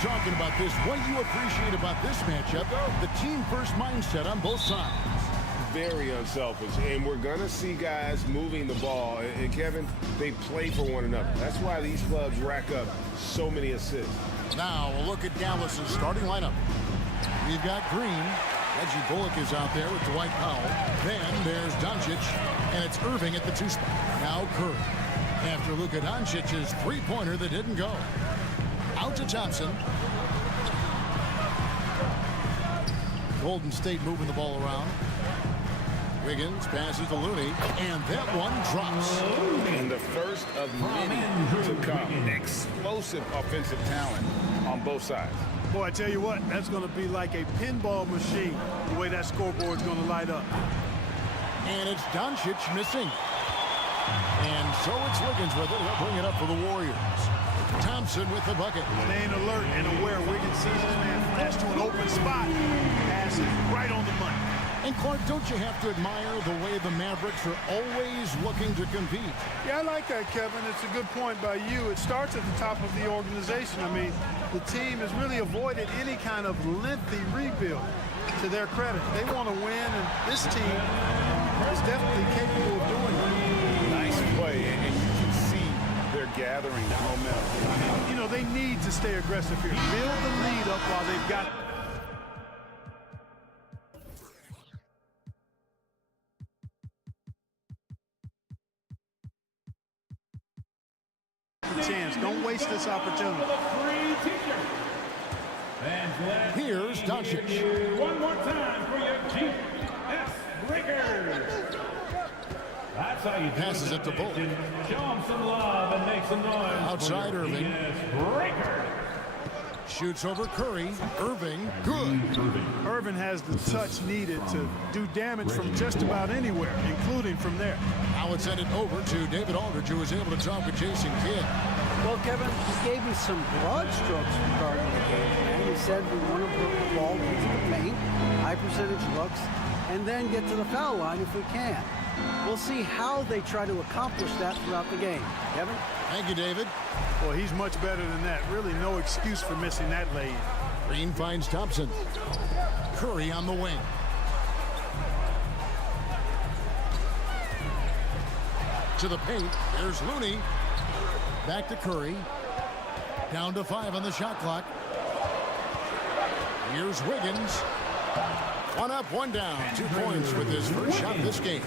talking about this. What you appreciate about this matchup, the team-first mindset on both sides. Very unselfish, and we're going to see guys moving the ball. And Kevin, they play for one another. That's why these clubs rack up so many assists. Now a look at Dallas's starting lineup. We've got Green. Reggie Bullock is out there with Dwight Powell. Then there's Doncic, and it's Irving at the 2 spot. Now Curry. After Luka Doncic's three-pointer that didn't go. Out to Thompson. Golden State moving the ball around. Wiggins passes to Looney, and that one drops. And the first of many to come. Explosive offensive talent on both sides. Boy, I tell you what, that's going to be like a pinball machine, the way that scoreboard's going to light up. And it's Doncic missing. And so it's Wiggins with it. He'll bring it up for the Warriors. Thompson with the bucket. Staying alert and aware. Wiggins sees his man flash to an open spot. Passes right on the money. And Clark, don't you have to admire the way the Mavericks are always looking to compete? Yeah, I like that, Kevin. It's a good point by you. It starts at the top of the organization. I mean, the team has really avoided any kind of lengthy rebuild. To their credit, they want to win, and this team is definitely capable of doing it. Nice play, and you can see they're gathering momentum. You know, they need to stay aggressive here. Build the lead up while they've got the chance. Don't waste this opportunity. Here's Doncic. One more time for your GS Breakers. That's how you passes it to Bullock. Show them some love and make some noise. Outside Irving. Breaker. Shoots over Curry. Irving, good. Irving has the touch needed to do damage from just about anywhere, including from there. Now it's sent it over to David Aldridge, who was able to talk with Jason Kidd. Well, Kevin, he gave me some broad strokes regarding the game, and he said we want to put the ball into the paint, high percentage looks, and then get to the foul line if we can. We'll see how they try to accomplish that throughout the game. Kevin? Thank you, David. Well, he's much better than that. Really no excuse for missing that lay-in. Green finds Thompson. Curry on the wing. To the paint. There's Looney. Back to Curry. Down to 5 on the shot clock. Here's Wiggins. One up, one down. 2 points with his first shot this game.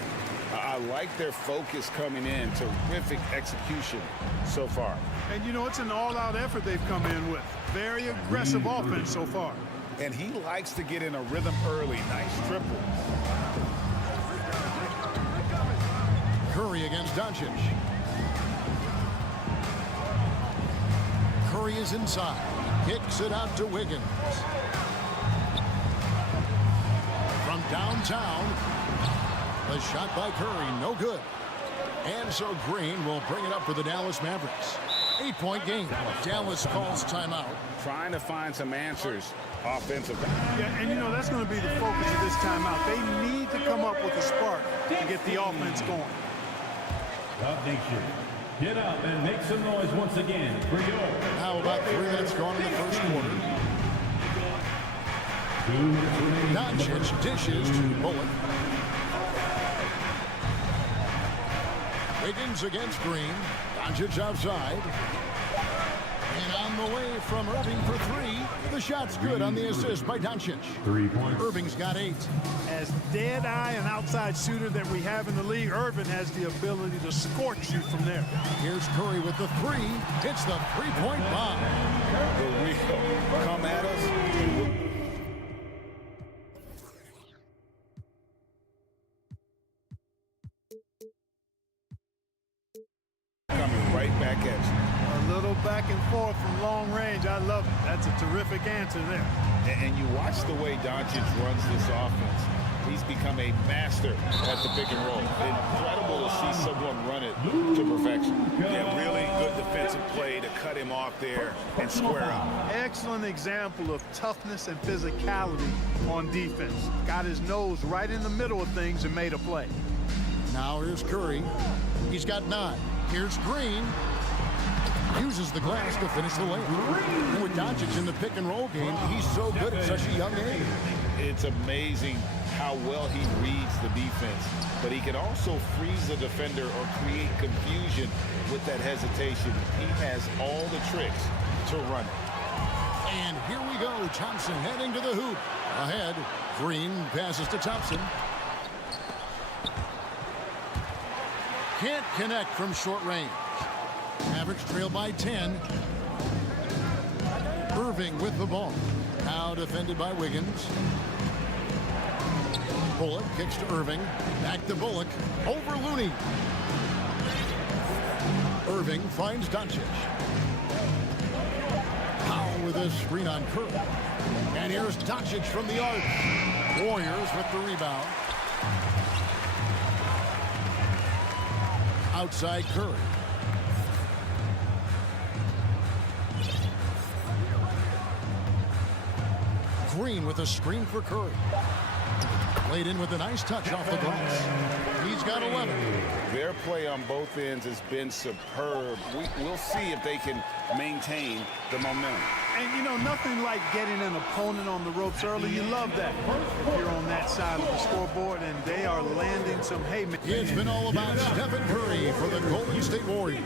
I like their focus coming in. Terrific execution so far. And, you know, it's an all-out effort they've come in with. Very aggressive offense so far. And he likes to get in a rhythm early. Nice triple. Curry against Doncic. Curry is inside. Kicks it out to Wiggins. From downtown, a shot by Curry, no good. And so Green will bring it up for the Dallas Mavericks. 8-point game. Dallas calls timeout. Trying to find some answers offensively. Yeah, and you know, that's going to be the focus of this timeout. They need to come up with a spark to get the offense going. Up nation. Get up and make some noise once again for your. Now about 3 minutes gone in the first quarter. Doncic dishes to Bullock. Wiggins against Green. Doncic outside. And on the way from Irving for 3. The shot's good on the assist by Doncic. 3 points. Irving's got 8. As dead-eye and outside shooter that we have in the league, Irving has the ability to scorch you from there. Here's Curry with the 3. Hits the three-point bomb. The real come at us. Coming right back at you. A little back and forth from long range. I love it. That's a terrific answer there. And you watch the way Doncic runs this offense. He's become a master at the pick and roll. Incredible to see someone run it to perfection. Yeah, really good defensive play to cut him off there and square up. Excellent example of toughness and physicality on defense. Got his nose right in the middle of things and made a play. Now here's Curry. He's got 9. Here's Green. uses the glass to finish the layup. And with Doncic in the pick and roll game, he's so good at such a young age. It's amazing how well he reads the defense, but he can also freeze the defender or create confusion with that hesitation. He has all the tricks to run it. And here we go. Thompson heading to the hoop. Ahead, Green passes to Thompson. Can't connect from short range. Mavericks trail by 10. Irving with the ball. Now defended by Wiggins. Bullock kicks to Irving. Back to Bullock. Over Looney. Irving finds Doncic. Powell with a screen on Curry. And here's Doncic from the arc. Warriors with the rebound. Outside Curry. Green with a screen for Curry. Laid in with a nice touch off the glass. He's got 11. Their play on both ends has been superb. We'll see if they can maintain the momentum. And, you know, nothing like getting an opponent on the ropes early. You love that. If you're on that side of the scoreboard and they are landing some haymakers. It's been all about Stephen Curry for the Golden State Warriors.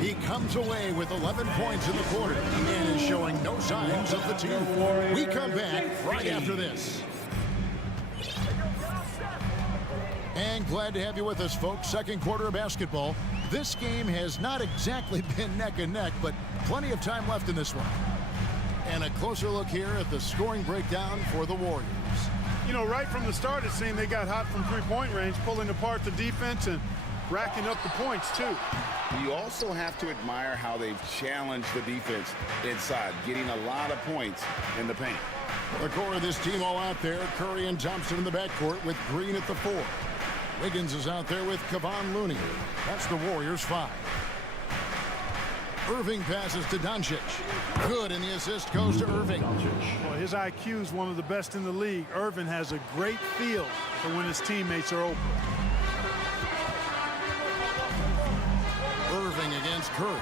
He comes away with 11 points in the quarter and is showing no signs of fatigue. We come back right after this. And glad to have you with us, folks. Second quarter of basketball. This game has not exactly been neck and neck, but plenty of time left in this one. And a closer look here at the scoring breakdown for the Warriors. You know, right from the start, it seemed they got hot from three-point range, pulling apart the defense and racking up the points, too. You also have to admire how they've challenged the defense inside, getting a lot of points in the paint. The core of this team all out there. Curry and Thompson in the backcourt with Green at the 4. Wiggins is out there with Kevon Looney. That's the Warriors' 5. Irving passes to Doncic. Good, and the assist goes to Irving. Well, his IQ is one of the best in the league. Irving has a great feel for when his teammates are open. Irving against Curry.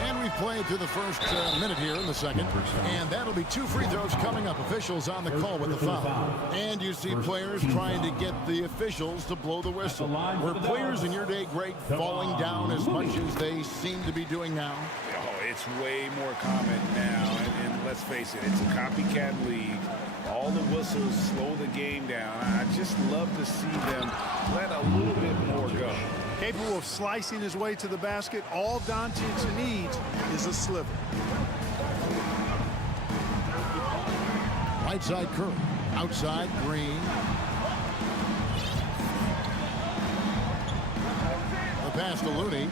And we've played through the first minute here in the second. And that'll be 2 free throws coming up. Officials on the call with the foul. And you see players trying to get the officials to blow the whistle. Were players in your day great falling down as much as they seem to be doing now? Oh, it's way more common now. And let's face it, it's a copycat league. All the whistles slow the game down. I just love to see them let a little bit more go. Capable of slicing his way to the basket, all Doncic needs is a sliver. Right side Curry. Outside Green. The pass to Looney.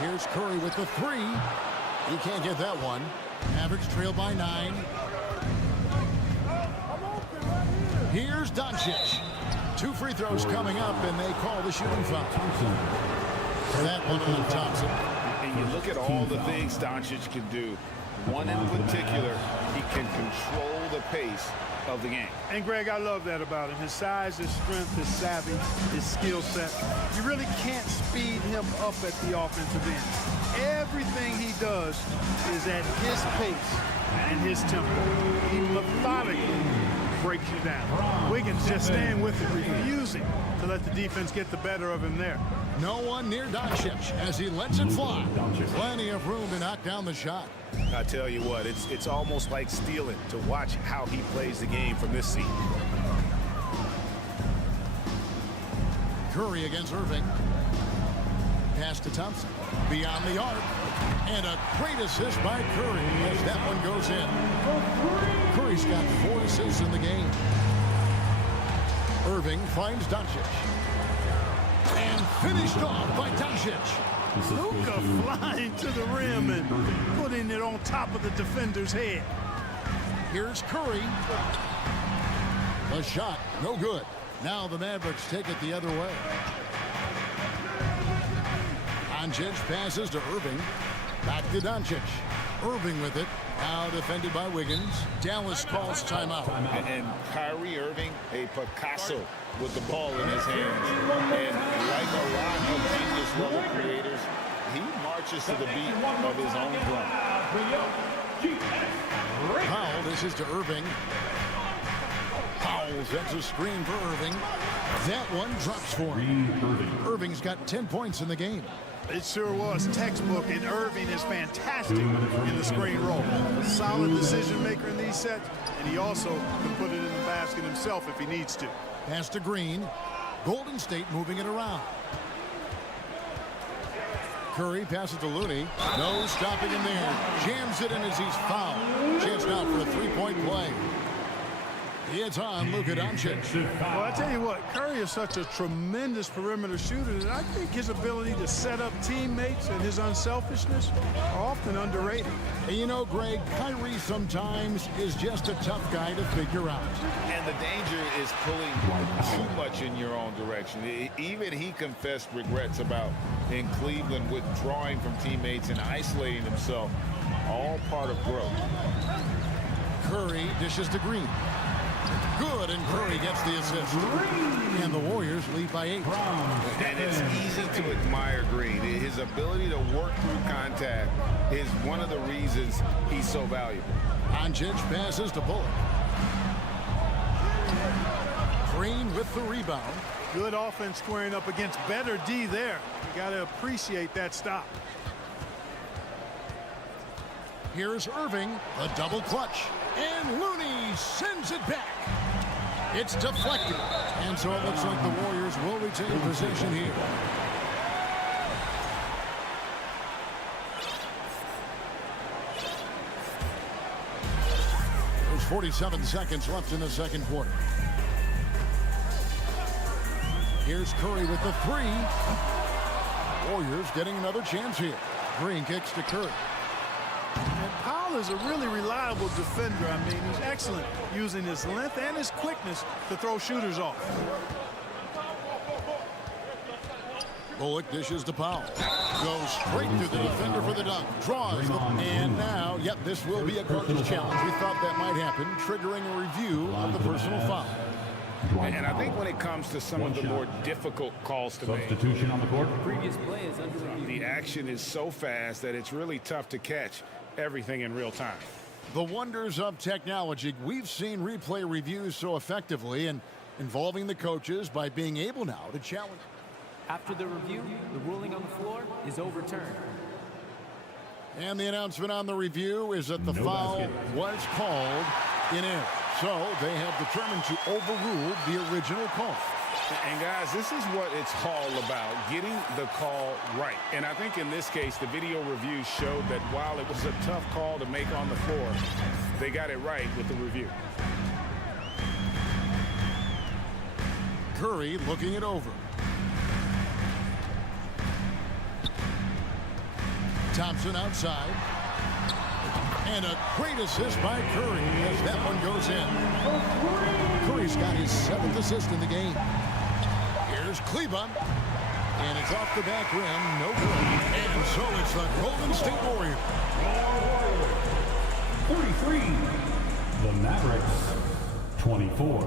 Here's Curry with the 3. He can't get that one. Mavericks trail by 9. Here's Doncic. 2 free throws coming up, and they call the shooting foul. That one on Thompson. And you look at all the things Doncic can do. One in particular, he can control the pace of the game. And, Greg, I love that about him. His size, his strength, his savvy, his skill set. You really can't speed him up at the offensive end. Everything he does is at his pace and his tempo. He methodically breaks you down. Wiggins just staying with it, refusing to let the defense get the better of him there. No one near Doncic as he lets it fly. Plenty of room to knock down the shot. I tell you what, it's almost like stealing to watch how he plays the game from this seat. Curry against Irving. Pass to Thompson. Beyond the arc. And a great assist by Curry as that one goes in. Curry's got 4 assists in the game. Irving finds Doncic. And finished off by Doncic. Luka flying to the rim and putting it on top of the defender's head. Here's Curry. The shot, no good. Now the Mavericks take it the other way. Doncic passes to Irving. Back to Doncic. Irving with it. Now defended by Wiggins. Dallas calls timeout. And Kyrie Irving, a Picasso with the ball in his hands. And like a lot of genius level creators, he marches to the beat of his own drum. Powell dishes to Irving. Powell sets a screen for Irving. That one drops for him. Irving's got 10 points in the game. It sure was textbook, and Irving is fantastic in the screen roll. A solid decision maker in these sets, and he also can put it in the basket himself if he needs to. Pass to Green. Golden State moving it around. Curry passes to Looney. No stopping him there. Jams it in as he's fouled. Chance now for a three-point play. It's on Luka Doncic. Well, I tell you what, Curry is such a tremendous perimeter shooter, and I think his ability to set up teammates and his unselfishness are often underrated. And you know, Greg, Kyrie sometimes is just a tough guy to figure out. And the danger is pulling too much in your own direction. Even he confessed regrets about in Cleveland withdrawing from teammates and isolating himself. All part of growth. Curry dishes to Green. Good, and Curry gets the assist. And the Warriors lead by 8. And it's easy to admire Green. His ability to work through contact is one of the reasons he's so valuable. Doncic passes to Bullock. Green with the rebound. Good offense squaring up against better D there. You got to appreciate that stop. Here's Irving, a double clutch. And Looney sends it back. It's deflected. And so it looks like the Warriors will retain possession here. There's 47 seconds left in the second quarter. Here's Curry with the three. Warriors getting another chance here. Green kicks to Curry. And Powell is a really reliable defender. I mean, he's excellent using his length and his quickness to throw shooters off. Bullock dishes to Powell. Goes straight to the defender for the dunk. Draws the... And now, yep, this will be a coach's challenge. We thought that might happen, triggering a review of the personal foul. And I think when it comes to some of the more difficult calls to make, Substitution on the court. Previous play is under review. the action is so fast that it's really tough to catch everything in real time. The wonders of technology. We've seen replay reviews so effectively and involving the coaches by being able now to challenge. After the review, the ruling on the floor is overturned. And the announcement on the review is that the No foul basket. was called in error. So they have determined to overrule the original call. And guys, this is what it's all about, getting the call right. And I think in this case, the video review showed that while it was a tough call to make on the floor, they got it right with the review. Curry looking it over. Thompson outside. And a great assist by Curry as that one goes in. Curry's got his 7th assist in the game. Here's Kleba. And it's off the back rim. No good. And so it's the Golden State Warriors. 33. The Mavericks. 24.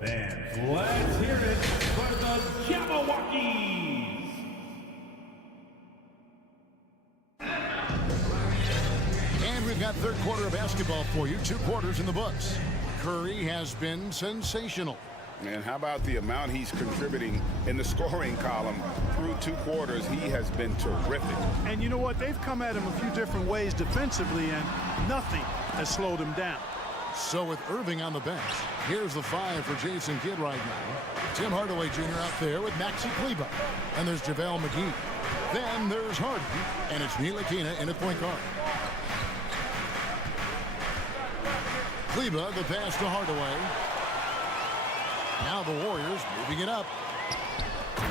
Fans, let's hear it for the Jabberwockies. And we've got third quarter of basketball for you. 2 quarters in the books. Curry has been sensational. And how about the amount he's contributing in the scoring column through 2 quarters? He has been terrific. And you know what? They've come at him a few different ways defensively, and nothing has slowed him down. So with Irving on the bench, here's the 5 for Jason Kidd right now. Tim Hardaway Jr. out there with Maxi Kleba. And there's JaVale McGee. Then there's Harden. And it's Ntilikina in at point guard. Kleba, the pass to Hardaway. Now the Warriors moving it up.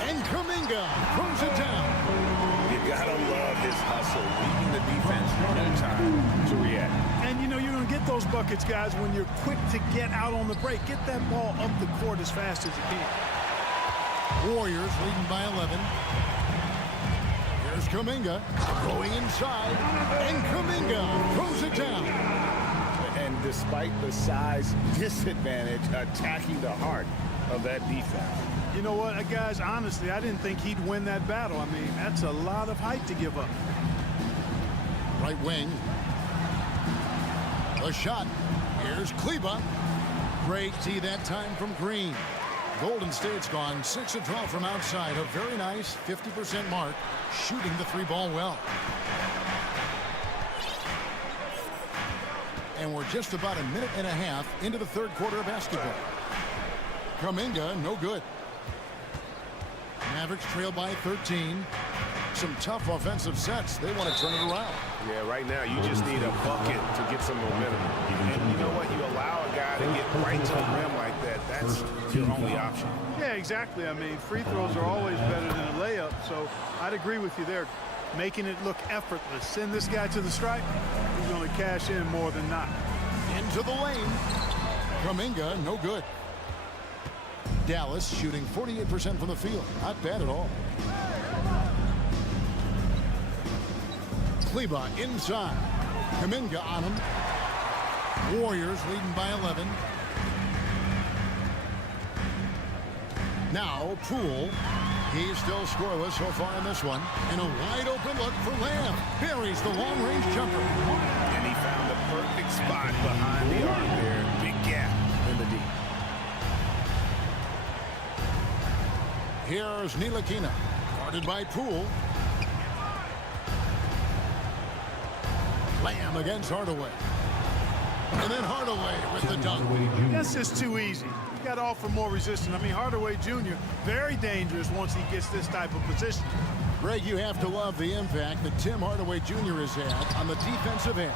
And Kuminga throws it down. You gotta love his hustle, leaving the defense no time to react. And you know, you're going to get those buckets, guys, when you're quick to get out on the break. Get that ball up the court as fast as you can. Warriors leading by 11. Here's Here's Kuminga going inside, and Kuminga throws it down. And despite the size disadvantage, attacking the heart of that defense. You know what, guys, honestly, I didn't think he'd win that battle. I mean, that's a lot of height to give up. Right wing. A shot. Here's Kleba. Great D that time from Green. Golden State's gone 6 of 12 from outside. A very nice 50% mark, shooting the three ball well. And we're just about a minute and a half into the third quarter of basketball. Kuminga, no good. Mavericks trail by 13. Some tough offensive sets. They want to turn it around. Yeah, right now you just need a bucket to get some momentum. And you know what? You allow a guy to get right to the rim like that. That's your only option. Yeah, exactly. I mean, free throws are always better than a layup, so I'd agree with you there. Making it look effortless. Send this guy to the stripe, he's going to cash in more than not. Into the lane. Kuminga, no good. Dallas shooting 48% from the field. Not bad at all. Kleba inside. Kuminga on him. Warriors leading by 11. Now Poole. He's still scoreless so far in this one. And a wide open look for Lamb. Buries the long-range jumper. And he found the perfect spot behind the arc there. Big gap in the D. Here's Ntilikina, guarded by Poole. Lamb against Hardaway. And then Hardaway with the dunk. That's just too easy. You got to offer more resistance. I mean, Hardaway Jr., very dangerous once he gets this type of position. Greg, you have to love the impact that Tim Hardaway Jr. has had on the defensive end.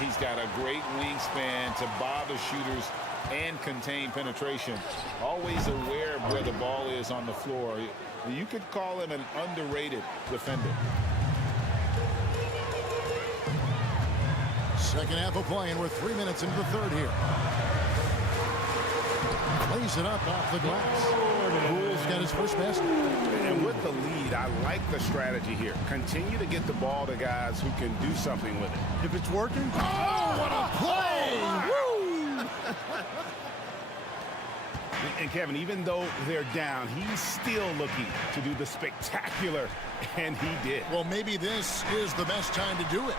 He's got a great wingspan to bother shooters and contain penetration. Always aware of where the ball is on the floor. You could call him an underrated defender. Second half of play, and we're 3 minutes into the third here. Plays it up off the glass. Poole's got his first basket. And with the lead, I like the strategy here. Continue to get the ball to guys who can do something with it. If it's working, Oh, what a play! Woo! And Kevin, even though they're down, he's still looking to do the spectacular, and he did. Well, maybe this is the best time to do it.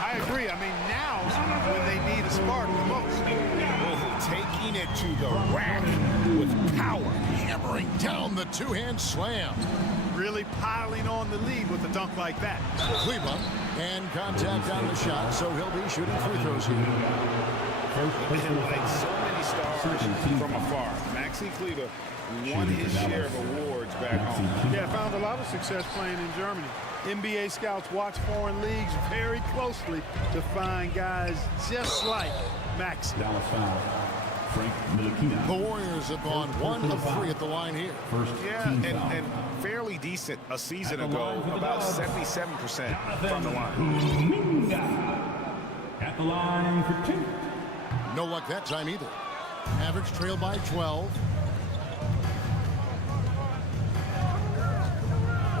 I agree. I mean, now's when they need a spark the most. Taking it to the rack with power. Hammering down the two-hand slam. Really piling on the lead with a dunk like that. Kleba, and contact on the shot, so he'll be shooting free throws here. And like so many stars from afar, Maxi Kleba won his share of awards back home. Yeah, found a lot of success playing in Germany. NBA scouts watch foreign leagues very closely to find guys just like Maxi. Dallas foul. Frank Ntilikina. The Warriors have gone 1 of 3 at the line here. First Yeah, team and foul. fairly decent a season ago, about 77% from the line. Kuminga at the line for 2. No luck that time either. Mavericks trail by 12.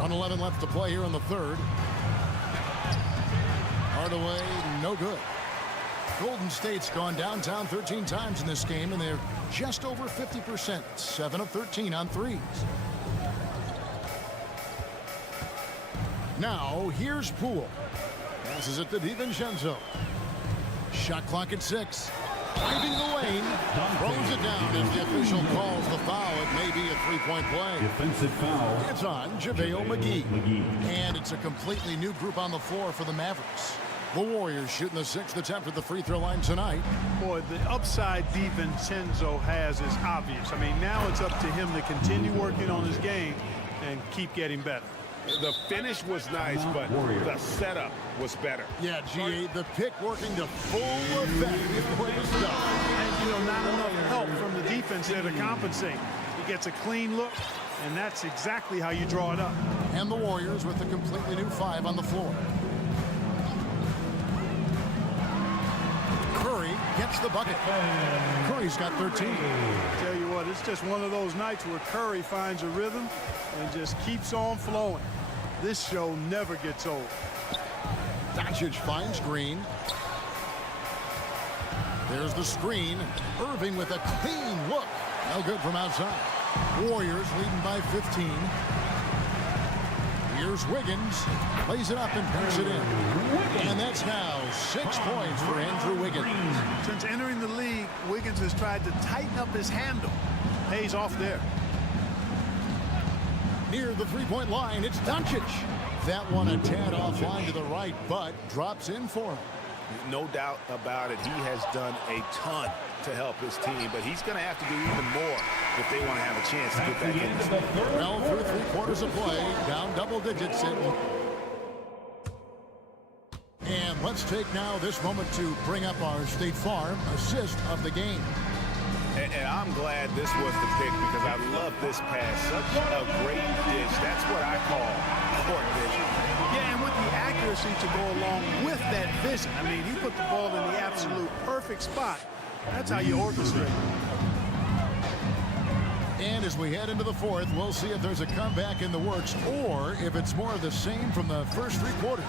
1:11 left to play here in the third. Hardaway, no good. Golden State's gone downtown 13 times in this game, and they're just over 50%. 7 of 13 on threes. Now, here's Poole. Passes it to DiVincenzo. Shot clock at 6. Driving the lane. Throws it down. If the official calls the foul, it may be a three-point play. Defensive foul. It's on JaVale McGee. And it's a completely new group on the floor for the Mavericks. The Warriors shooting the 6th attempt at the free throw line tonight. Boy, the upside DiVincenzo has is obvious. I mean, now it's up to him to continue working on his game and keep getting better. The finish was nice, but the setup was better. Yeah, GA, the pick working to full effect. Great stuff. And, you know, not enough help from the defense there to compensate. He gets a clean look, and that's exactly how you draw it up. And the Warriors with a completely new 5 on the floor. Curry gets the bucket. Curry's got 13. Tell you what, it's just one of those nights where Curry finds a rhythm and just keeps on flowing. This show never gets old. Doncic finds Green. There's the screen. Irving with a clean look. No good from outside. Warriors leading by 15. Here's Wiggins. Plays it up and puts it in. And that's now 6 points for Andrew Wiggins. Since entering the league, Wiggins has tried to tighten up his handle. Pays off there. Near the three-point line, it's Doncic. That one a tad offline to the right, but drops in for him. No doubt about it. He has done a ton to help his team, but he's going to have to do even more if they want to have a chance to get back in this game. Well, through 3 quarters of play, down double digits. And let's take now this moment to bring up our State Farm assist of the game. And I'm glad this was the pick because I love this pass. Such a great dish. That's what I call court vision. Yeah, and with the accuracy to go along with that vision. I mean, he put the ball in the absolute perfect spot. That's how you orchestrate. And as we head into the fourth, we'll see if there's a comeback in the works or if it's more of the same from the first 3 quarters.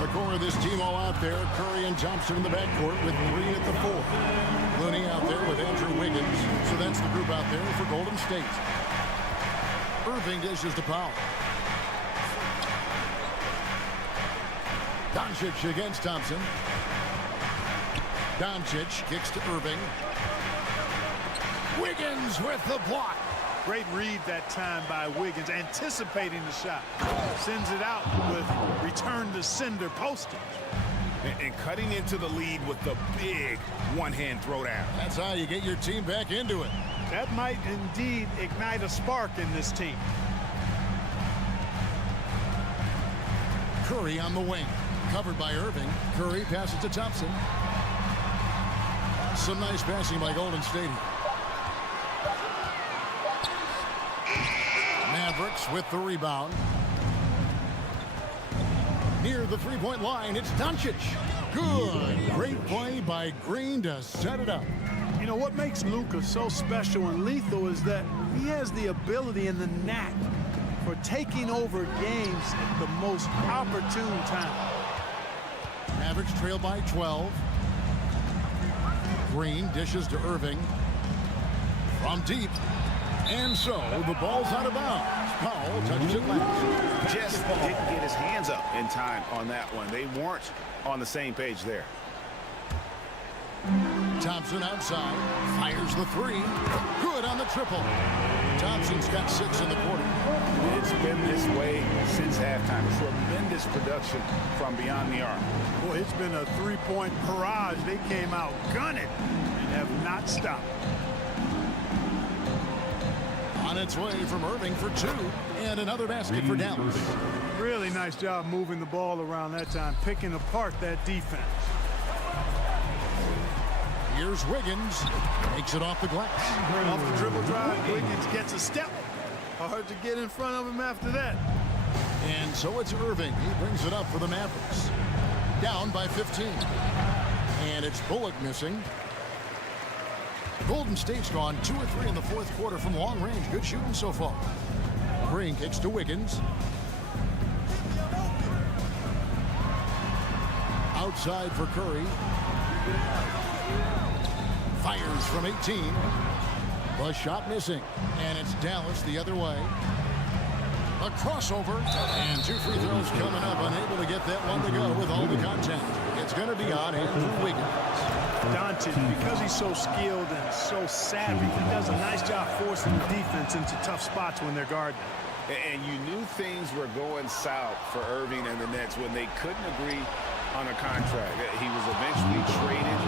The core of this team all out there. Curry and Thompson in the backcourt with 3 at the 4. Looney out there with Andrew Wiggins. So that's the group out there for Golden State. Irving dishes to Powell. Doncic against Thompson. Doncic kicks to Irving. Wiggins with the block. Great read that time by Wiggins, anticipating the shot. Sends it out with return to sender postage. And cutting into the lead with the big one-hand throwdown. That's how you get your team back into it. That might indeed ignite a spark in this team. Curry on the wing. Covered by Irving. Curry passes to Thompson. Some nice passing by Golden State. Mavericks with the rebound. Near the three-point line, it's Doncic. Good. Great play by Green to set it up. You know, what makes Luka so special and lethal is that he has the ability and the knack for taking over games at the most opportune time. Mavericks trail by 12. Green dishes to Irving. From deep. And so the ball's out of bounds. Powell touches it last. Just didn't get his hands up in time on that one. They weren't on the same page there. Thompson outside. Fires the 3. Good on the triple. Thompson's got 6 in the quarter. It's been this way since halftime. Tremendous production from beyond the arc. Boy, it's been a three-point barrage. They came out gunning and have not stopped. On its way from Irving for 2. And another basket for Dallas. Really nice job moving the ball around that time, picking apart that defense. Here's Wiggins. Makes it off the glass. Off the dribble drive, Wiggins gets a step. Hard to get in front of him after that. And so it's Irving. He brings it up for the Mavericks. Down by 15. And it's Bullock missing. Golden State's gone 2 or 3 in the fourth quarter from long range. Good shooting so far. Green kicks to Wiggins. Outside for Curry. Fires from 18. The shot missing. And it's Dallas the other way. A crossover. And 2 free throws coming up. Unable to get that one to go with all the contact. It's going to be on Andrew Wiggins. Doncic, because he's so skilled and so savvy, he does a nice job forcing the defense into tough spots when they're guarding. And you knew things were going south for Irving and the Nets when they couldn't agree on a contract. He was eventually traded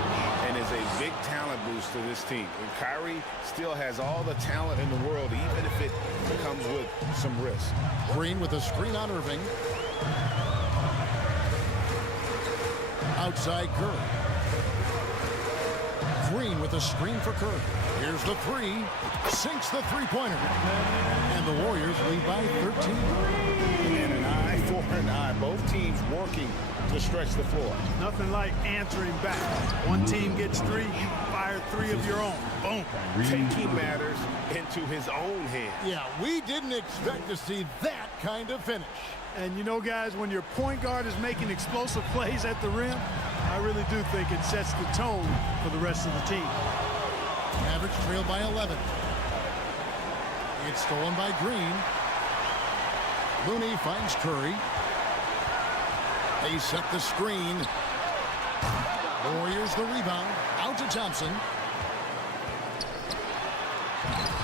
and is a big talent boost to this team. And Kyrie still has all the talent in the world, even if it comes with some risk. Green with a screen on Irving. Outside Curry. Green with a screen for Curry. Here's the 3. Sinks the three-pointer. And the Warriors lead by 13. And an eye for an eye. Both teams working to stretch the floor. Nothing like answering back. One team gets 3, you fire 3 of your own. Boom. Taking matters into his own hands. Yeah, we didn't expect to see that kind of finish. And you know, guys, when your point guard is making explosive plays at the rim, I really do think it sets the tone for the rest of the team. Mavericks trail by 11. It's stolen by Green. Looney finds Curry. They set the screen. Warriors the rebound. Out to Thompson.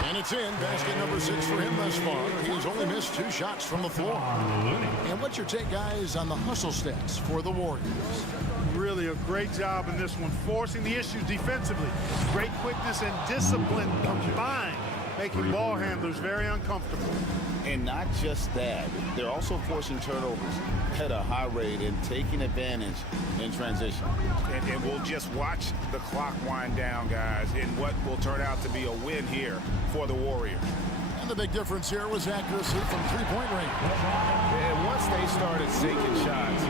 And it's in. Basket number 6 for him thus far. He has only missed 2 shots from the floor. And what's your take, guys, on the hustle stats for the Warriors? Really a great job in this one, forcing the issues defensively. Great quickness and discipline combined, making ball handlers very uncomfortable. And not just that, they're also forcing turnovers at a high rate and taking advantage in transition. And we'll just watch the clock wind down, guys, in what will turn out to be a win here for the Warriors. And the big difference here was accuracy from three-point range. And once they started sinking shots,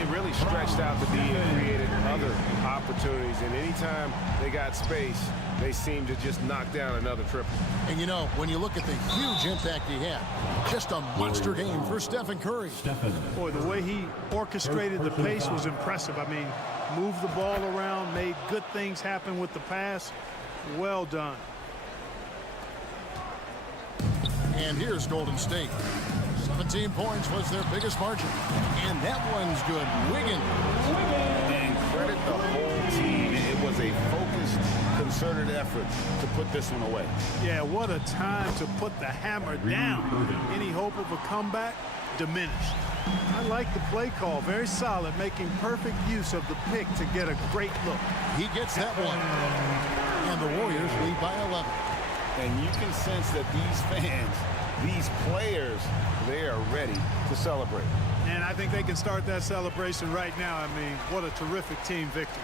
it really stretched out the D and created other opportunities. And anytime they got space, they seemed to just knock down another triple. And you know, when you look at the huge impact he had, just a monster game for Stephen Curry. Boy, the way he orchestrated the pace was impressive. I mean, moved the ball around, made good things happen with the pass. Well done. And here's Golden State. 17 points was their biggest margin. And that one's good. Wiggins. And credit the whole team. It was a focused, concerted effort to put this one away. Yeah, what a time to put the hammer down. Any hope of a comeback? Diminished. I like the play call. Very solid, making perfect use of the pick to get a great look. He gets that one. And the Warriors lead by 11. And you can sense that these fans, these players, they are ready to celebrate. And I think they can start that celebration right now. I mean, what a terrific team victory.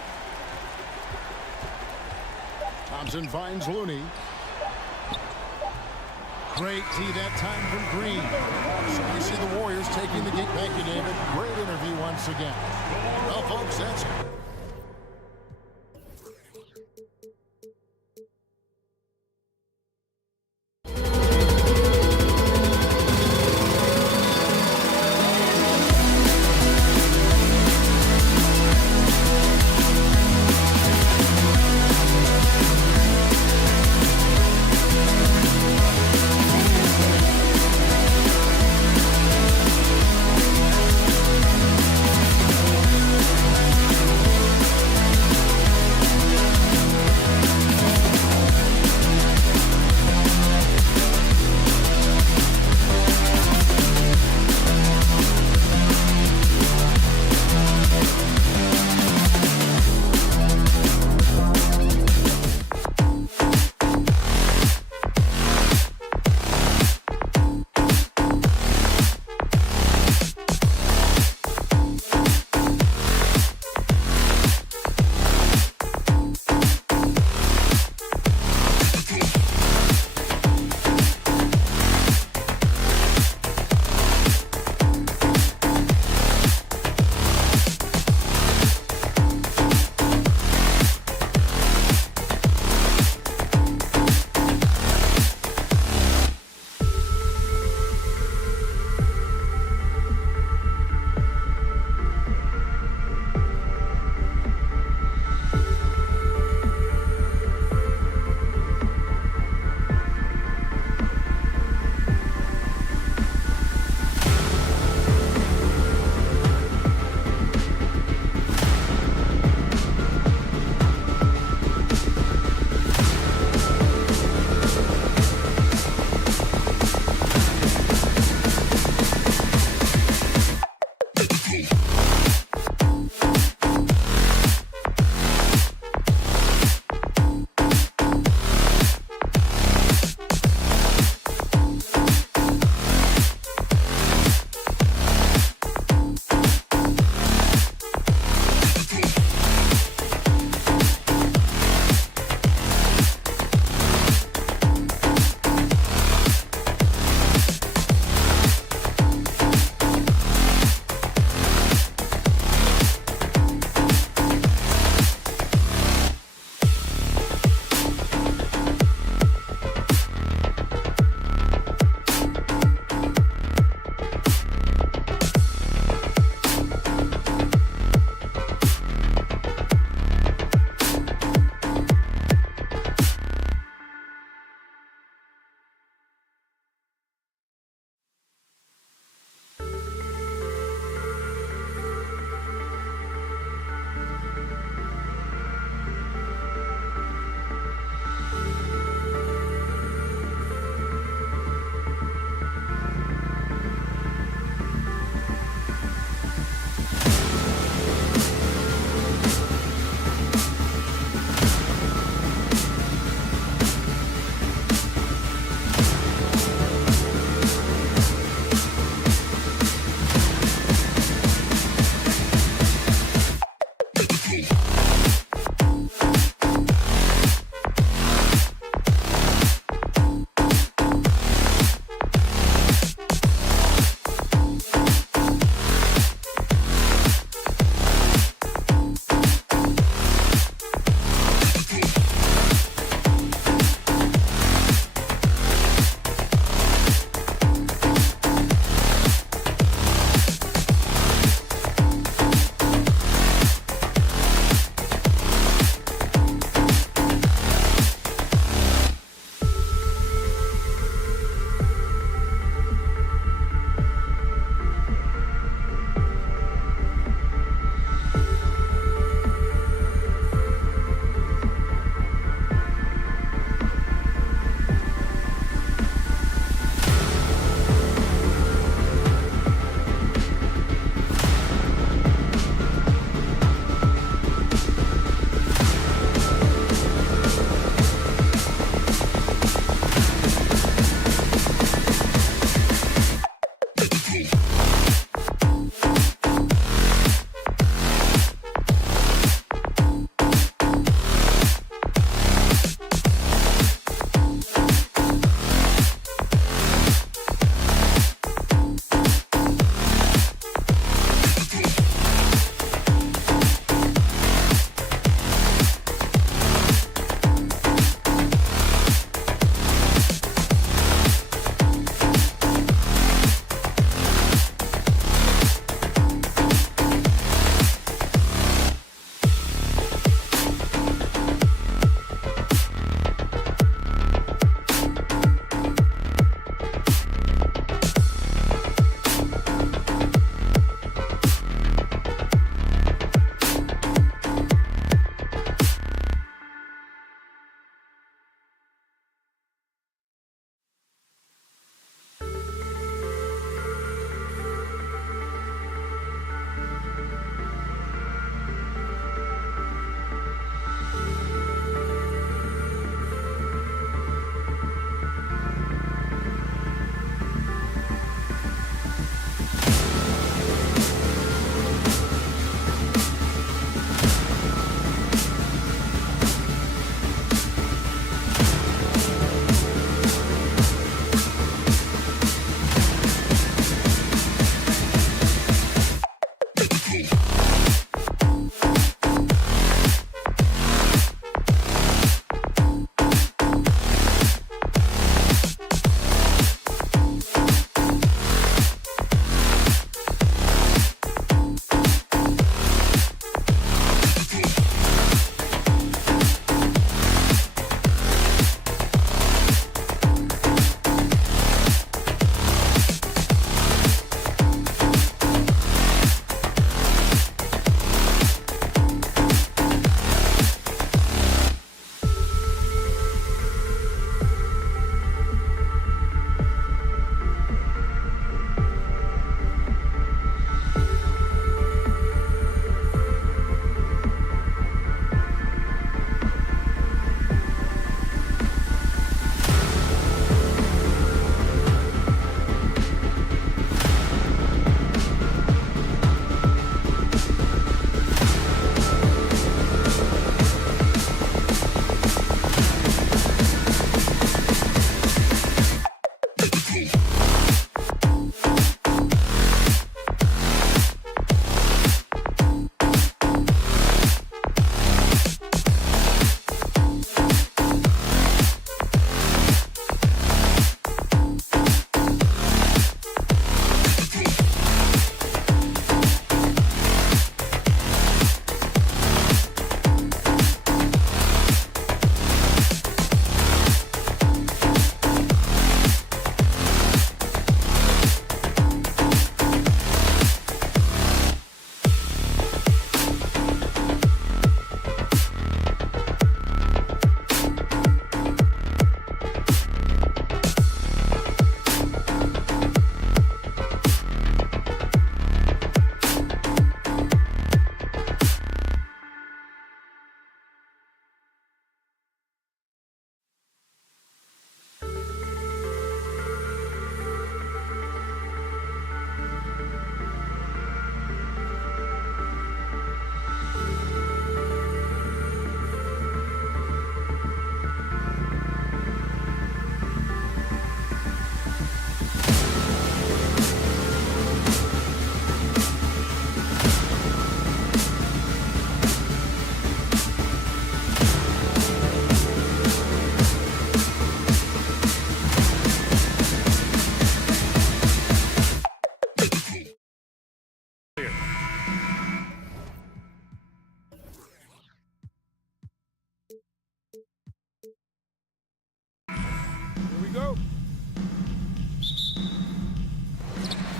Thompson finds Looney. Great D that time from Green. So we see the Warriors taking the game. Thank you, David. Great interview once again. Well, folks, that's it.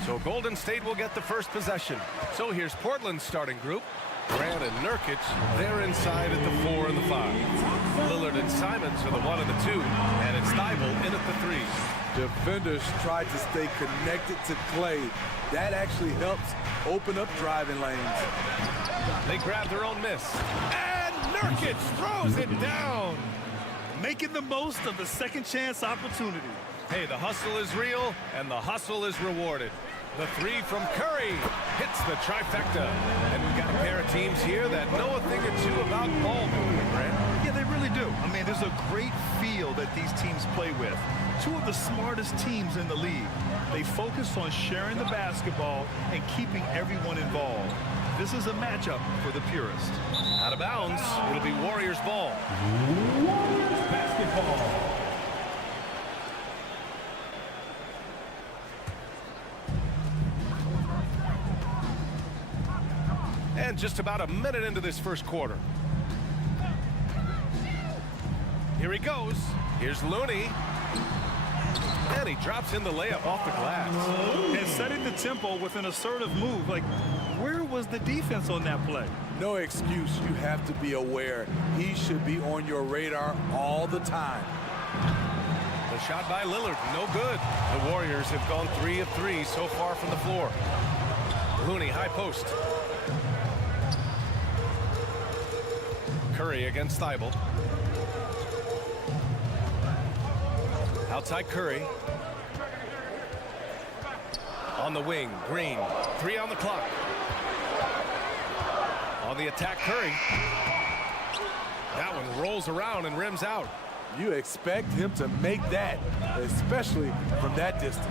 So Golden State will get the first possession. So here's Portland's starting group. Grant and Nurkic, they're inside at the 4 and the 5. Lillard and Simons are the 1 and the 2, and it's Thibault in at the 3. Defenders try to stay connected to Clay. That actually helps open up driving lanes. They grab their own miss. And Nurkic throws it down. Making the most of the second chance opportunity. Hey, the hustle is real, and the hustle is rewarded. The 3 from Curry hits the trifecta. And we've got a pair of teams here that know a thing or two about ball movement, Grant. Yeah, they really do. I mean, there's a great feel that these teams play with. Two of the smartest teams in the league. They focus on sharing the basketball and keeping everyone involved. This is a matchup for the purist. Out of bounds, it'll be Warriors ball. Warriors basketball. And just about a minute into this first quarter. Here he goes. Here's Looney. And he drops in the layup off the glass. And setting the tempo with an assertive move. Like, where was the defense on that play? No excuse. You have to be aware. He should be on your radar all the time. The shot by Lillard, no good. The Warriors have gone 3 of 3 so far from the floor. Looney, high post. Curry against Thibault. Outside Curry. On the wing, Green. 3 on the clock. On the attack, Curry. That one rolls around and rims out. You expect him to make that, especially from that distance.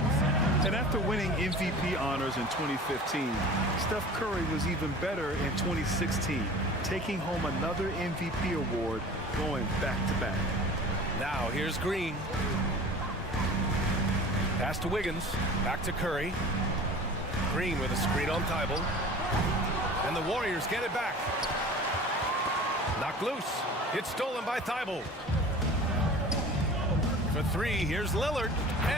And after winning MVP honors in 2015, Steph Curry was even better in 2016, taking home another MVP award, going back-to-back. Now here's Green. Pass to Wiggins. Back to Curry. Green with a screen on Thibault. And the Warriors get it back. Knocked loose. It's stolen by Thibault. For 3, here's Lillard.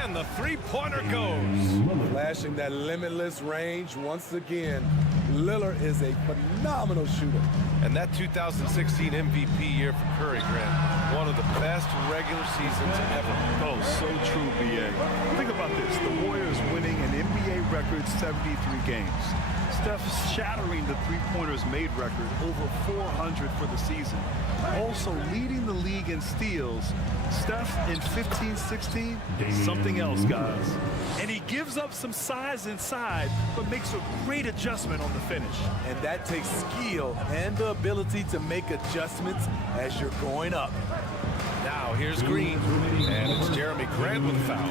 And the three-pointer goes. Flashing that limitless range once again. Lillard is a phenomenal shooter. And that 2016 MVP year for Curry, Grant, one of the best regular seasons ever. Oh, so true, B.A. Think about this. The Warriors winning an NBA record 73 games. Steph shattering the three-pointers made record, over 400 for the season. Also leading the league in steals. Steph in 15-16, something else, guys. And he gives up some size inside, but makes a great adjustment on the finish. And that takes skill and the ability to make adjustments as you're going up. Now here's Green, and it's Jeremy Grant with a foul.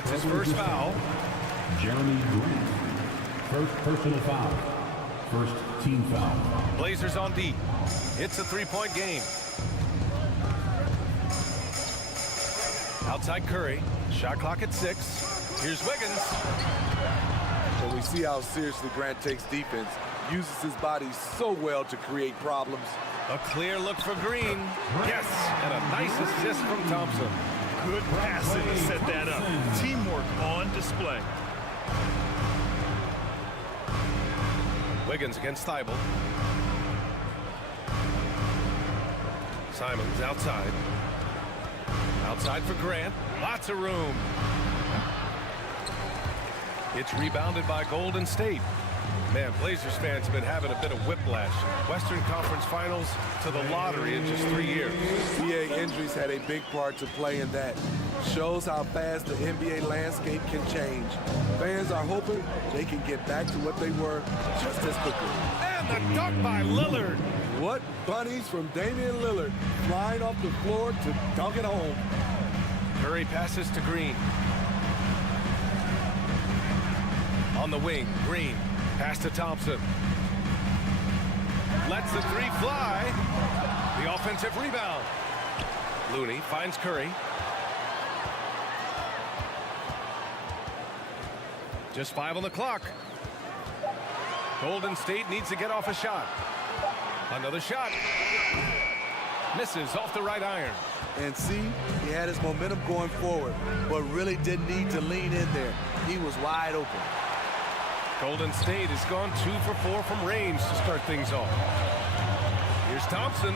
That's his first foul. Jeremy Grant. First personal foul. First team foul. Blazers on D. It's a three-point game. Outside Curry. Shot clock at 6. Here's Wiggins. So we see how seriously Grant takes defense. Uses his body so well to create problems. A clear look for Green. Yes, and a nice assist from Thompson. Good passing to set that up. Teamwork on display. Wiggins against Thibault. Simons outside. Outside for Grant. Lots of room. It's rebounded by Golden State. Man, Blazers fans have been having a bit of whiplash. Western Conference Finals to the lottery in just 3 years. NBA injuries had a big part to play in that. Shows how fast the NBA landscape can change. Fans are hoping they can get back to what they were just as quickly. And the dunk by Lillard. What bunnies from Damian Lillard, flying off the floor to dunk it home. Curry passes to Green. On the wing, Green. Pass to Thompson. Lets the three fly. The offensive rebound. Looney finds Curry. Just 5 on the clock. Golden State needs to get off a shot. Another shot. Misses off the right iron. And see, he had his momentum going forward, but really didn't need to lean in there. He was wide open. Golden State has gone 2 for 4 from range to start things off. Here's Thompson.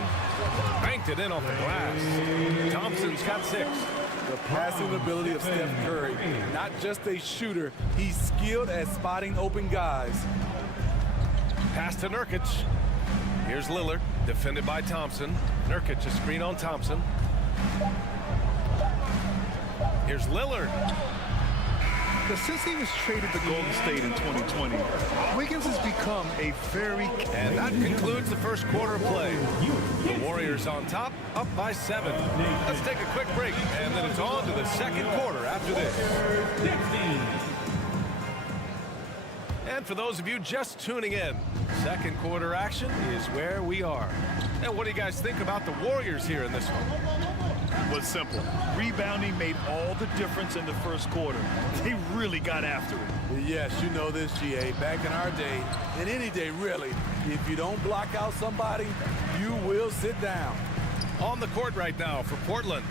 Banked it in off the glass. Thompson's got 6. The passing ability of Steph Curry. Not just a shooter, he's skilled at spotting open guys. Pass to Nurkic. Here's Lillard, defended by Thompson. Nurkic, a screen on Thompson. Here's Lillard. Since he was traded to Golden State in 2020, Wiggins has become a very... And that concludes the first quarter of play. The Warriors on top, up by 7. Let's take a quick break, and then it's on to the second quarter after this. And for those of you just tuning in, second quarter action is where we are. And what do you guys think about the Warriors here in this one? Was simple. Rebounding made all the difference in the first quarter. They really got after it. Yes, you know this, GA. Back in our day, and any day really, if you don't block out somebody, you will sit down. On the court right now for Portland,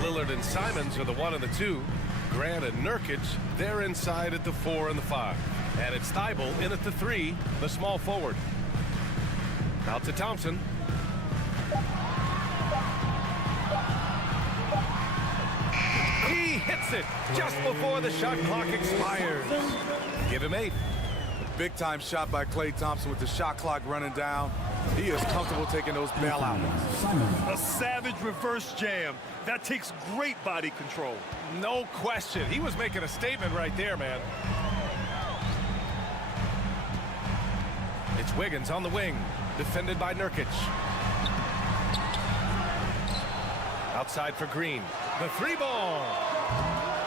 Lillard and Simons are the 1 and the 2. Grant and Nurkic, they're inside at the 4 and the 5. And it's Thibault in at the 3, the small forward. Out to Thompson. He hits it just before the shot clock expires. Give him 8. Big time shot by Klay Thompson with the shot clock running down. He is comfortable taking those bailouts. A savage reverse jam. That takes great body control. No question. He was making a statement right there, man. It's Wiggins on the wing, defended by Nurkic. Outside for Green. The 3 ball.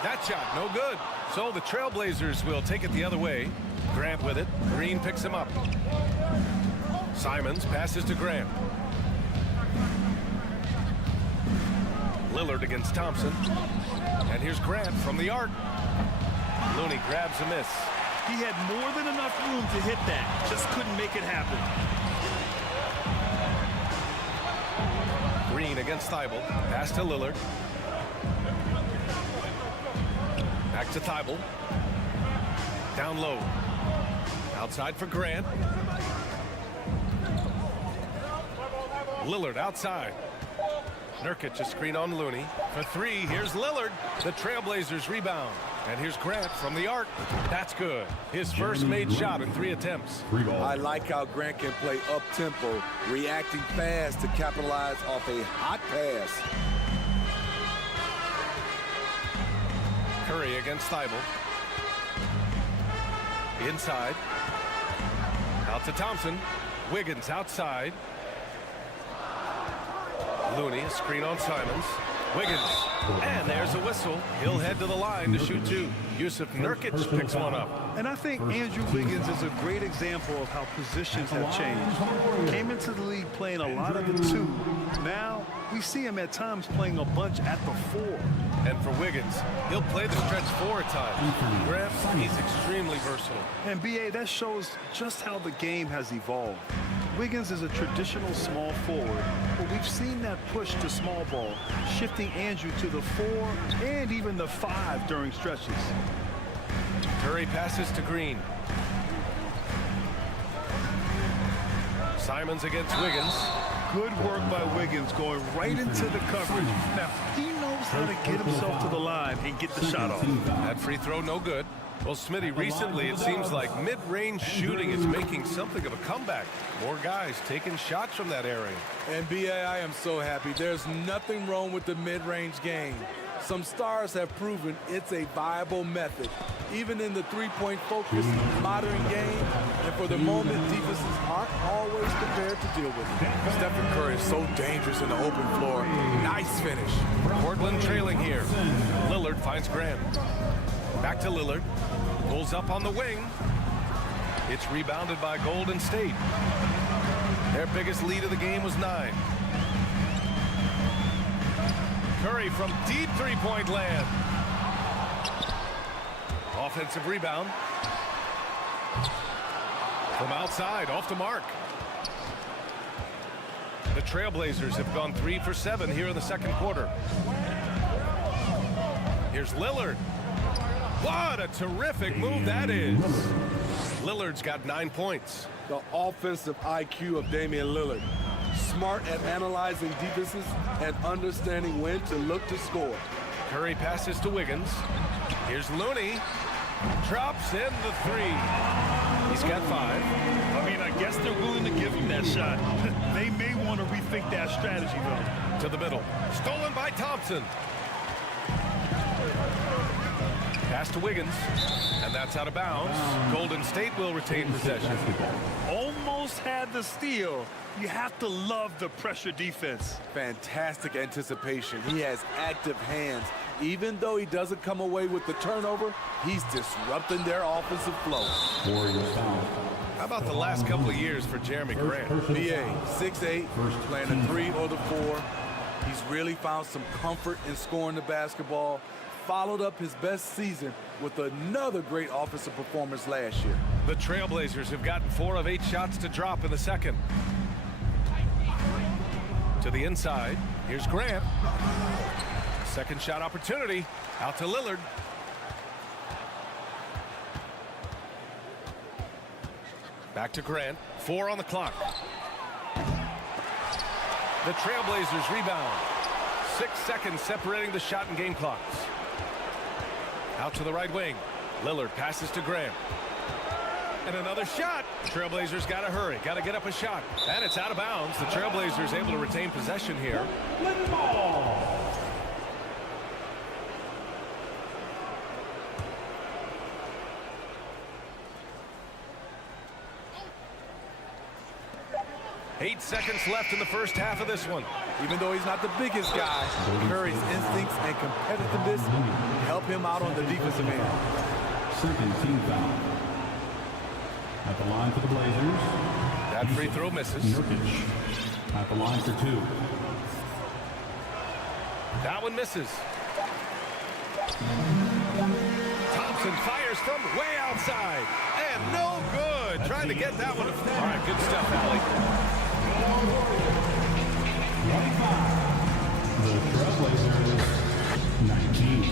That shot, no good. So the Trailblazers will take it the other way. Grant with it. Green picks him up. Simons passes to Grant. Lillard against Thompson. And here's Grant from the arc. Looney grabs a miss. He had more than enough room to hit that. Just couldn't make it happen. Green against Thibault. Pass to Lillard. Back to Thibault. Down low. Outside for Grant. Lillard outside. Nurkic a screen on Looney. For 3, here's Lillard. The Trailblazers rebound. And here's Grant from the arc. That's good. His first made shot in 3 attempts. I like how Grant can play up-tempo, reacting fast to capitalize off a hot pass. Curry against Thibault. Inside. Out to Thompson. Wiggins outside. Looney, a screen on Simons. Wiggins. And there's a whistle. He'll head to the line to shoot two. Yusuf Nurkic picks one up. And I think Andrew Wiggins is a great example of how positions have changed. Came into the league playing a lot of the two. Now we see him at times playing a bunch at the four. And for Wiggins, he'll play the stretch four at times. Graham, he's extremely versatile. And BA, that shows just how the game has evolved. Wiggins is a traditional small forward, but we've seen that push to small ball, shifting Andrew to the four and even the five during stretches. Curry passes to Green. Simons against Wiggins. Good work by Wiggins going right into the coverage. Now, he knows how to get himself to the line and get the shot off. That free throw no good. Well, Smitty, recently it seems like mid-range shooting is making something of a comeback. More guys taking shots from that area. And BA, I am so happy. There's nothing wrong with the mid-range game. Some stars have proven it's a viable method, even in the three-point focused modern game. And for the moment, defenses aren't always prepared to deal with it. Stephen Curry is so dangerous in the open floor. Nice finish. Portland trailing here. Lillard finds Graham. Back to Lillard. Pulls up on the wing. It's rebounded by Golden State. Their biggest lead of the game was 9. Curry from deep three-point land. Offensive rebound. From outside, off the mark. The Trailblazers have gone 3 for 7 here in the second quarter. Here's Lillard. What a terrific move that is. Lillard's got 9 points. The offensive IQ of Damian Lillard. Smart at analyzing defenses and understanding when to look to score. Curry passes to Wiggins. Here's Looney. Drops in the 3. He's got 5. I mean, I guess they're willing to give him that shot. They may want to rethink that strategy, though. To the middle. Stolen by Thompson. Pass to Wiggins, and that's out of bounds. Golden State will retain possession. Almost had the steal. You have to love the pressure defense. Fantastic anticipation. He has active hands. Even though he doesn't come away with the turnover, he's disrupting their offensive flow. How about the last couple of years for Jeremy Grant? BA, 6'8", playing the 3 or the 4. He's really found some comfort in scoring the basketball. Followed up his best season with another great offensive performance last year. The Trailblazers have gotten 4 of 8 shots to drop in the second. To the inside, here's Grant. Second shot opportunity, out to Lillard. Back to Grant, 4 on the clock. The Trailblazers rebound. 6 seconds separating the shot and game clocks. Out to the right wing. Lillard passes to Graham. And another shot. Trailblazers got to hurry. Got to get up a shot. And it's out of bounds. The Trailblazers able to retain possession here. Ball. 8 seconds left in the first half of this one. Even though he's not the biggest guy, Curry's instincts and competitiveness help him out on the defensive end. Second team foul. At the line for the Blazers. That free throw misses. Nurkic at the line for 2. That one misses. Thompson fires from way outside. And no good. Trying to get that one. All right, good stuff, Allie. 25. The Trailblazers, 19.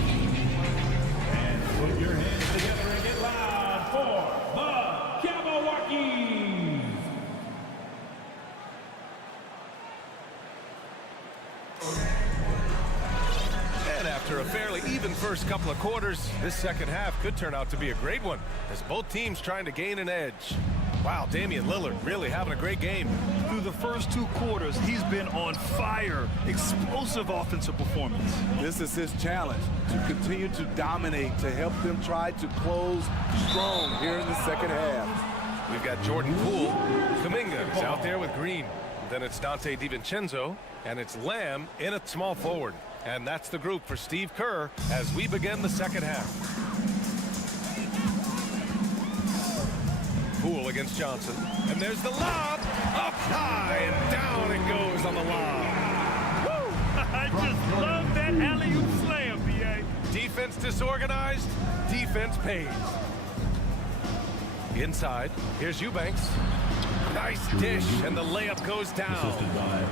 And put your hands together and get loud for the Milwaukee. And after a fairly even first couple of quarters, this second half could turn out to be a great one as both teams trying to gain an edge. Wow, Damian Lillard really having a great game. Through the first 2 quarters, he's been on fire. Explosive offensive performance. This is his challenge, to continue to dominate, to help them try to close strong here in the second half. We've got Jordan Poole. Kuminga is out there with Green. Then it's Dante DiVincenzo, and it's Lamb in at small forward. And that's the group for Steve Kerr as we begin the second half. Poole against Johnson. And there's the lob. Up high and down it goes on the lob. Woo! I just love that alley-oop slam, B.A. Defense disorganized. Defense pays. Inside. Here's Eubanks. Nice dish, and the layup goes down.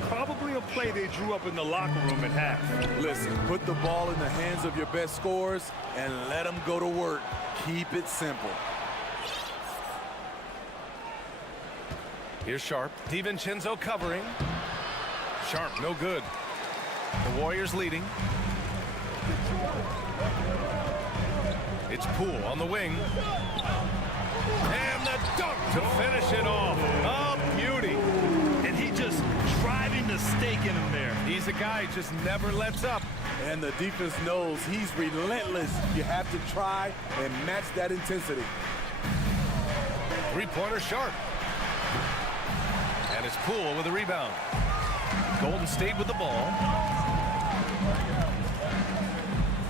Probably a play they drew up in the locker room at half. Listen, put the ball in the hands of your best scorers and let them go to work. Keep it simple. Here's Sharp. DiVincenzo covering. Sharp, no good. The Warriors leading. It's Poole on the wing. And the dunk to finish it off. A beauty. And he just driving the stake in him there. He's a guy who just never lets up. And the defense knows he's relentless. You have to try and match that intensity. Three-pointer Sharp. And it's Poole with a rebound. Golden State with the ball.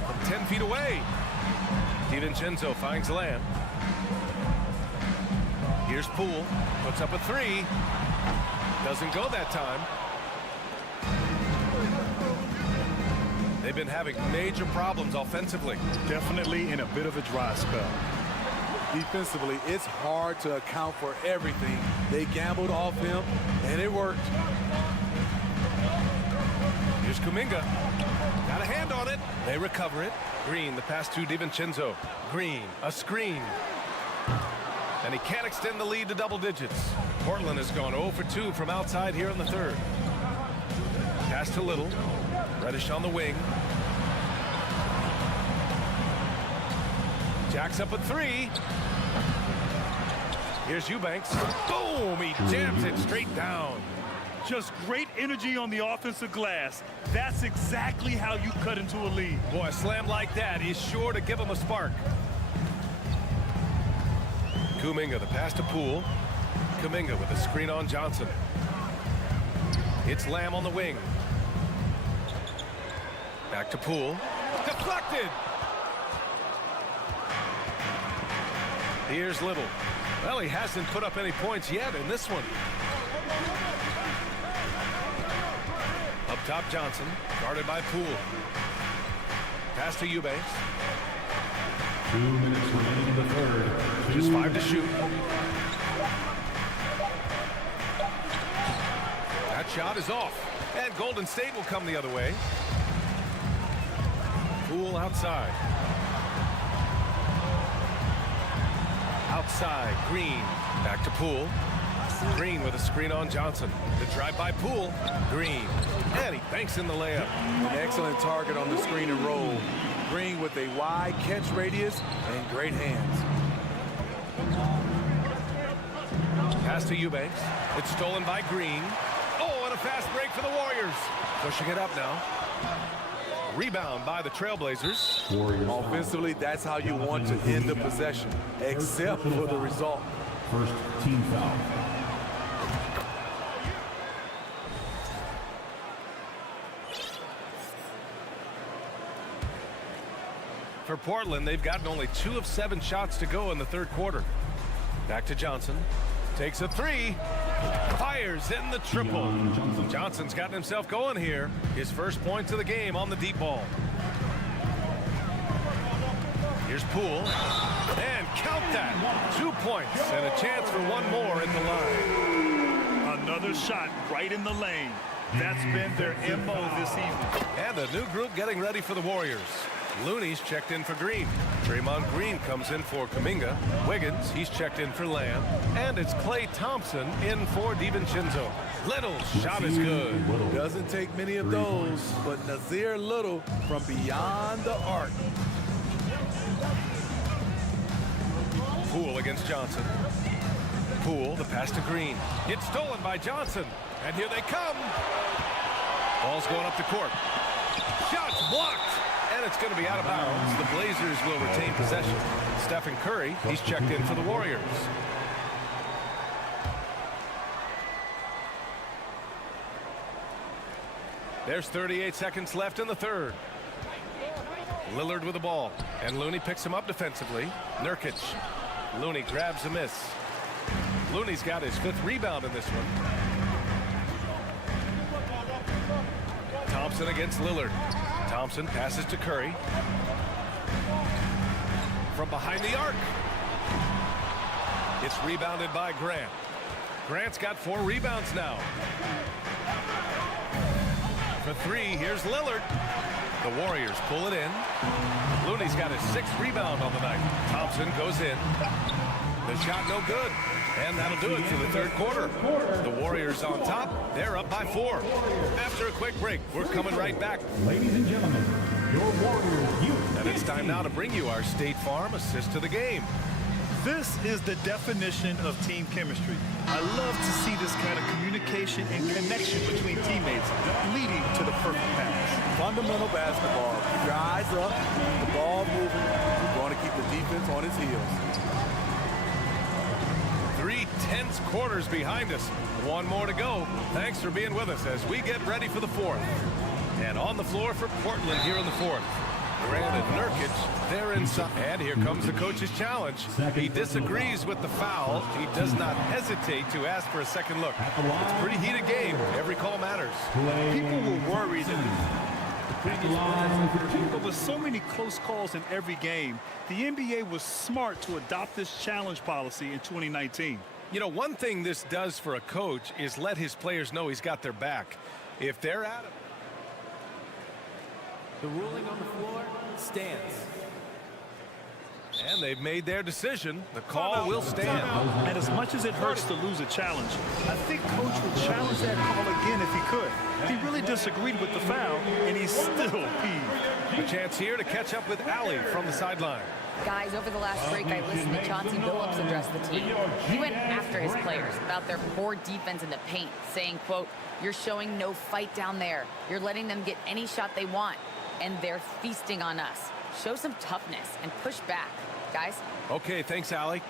From 10 feet away. DiVincenzo finds Lamb. Here's Poole. Puts up a three. Doesn't go that time. They've been having major problems offensively. Definitely in a bit of a dry spell. Defensively, it's hard to account for everything. They gambled off him, and it worked. Here's Kuminga. Got a hand on it. They recover it. Green, the pass to DiVincenzo. Green, a screen. And he can't extend the lead to double digits. Portland has gone 0 for 2 from outside here in the third. Pass to Little. Reddish on the wing. Jacks up a three. Here's Eubanks. Boom! He jams it straight down. Just great energy on the offensive glass. That's exactly how you cut into a lead. Boy, a slam like that is sure to give him a spark. Kuminga, the pass to Poole. Kuminga with a screen on Johnson. It's Lamb on the wing. Back to Poole. Deflected! Here's Little. Well, he hasn't put up any points yet in this one. Up top, Johnson. Guarded by Poole. Pass to Eubanks. 2 minutes remaining in the third. Just 5 to shoot. That shot is off. And Golden State will come the other way. Poole outside. Outside, Green. Back to Poole. Green with a screen on Johnson. The drive by Poole. Green. And he banks in the layup. An excellent target on the screen and roll. Green with a wide catch radius and great hands. Pass to Eubanks. It's stolen by Green. Oh, and a fast break for the Warriors. Pushing it up now. Rebound by the Trailblazers. Offensively, that's how you want to end the possession, except for the result. First team foul. For Portland, they've gotten only 2 of 7 shots to go in the third quarter. Back to Johnson. Takes a three. Fires in the triple. Johnson's gotten himself going here. His first points of the game on the deep ball. Here's Poole. And count that. 2 points and a chance for one more in the line. Another shot right in the lane. That's been their MO this evening. And a new group getting ready for the Warriors. Looney's checked in for Green. Draymond Green comes in for Kuminga. Wiggins, he's checked in for Lamb. And it's Klay Thompson in for DiVincenzo. Little shot is good. Doesn't take many of those, but Nazir Little from beyond the arc. Poole against Johnson. Poole, the pass to Green. It's stolen by Johnson. And here they come. Ball's going up the court. Shots blocked. And it's going to be out of bounds. The Blazers will retain possession. Stephen Curry, he's checked in for the Warriors. There's 38 seconds left in the third. Lillard with the ball, and Looney picks him up defensively. Nurkic. Looney grabs a miss. Looney's got his 5th rebound in this one. Thompson against Lillard. Thompson passes to Curry. From behind the arc. It's rebounded by Grant. Grant's got 4 rebounds now. For 3, here's Lillard. The Warriors pull it in. Looney's got his 6th rebound on the night. Thompson goes in. The shot no good. And that'll do it for the third quarter. The Warriors on top. They're up by 4. After a quick break, we're coming right back. Ladies and gentlemen, your Warriors. And it's time now to bring you our State Farm assist to the game. This is the definition of team chemistry. I love to see this kind of communication and connection between teammates leading to the perfect pass. Fundamental basketball. Keep your eyes up, keep the ball moving. We're going to keep the defense on its heels. 3 tense quarters behind us. 1 more to go. Thanks for being with us as we get ready for the 4th. And on the floor for Portland here in the 4th. Grant and Nurkic, they're inside. And here comes the coach's challenge. He disagrees with the foul. He does not hesitate to ask for a second look. It's a pretty heated game. Every call matters. People were worried but with so many close calls in every game, the NBA was smart to adopt this challenge policy in 2019. You know, one thing this does for a coach is let his players know he's got their back. If they're at it. The ruling on the floor stands. And they've made their decision. The call will stand. And as much as it hurts to lose a challenge, I think Coach would challenge that call again if he could. He really disagreed with the foul, and he's still peeved. A chance here to catch up with Allie from the sideline. Guys, over the last break, I listened to Chauncey Billups address the team. He went after his players about their poor defense in the paint, saying, quote, "You're showing no fight down there. You're letting them get any shot they want, and they're feasting on us. Show some toughness and push back, guys." Okay, thanks, Allie.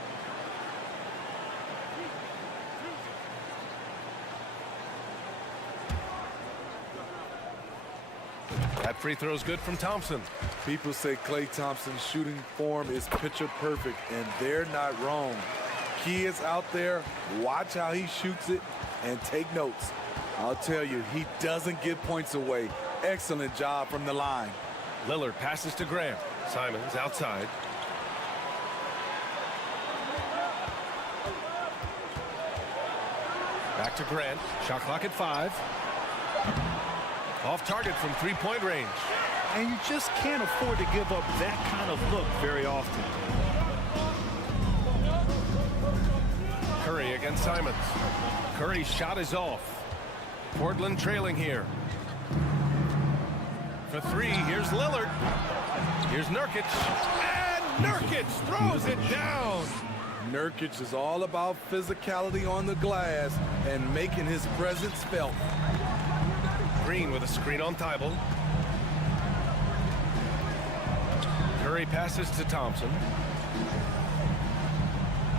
That free throw's good from Thompson. People say Klay Thompson's shooting form is picture perfect, and they're not wrong. Kids out there, watch how he shoots it and take notes. I'll tell you, he doesn't give points away. Excellent job from the line. Lillard passes to Grant. Simons outside. Back to Grant. Shot clock at 5. Off target from 3-point range. And you just can't afford to give up that kind of look very often. Curry against Simons. Curry's shot is off. Portland trailing here. For 3, here's Lillard. Here's Nurkic. And Nurkic throws it down. Nurkic is all about physicality on the glass and making his presence felt. Green with a screen on Thibault. Curry passes to Thompson.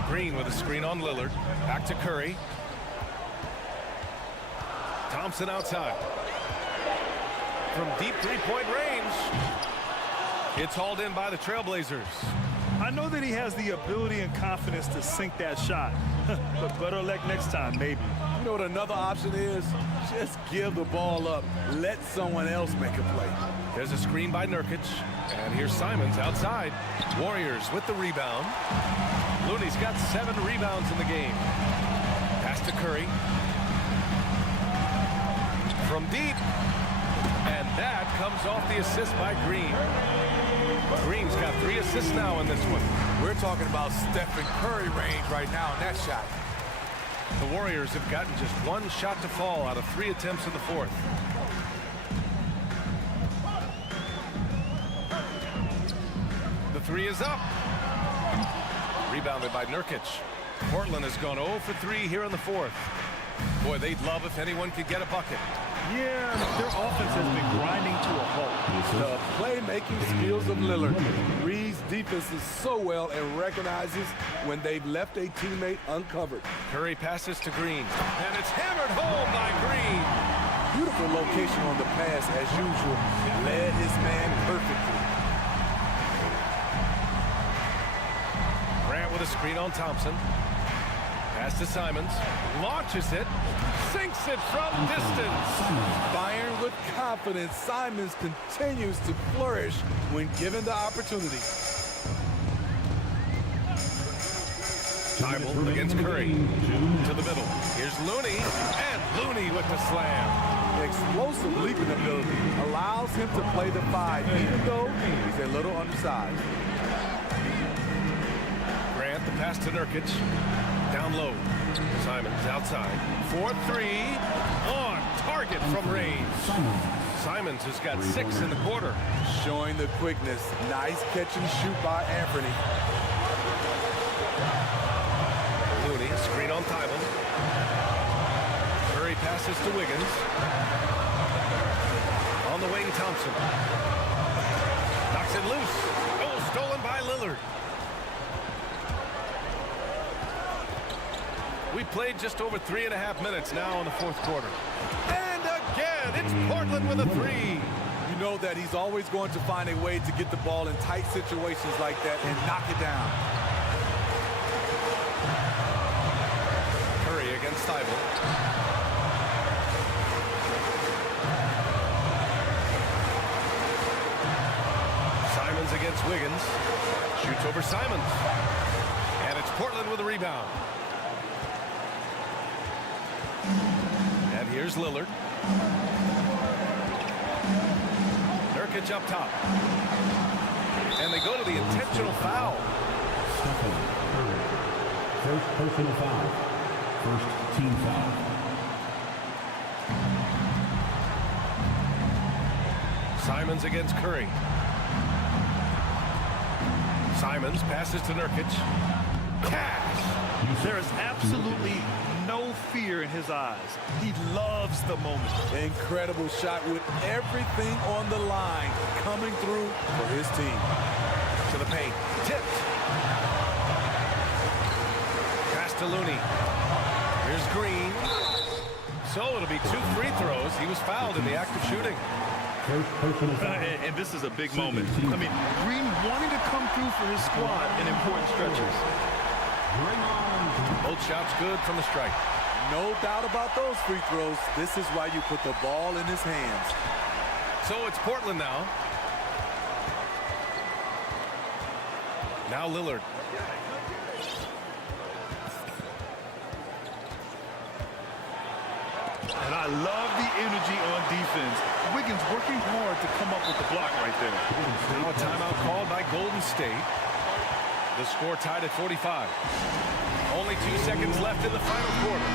Green with a screen on Lillard. Back to Curry. Thompson outside. From deep 3-point range. It's hauled in by the Trailblazers. I know that he has the ability and confidence to sink that shot, but better luck next time, maybe. You know what another option is? Just give the ball up. Let someone else make a play. There's a screen by Nurkic. And here's Simons outside. Warriors with the rebound. Looney's got 7 rebounds in the game. Pass to Curry. From deep. And that comes off the assist by Green. Green's got 3 assists now in this one. We're talking about Stephen Curry range right now in that shot. The Warriors have gotten just 1 shot to fall out of 3 attempts in the 4th. The 3 is up. Rebounded by Nurkic. Portland has gone 0 for 3 here in the 4th. Boy, they'd love if anyone could get a bucket. Yeah, their offense has been grinding to a halt. The playmaking skills of Lillard. Reads defenses so well and recognizes when they've left a teammate uncovered. Curry passes to Green. And it's hammered home by Green. Beautiful location on the pass, as usual. Led his man perfectly. Grant with a screen on Thompson. Pass to Simons. Launches it. Sinks it from distance. Firing with confidence, Simons continues to flourish when given the opportunity. Thibault against Curry. To the middle. Here's Looney. And Looney with the slam. Explosive leaping ability allows him to play the 5, even though he's a little undersized. Grant, the pass to Nurkic. Down low. Simons outside. 4-3. On target from range. Simons has got 6 in the quarter. Showing the quickness. Nice catch and shoot by Anthony. Looney, screen on Thibault. Curry passes to Wiggins. On the wing, Thompson. Knocks it loose. Oh, stolen by Lillard. We played just over 3.5 minutes now in the fourth quarter. And again, it's Portland with a 3. You know that he's always going to find a way to get the ball in tight situations like that and knock it down. Curry against Thibault. Simons against Wiggins. Shoots over Simons. And it's Portland with a rebound. And here's Lillard. Nurkic up top. And they go to the intentional foul. First personal foul. First team foul. Simons against Curry. Simons passes to Nurkic. Cash. There is absolutely no fear in his eyes. He loves the moment. Incredible shot with everything on the line coming through for his team. To the paint. Tipped. Pass to Looney. Here's Green. So it'll be 2 free throws. He was fouled in the act of shooting. And this is a big moment. I mean, Green wanting to come through for his squad in important stretches. Both shots good from the strike. No doubt about those free throws. This is why you put the ball in his hands. So it's Portland now. Now Lillard. And I love the energy on defense. Wiggins working hard to come up with the block right there. Now a timeout called by Golden State. The score tied at 45. Only 2 seconds left in the final quarter.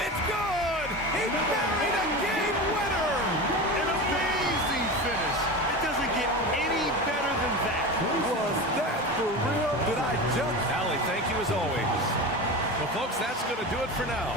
It's good! He buried a game winner! An amazing finish. It doesn't get any better than that. Was that for real? Did I jump? Allie, thank you as always. Well, folks, that's going to do it for now.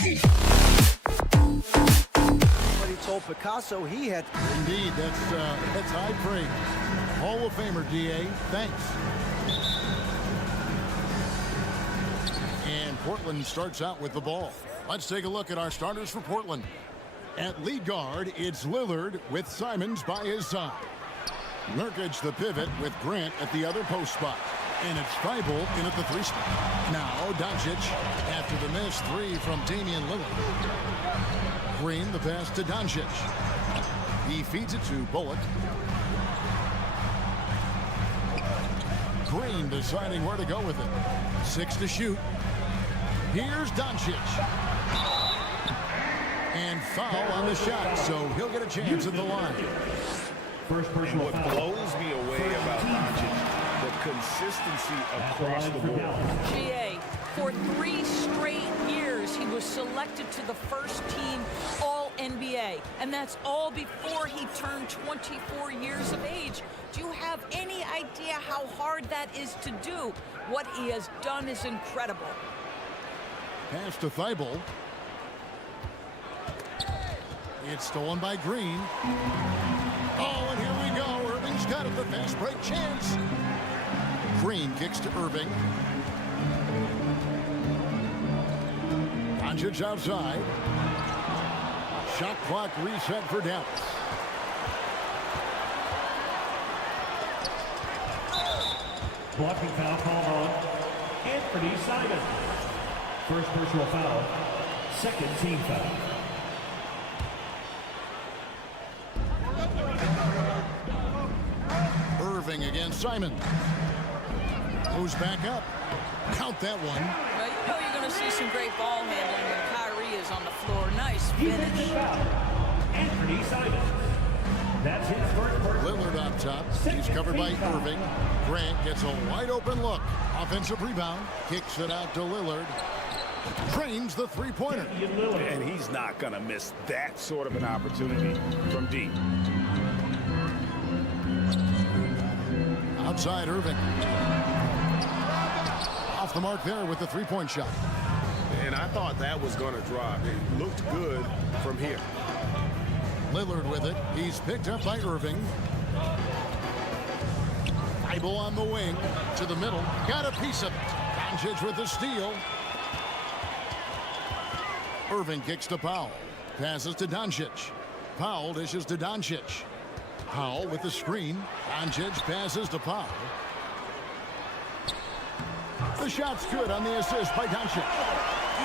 But he told Picasso he had. Indeed, that's high praise. Hall of Famer, D.A. Thanks. And Portland starts out with the ball. Let's take a look at our starters for Portland. At lead guard, it's Lillard with Simons by his side. Nurkic the pivot with Grant at the other post spot. And it's Thibault in at the 3 spot. Now Doncic after the missed 3 from Damian Lillard. Green the pass to Doncic. He feeds it to Bullock. Green deciding where to go with it. 6 to shoot. Here's Doncic. And foul on the shot, so he'll get a chance at the line. First personal foul. What blows me away about Doncic, the consistency across the board. GA, for 3 straight years, he was selected to the first team All-NBA, and that's all before he turned 24 years of age. Do you have any idea how hard that is to do? What he has done is incredible. Pass to Thibault. It's stolen by Green. Oh, and here we go. Irving's got it. The fast break chance. Green kicks to Irving. Doncic outside. Shot clock reset for Dallas. Blocking foul called on Anthony Simons. First personal foul, second team foul. Irving against Simon. Moves back up. Count that one. Well, you know you're going to see some great ball handling when Kyrie is on the floor. Nice finish. Anthony Simons. That's his first personal. Lillard up top. He's covered by Irving. Grant gets a wide open look. Offensive rebound. Kicks it out to Lillard. Drains the 3-pointer. And he's not going to miss that sort of an opportunity from deep. Outside Irving. Off the mark there with the 3-point shot. And I thought that was going to drop. It looked good from here. Lillard with it. He's picked up by Irving. Thibault on the wing to the middle. Got a piece of it. Doncic with the steal. Irving kicks to Powell. Passes to Doncic. Powell dishes to Doncic. Powell with the screen. Doncic passes to Powell. The shot's good on the assist by Doncic.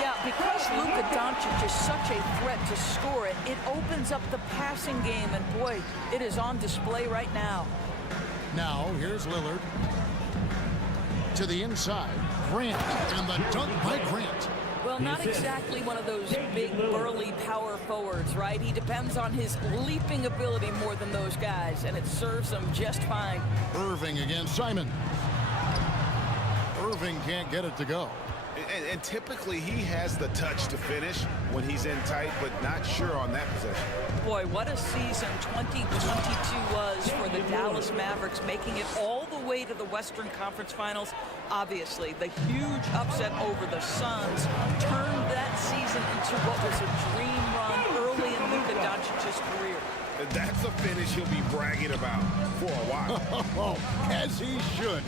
Yeah, because Luka Doncic is such a threat to score it, it opens up the passing game, and boy, it is on display right now. Now, here's Lillard. To the inside. Grant, and the dunk by Grant. Well, not exactly one of those big, burly power forwards, right? He depends on his leaping ability more than those guys, and it serves him just fine. Irving against Simon. Irving can't get it to go. And typically he has the touch to finish when he's in tight, but not sure on that possession. Boy, what a season 2022 was for the Dallas Mavericks, making it all the way to the Western Conference Finals. Obviously, the huge upset over the Suns turned that season into what was a dream run early in Luka Doncic's career. That's a finish he'll be bragging about for a while. As he should.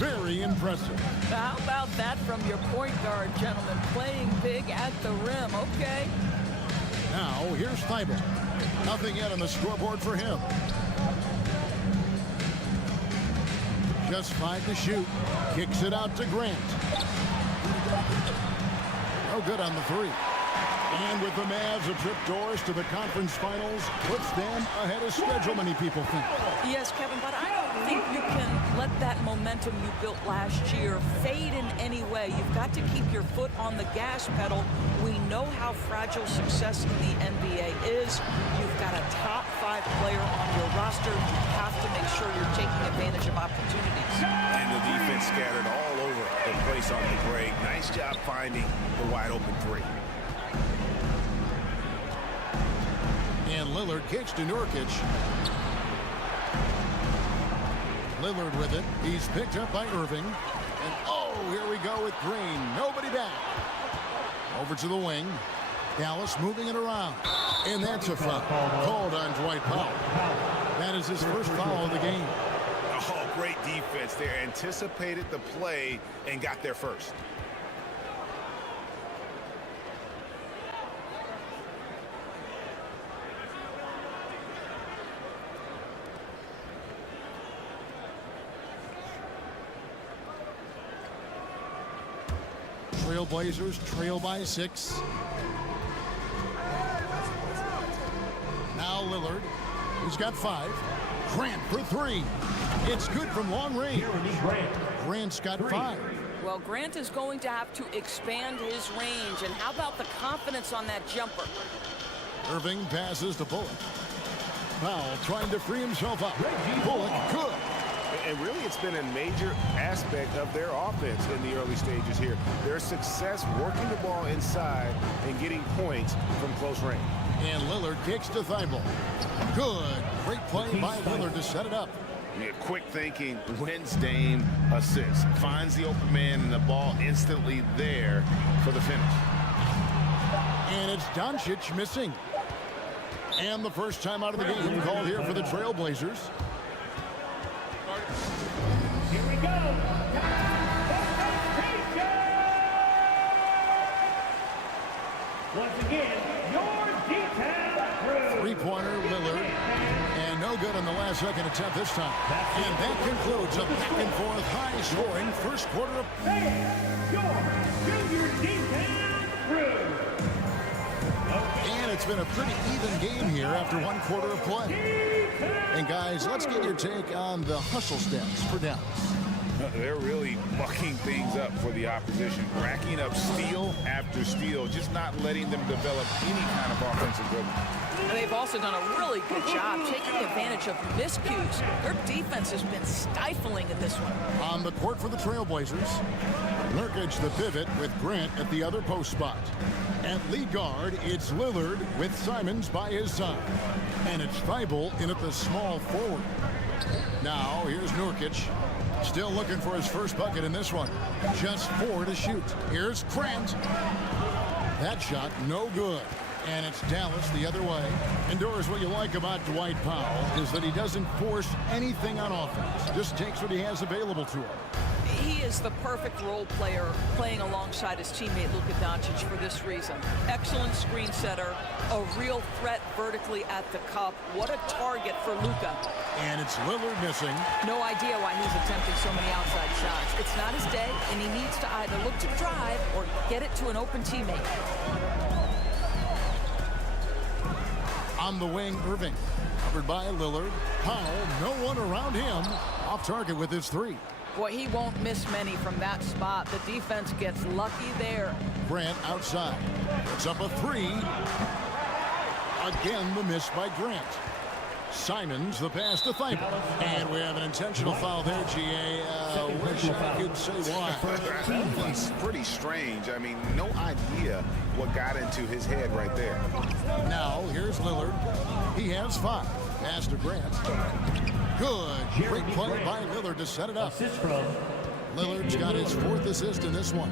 Very impressive. How about that from your point guard, gentlemen? Playing big at the rim. Okay. Now, here's Thibault. Nothing yet on the scoreboard for him. Just 5 to shoot. Kicks it out to Grant. No good on the 3. And with the Mavs a trip doors to the conference finals, puts them ahead of schedule, many people think. Yes, Kevin, but I don't think you can let that momentum you built last year fade in any way. You've got to keep your foot on the gas pedal. We know how fragile success in the NBA is. You've got a top 5 player on your roster. You have to make sure you're taking advantage of opportunities. And the defense scattered all over the place on the break. Nice job finding the wide open 3. And Lillard kicks to Nurkic. Lillard with it. He's picked up by Irving. And oh, here we go with Green. Nobody back. Over to the wing. Dallas moving it around. And that's a foul called on Dwight Powell. That is his first foul of the game. Oh, great defense there. Anticipated the play and got there first. Trailblazers trail by 6. Now Lillard. He's got 5. Grant for 3. It's good from long range. Grant's got 5. Well, Grant is going to have to expand his range. And how about the confidence on that jumper? Irving passes to Bullock. Powell trying to free himself up. Bullock good. And really, it's been a major aspect of their offense in the early stages here. Their success working the ball inside and getting points from close range. And Lillard kicks to Thibault. Good. Great play by Lillard to set it up. Yeah, quick thinking, wins Dame assist. Finds the open man and the ball instantly there for the finish. And it's Doncic missing. And the first time out of the game called here for the Trailblazers. Here we go. Once again, your detail crew. Three-pointer, Lillard. And no good on the last second attempt this time. And that concludes a back-and-forth high-scoring first quarter of... Your junior detail crew. And it's been a pretty even game here after one quarter of play. And guys, let's get your take on the hustle stats for Dallas. They're really mucking things up for the opposition, racking up steal after steal, just not letting them develop any kind of offensive rhythm. And they've also done a really good job taking advantage of miscues. Their defense has been stifling in this one. On the court for the Trailblazers, Nurkic the pivot with Grant at the other post spot. At lead guard, it's Lillard with Simons by his side. And it's Thibault in at the small forward. Now, here's Nurkic. Still looking for his first bucket in this one. Just 4 to shoot. Here's Grant. That shot, no good. And it's Dallas the other way. And Doris, what you like about Dwight Powell is that he doesn't force anything on offense. Just takes what he has available to him. He is the perfect role player playing alongside his teammate Luka Doncic for this reason. Excellent screen setter, a real threat vertically at the cup. What a target for Luka. And it's Lillard missing. No idea why he's attempting so many outside shots. It's not his day, and he needs to either look to drive or get it to an open teammate. On the wing, Irving. Covered by Lillard. Powell, no one around him. Off target with his 3. Boy, he won't miss many from that spot. The defense gets lucky there. Grant outside. It's up a 3. Again, the miss by Grant. Simons, the pass to Thibault. And we have an intentional foul there, G.A. Wish I could say why. That's pretty strange. I mean, no idea what got into his head right there. Now, here's Lillard. He has 5. Pass to Grant. Good. Great play by Lillard to set it up. Lillard's got his 4th assist in this one.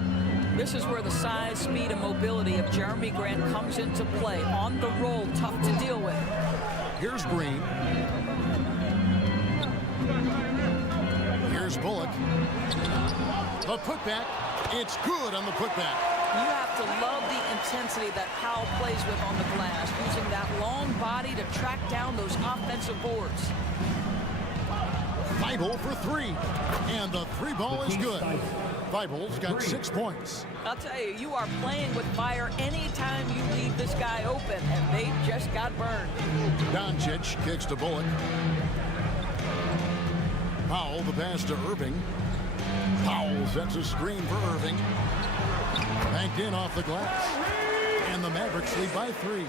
This is where the size, speed, and mobility of Jeremy Grant comes into play. On the roll, tough to deal with. Here's Green. Here's Bullock. The putback. It's good on the putback. You have to love the intensity that Powell plays with on the glass, using that long body to track down those offensive boards. Thibault for 3. And the 3 ball is good. Thibault's got 6 points. I'll tell you, you are playing with fire anytime you leave this guy open, and they just got burned. Doncic kicks to Bullock. Powell, the pass to Irving. Powell sets a screen for Irving. Banked in off the glass. And the Mavericks lead by 3.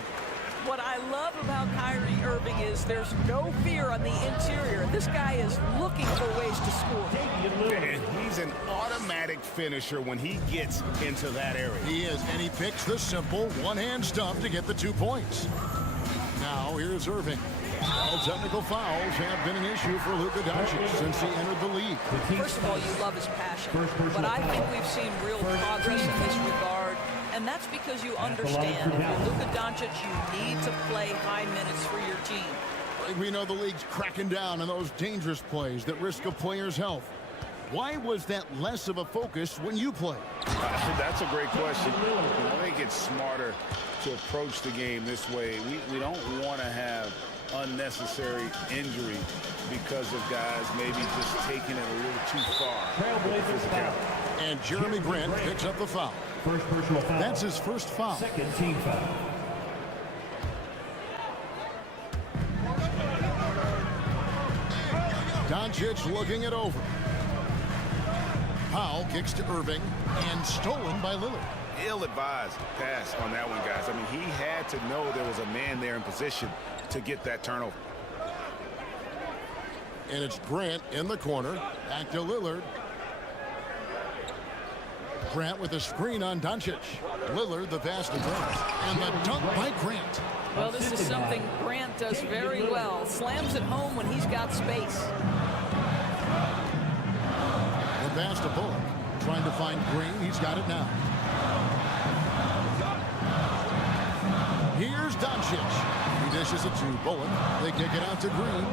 What I love about Kyrie Irving is there's no fear on the interior. This guy is looking for ways to score. And he's an automatic finisher when he gets into that area. He is, and he picks the simple one-hand stuff to get the 2 points. Now, here's Irving. All technical fouls have been an issue for Luka Doncic since he entered the league. First of all, you love his passion, but I think we've seen real progress in this regard. And And that's because you understand if you're Luka Doncic, you need to play high minutes for your team. We know the league's cracking down on those dangerous plays that risk a player's health. Why was that less of a focus when you play? That's a great question. I think it's smarter to approach the game this way. We don't want to have unnecessary injury because of guys maybe just taking it a little too far. And Jeremy Grant picks up the foul. First personal foul. That's his first foul. Second team foul. Doncic looking it over. Powell kicks to Irving and stolen by Lillard. Ill-advised pass on that one, guys. I mean, he had to know there was a man there in position to get that turnover. And it's Grant in the corner. Back to Lillard. Grant with a screen on Doncic. Lillard the pass to Grant. And the dunk by Grant. Well, this is something Grant does very well. Slams it home when he's got space. The pass to Bullock. Trying to find Green. He's got it now. Here's Doncic. He dishes it to Bullock. They kick it out to Green.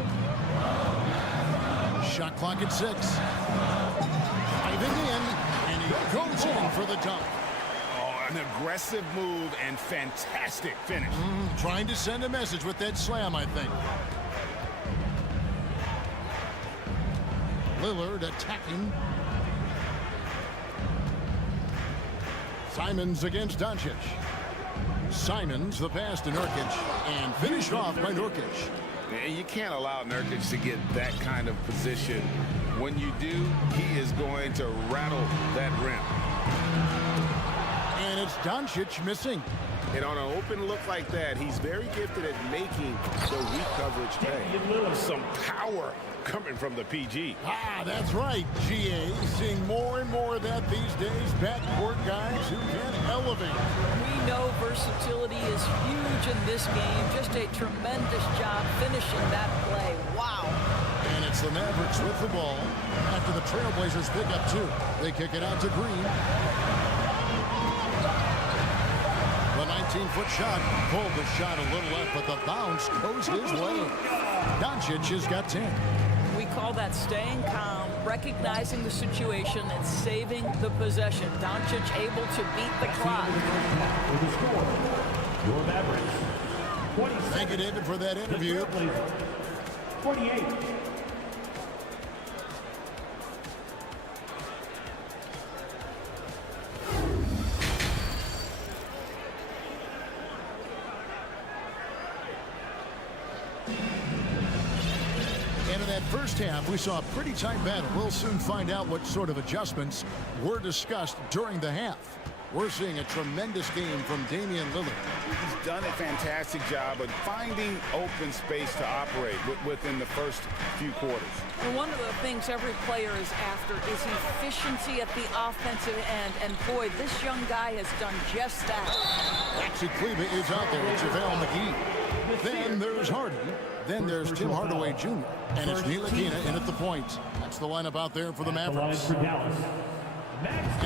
Shot clock at 6. Diving in, and he goes in for the dunk. Oh, an aggressive move and fantastic finish. Trying to send a message with that slam, I think. Lillard attacking. Simons against Doncic. Simons the pass to Nurkic and finished off by Nurkic. And you can't allow Nurkic to get that kind of position. When you do, he is going to rattle that rim. And it's Doncic missing. And on an open look like that, he's very gifted at making the weak coverage pay. Some power coming from the PG. Ah, that's right, GA. Seeing more and more of that these days. Backcourt guys who can elevate. We know versatility is huge in this game. Just a tremendous job finishing that play. Wow. And it's the Mavericks with the ball after the Trailblazers pick up 2. They kick it out to Green. The 19-foot shot pulled the shot a little left, but the bounce goes his way. Doncic has got 10. We call that staying calm, recognizing the situation, and saving the possession. Doncic able to beat the clock. With the score, your Mavericks. Thank you, David, for that interview. 48. And in that first half, we saw a pretty tight battle. We'll soon find out what sort of adjustments were discussed during the half. We're seeing a tremendous game from Damian Lillard. He's done a fantastic job of finding open space to operate within the first few quarters. And one of the things every player is after is efficiency at the offensive end. And boy, this young guy has done just that. Actually, Kleba is out there. It's JaVale McGee. Then there's Harden. Then there's Tim Hardaway Jr. And it's Ntilikina in at the point. That's the lineup out there for the Mavericks.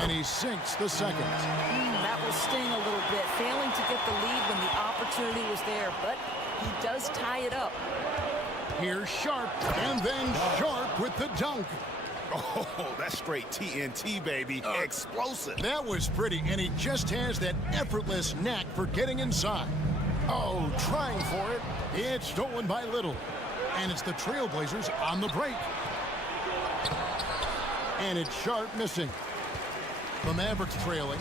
And he sinks the second. That will sting a little bit. Failing to get the lead when the opportunity was there. But he does tie it up. Here's Sharp. And then Sharp with the dunk. Oh, that's straight TNT, baby. Explosive. That was pretty. And he just has that effortless knack for getting inside. Oh, trying for it. It's stolen by Little. And it's the Trailblazers on the break. And it's Sharp missing. The Mavericks trailing.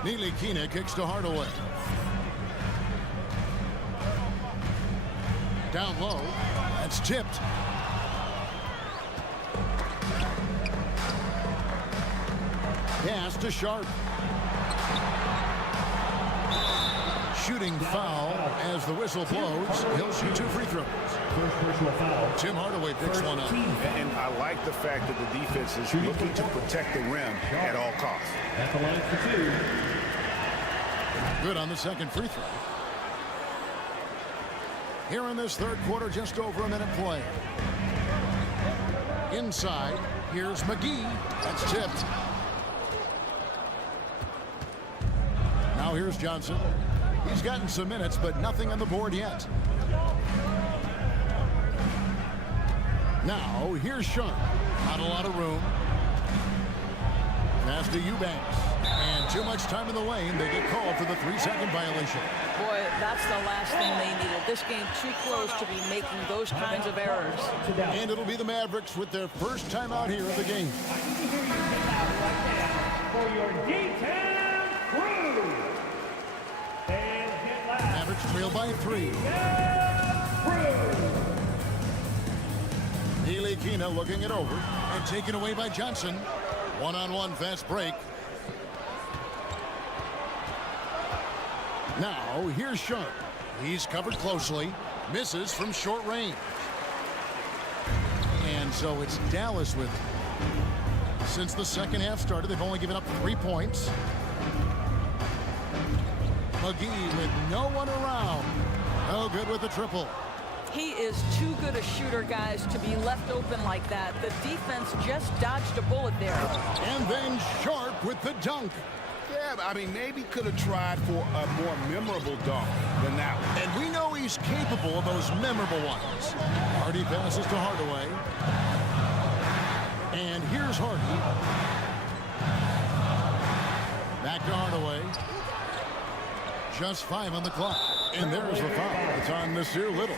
Ntilikina kicks to Hardaway. Down low. That's tipped. Pass to Sharp. Shooting foul as the whistle blows. He'll shoot 2 free throws. First personal foul. Tim Hardaway picks one up. And I like the fact that the defense is looking to protect the rim at all costs. At the line for 2. Good on the second free throw. Here in this third quarter, just over a minute play. Inside, here's McGee. That's tipped. Now here's Johnson. He's gotten some minutes, but nothing on the board yet. Now here's Sharp. Not a lot of room. Pass to Eubanks. And too much time in the lane. They get called for the 3-second violation. Boy, that's the last thing they needed. This game too close to be making those kinds of errors. And it'll be the Mavericks with their first time out here of the game. For your D10 crew. And get last. Mavericks trail by 3. Ntilikina looking it over and taken away by Johnson. One-on-one fast break. Now here's Sharp. He's covered closely. Misses from short range. And so it's Dallas with it. Since the second half started, they've only given up 3 points. McGee with no one around. No good with the triple. He is too good a shooter, guys, to be left open like that. The defense just dodged a bullet there. And then Sharp with the dunk. Yeah, I mean, maybe could have tried for a more memorable dunk than that one. And we know he's capable of those memorable ones. Hardy passes to Hardaway. And here's Hardy. Back to Hardaway. Just 5 on the clock. And there's the foul. It's on Nasir Little.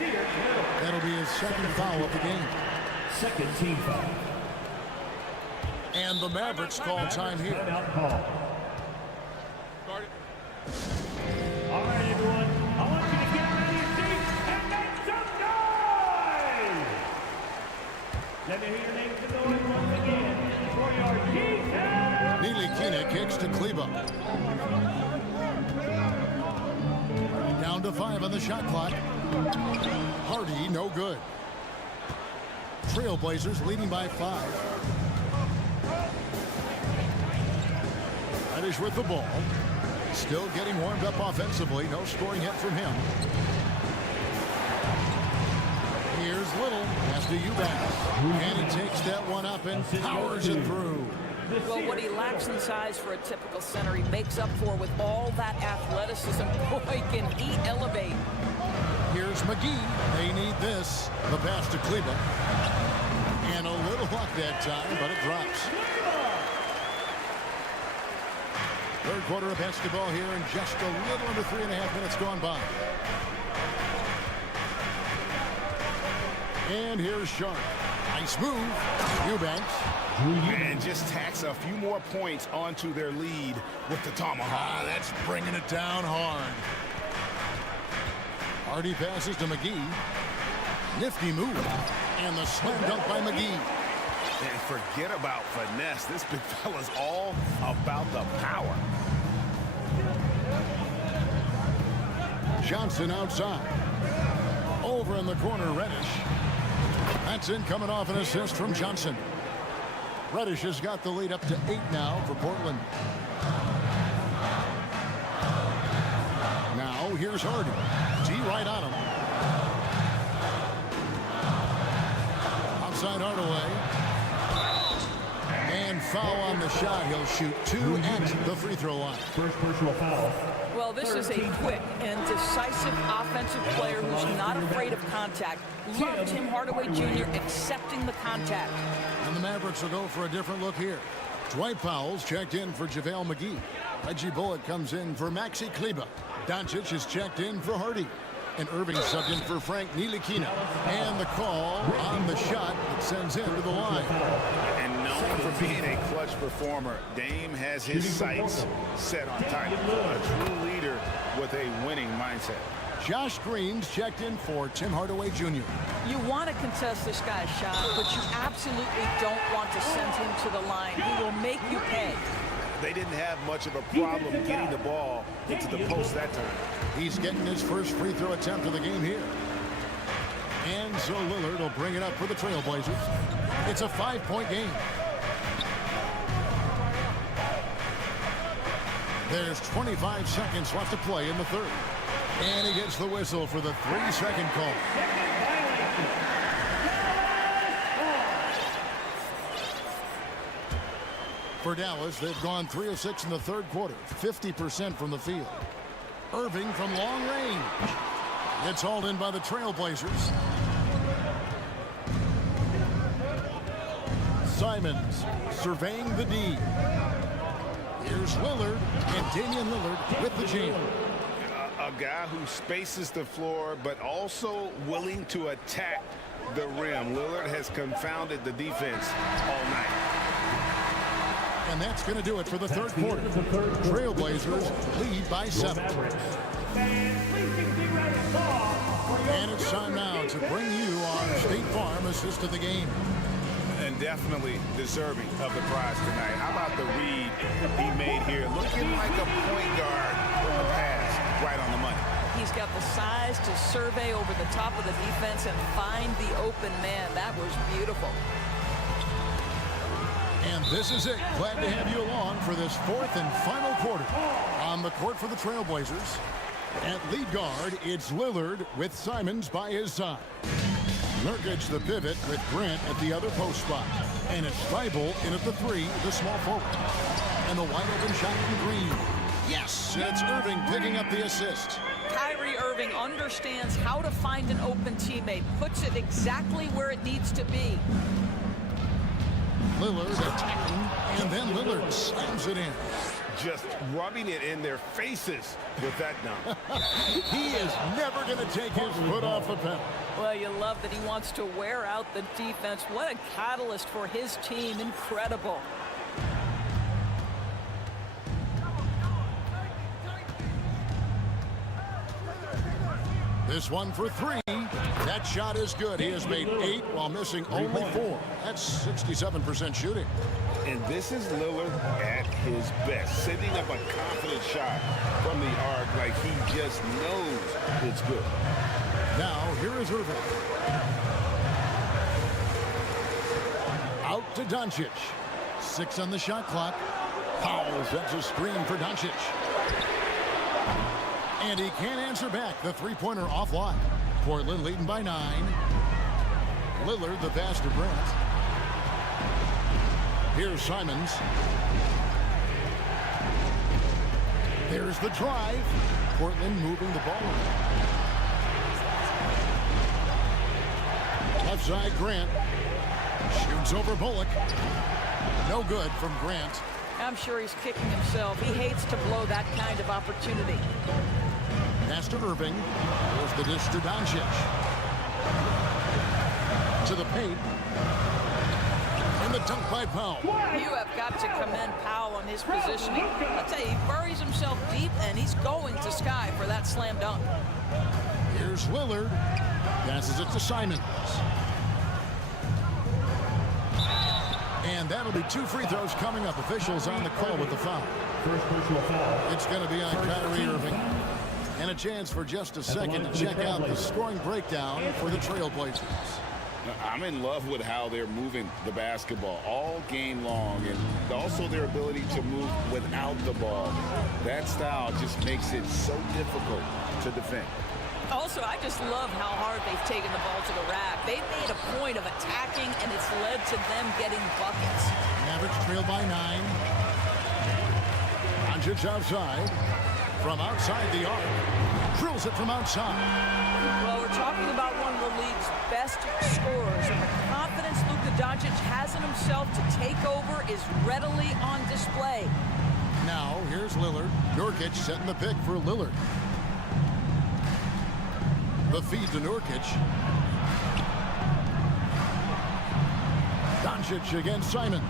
That'll be his second foul of the game. Second team foul. And the Mavericks call time here. All right, everyone. I want you to get out of your seats and make some noise. Let me hear your names and noise once again for your D10. Ntilikina kicks to Kleber. Down to 5 on the shot clock. Hardy, no good. Trailblazers leading by 5. Reddish with the ball. Still getting warmed up offensively. No scoring hit from him. Here's Little. Pass to Eubanks. And he takes that one up and powers it through. Well, what he lacks in size for a typical center, he makes up for with all that athleticism. Boy, can he elevate. Here's McGee. They need this. The pass to Kleber. And a little luck that time, but it drops. Third quarter of basketball here, and just a little under 3.5 minutes gone by. And here's Sharp. Nice move. Eubanks. And just tacks a few more points onto their lead with the tomahawk. That's bringing it down hard. Hardy passes to McGee. Nifty move. And the slam dunk by McGee. And forget about finesse. This big fella's all about the power. Johnson outside. Over in the corner, Reddish. That's in, coming off an assist from Johnson. Reddish has got the lead up to 8 now for Portland. Now here's Hardy. D right on him. Outside Hardaway. And foul on the shot. He'll shoot 2 at the free throw line. First personal foul. Well, this is a quick and decisive offensive player who's not afraid of contact. Love Tim Hardaway Jr. accepting the contact. And the Mavericks will go for a different look here. Dwight Powell's checked in for JaVale McGee. Reggie Bullock comes in for Maxi Kleber. Doncic is checked in for Hardy. And Irving subbed in for Frank Ntilikina. And the call on the shot that sends him to the line. And known for being a clutch performer, Dame has his sights set on target. A true leader with a winning mindset. Josh Green's checked in for Tim Hardaway Jr. You want to contest this guy's shot, but you absolutely don't want to send him to the line. He will make you pay. They didn't have much of a problem getting the ball into the post that time. He's getting his first free throw attempt of the game here. And so Lillard will bring it up for the Trailblazers. It's a 5-point game. There's 25 seconds left to play in the third. And he gets the whistle for the 3-second call. For Dallas, they've gone 3 of 6 in the third quarter, 50% from the field. Irving from long range. It's hauled in by the Trailblazers. Simons surveying the D. Here's Lillard, and Damian Lillard with the jam. A guy who spaces the floor, but also willing to attack the rim. Lillard has confounded the defense all night. And that's going to do it for the third quarter. Trailblazers lead by 7. And it's time now to bring you our State Farm assist of the game. And definitely deserving of the prize tonight. How about the read he made here? Looking like a point guard with a pass right on the money. He's got the size to survey over the top of the defense and find the open man. That was beautiful. And this is it. Glad to have you along for this fourth and final quarter. On the court for the Trailblazers. At lead guard, it's Lillard with Simons by his side. Nurkic the pivot with Grant at the other post spot. And it's Thibault in at the 3, the small forward. And the wide open shot from Green. Yes, it's Irving picking up the assist. Kyrie Irving understands how to find an open teammate, puts it exactly where it needs to be. Lillard attacking, and then Lillard slams it in. Just rubbing it in their faces with that dunk. He is never going to take his foot off the pedal. Well, you love that he wants to wear out the defense. What a catalyst for his team. Incredible. This one for 3. That shot is good. He has made 8 while missing only 4. That's 67% shooting. And this is Lillard at his best, sending up a confident shot from the arc like he just knows it's good. Now, here is Irving. Out to Doncic. 6 on the shot clock. Powell sets a screen for Doncic. And he can't answer back. The three-pointer offline. Portland leading by 9. Lillard the pass to Grant. Here's Simons. There's the drive. Portland moving the ball. Left side, Grant. Shoots over Bullock. No good from Grant. I'm sure he's kicking himself. He hates to blow that kind of opportunity. Pass to Irving. There's the dish to Doncic. To the paint. And the dunk by Powell. You have got to commend Powell on his positioning. I'll tell you, he buries himself deep, and he's going to Sky for that slam dunk. Here's Lillard. Passes it to Simons. And that'll be 2 free throws coming up. Officials on the call with the foul. First personal foul. It's going to be on Kyrie Irving. And a chance for just a second to check out the scoring breakdown for the Trailblazers. I'm in love with how they're moving the basketball all game long, and also their ability to move without the ball. That style just makes it so difficult to defend. Also, I just love how hard they've taken the ball to the rack. They've made a point of attacking, and it's led to them getting buckets. Mavericks trail by 9. Doncic outside. From outside the arc. Drills it from outside. Well, we're talking about one of the league's best scorers, and the confidence Luka Doncic has in himself to take over is readily on display. Now, here's Lillard. Nurkic setting the pick for Lillard. The feed to Nurkic. Doncic against Simon.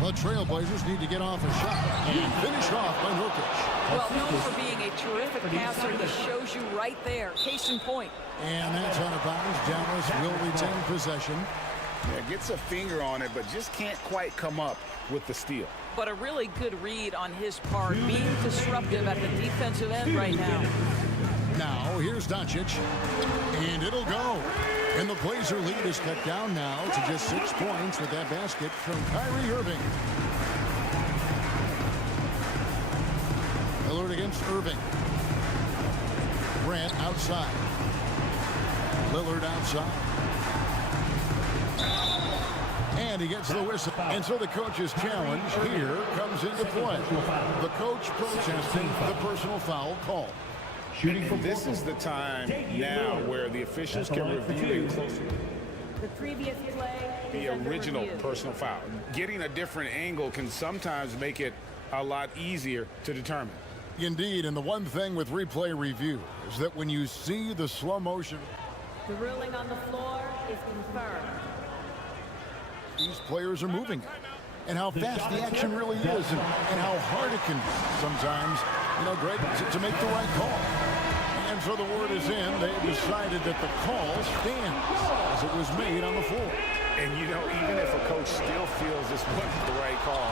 The Trailblazers need to get off a shot. And finished off by Nurkic. Well, known for being a terrific passer, he shows you right there. Case in point. And that's out of bounds. Dallas will retain possession. Yeah, gets a finger on it, but just can't quite come up with the steal. But a really good read on his part, being disruptive at the defensive end right now. Now, here's Doncic. And it'll go. And the Blazer lead is cut down now to just 6 points with that basket from Kyrie Irving. Lillard against Irving. Grant outside. Lillard outside. And he gets the whistle. And so the coach's challenge here comes into play. The coach protesting the personal foul call. This is the time now where the officials can review The previous play. the original personal foul. Getting a different angle can sometimes make it a lot easier to determine. Indeed, and the one thing with replay review is that when you see the slow motion, The ruling on the floor is confirmed. these players are moving it, and how fast the action really is, and how hard it can be sometimes, Greg, to make the right call. And so the word is in. They've decided that the call stands as it was made on the floor. And, even if a coach still feels this wasn't the right call,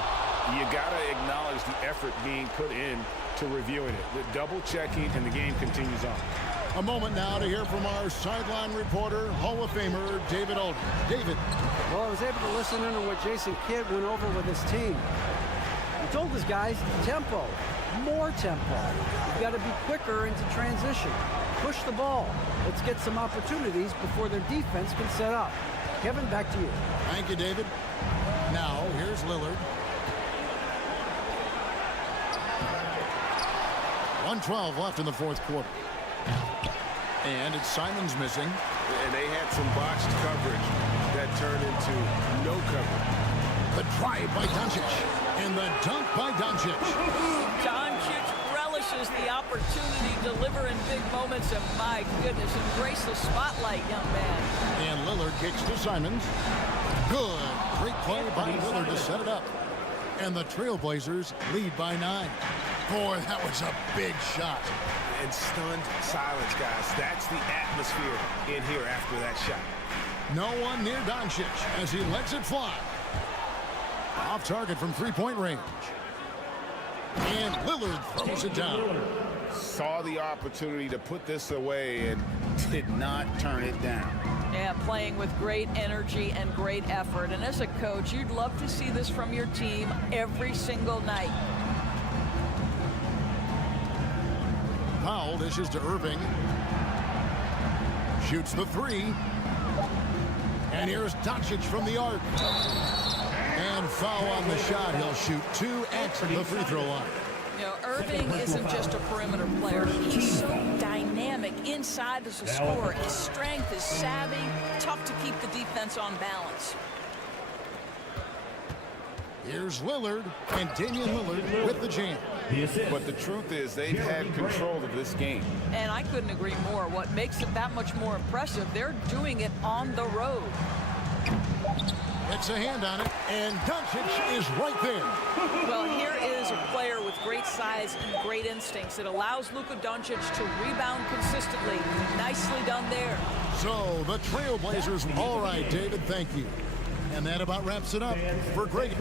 you got to acknowledge the effort being put in to reviewing it. The double checking, and the game continues on. A moment now to hear from our sideline reporter, Hall of Famer David Aldridge. David. Well, I was able to listen in on what Jason Kidd went over with his team. He told his guys, tempo, more tempo. You've got to be quicker into transition. Push the ball. Let's get some opportunities before their defense can set up. Kevin, back to you. Thank you, David. Now, here's Lillard. 1:12 left in the fourth quarter. And it's Simons missing. And they had some botched coverage that turned into no coverage. The drive by Doncic. And the dunk by Doncic. Doncic relishes the opportunity to deliver in big moments, and my goodness, embrace the spotlight, young man. And Lillard kicks to Simons. Good. Great play by Lillard to set it up. And the Trailblazers lead by 9. Boy, that was a big shot. And stunned silence, guys. That's the atmosphere in here after that shot. No one near Doncic as he lets it fly. Off target from three-point range. And Lillard throws it down. Saw the opportunity to put this away and did not turn it down. Yeah, playing with great energy and great effort. And as a coach, you'd love to see this from your team every single night. Powell dishes to Irving. Shoots the three. And here's Doncic from the arc. And foul on the shot. He'll shoot 2 at the free throw line. Irving isn't just a perimeter player. He's so dynamic inside as a scorer. His strength, his savvy, tough to keep the defense on balance. Here's Lillard, and Damian Lillard with the jam. But the truth is they've had control of this game. And I couldn't agree more. What makes it that much more impressive, they're doing it on the road. Gets a hand on it, and Doncic is right there. Well, here is a player with great size and great instincts. It allows Luka Doncic to rebound consistently. Nicely done there. So the Trailblazers, all right, David, thank you. And that about wraps it up for Greg.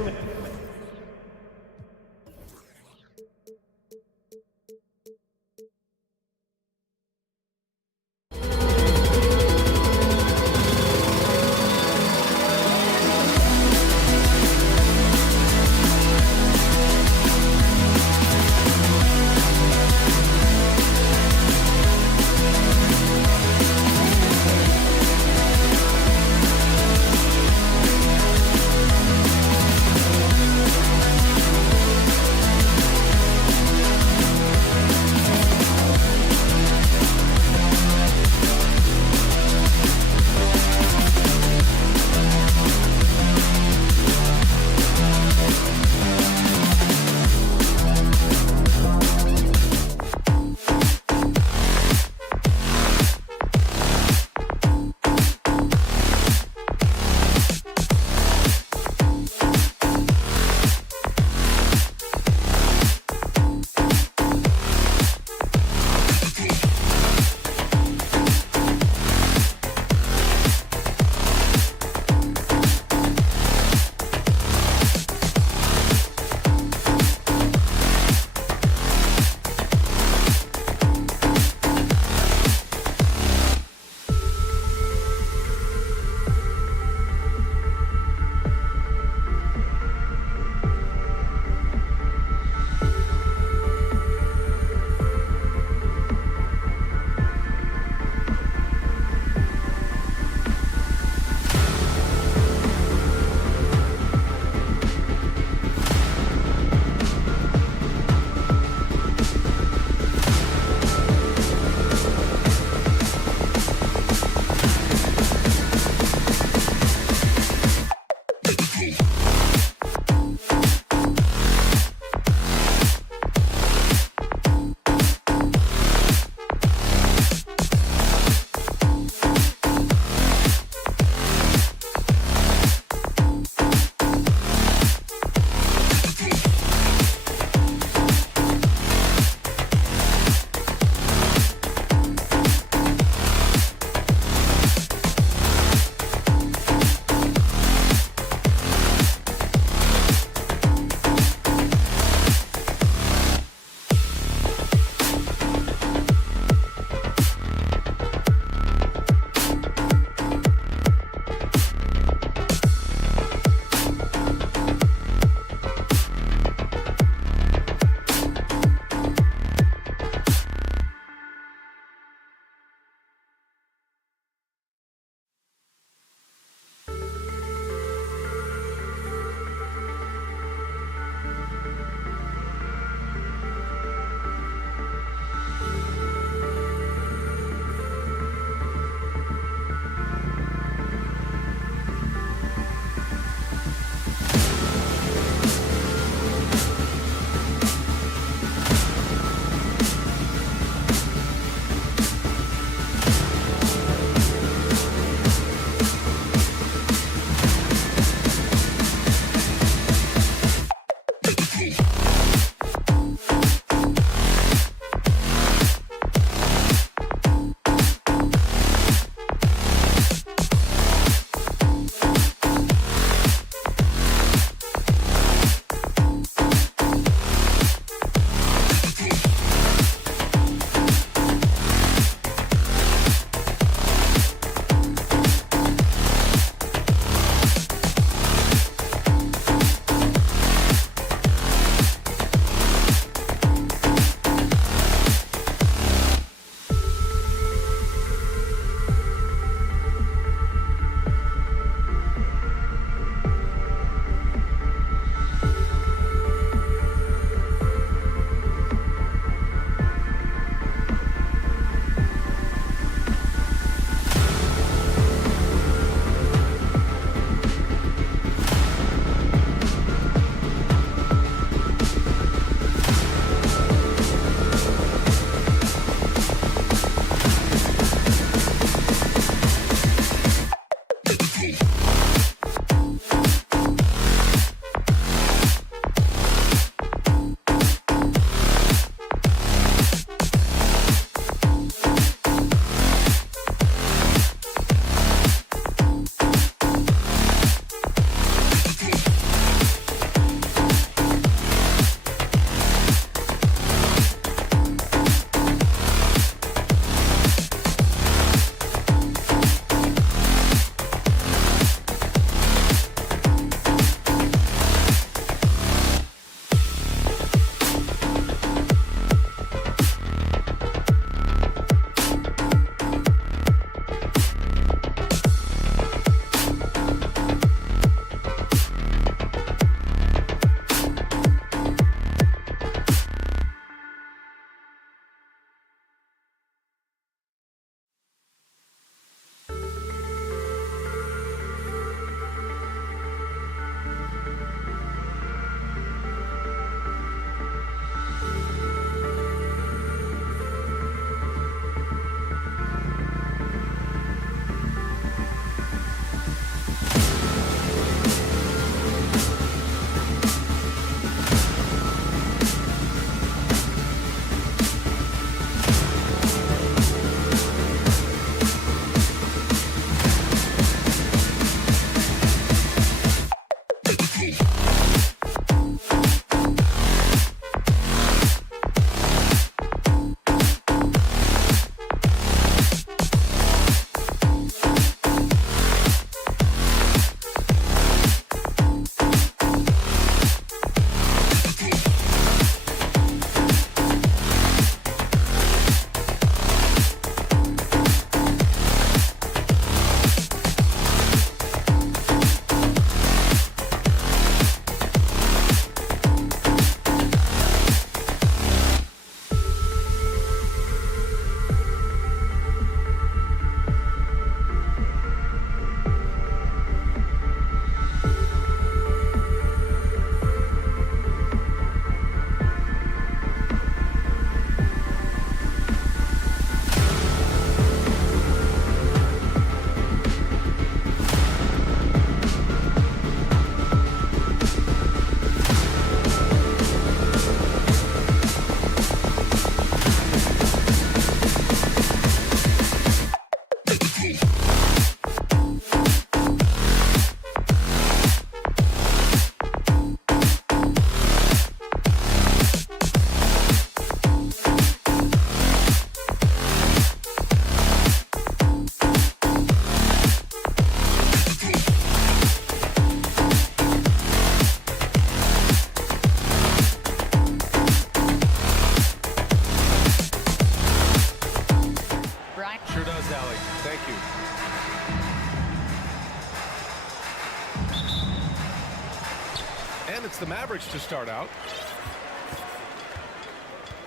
the Mavericks to start out.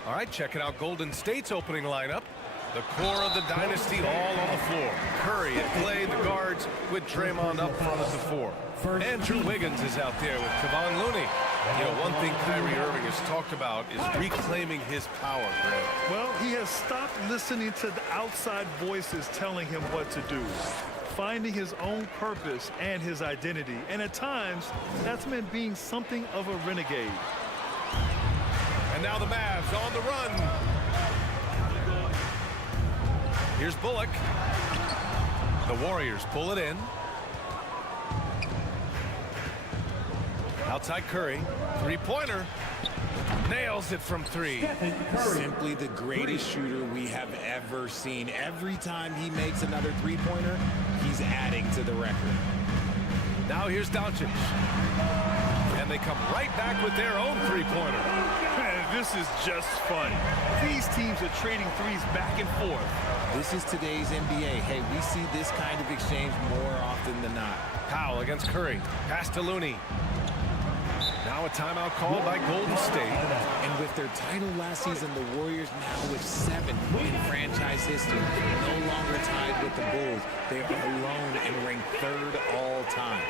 All right, checking out Golden State's opening lineup. The core of the dynasty all on the floor. Curry and Clay, the guards, with Draymond up front at the 4. Andrew Wiggins is out there with Kevon Looney. You know, one thing Kyrie Irving has talked about is reclaiming his power, Grant. Well, he has stopped listening to the outside voices telling him what to do, finding his own purpose and his identity. And at times, that's meant being something of a renegade. And now the Mavs on the run. Here's Bullock. The Warriors pull it in. Outside Curry. Three-pointer. Nails it from 3. Simply the greatest shooter we have ever seen. Every time he makes another three-pointer, he's adding to the record. Now here's Doncic. And they come right back with their own three-pointer. Man, this is just fun. These teams are trading threes back and forth. This is today's NBA. Hey, we see this kind of exchange more often than not. Powell against Curry. Pass to Looney. Now a timeout called by Golden State. And with their title last season, the Warriors now with 7 in franchise history. No longer tied with the Bulls. They are alone and ranked 3rd all time.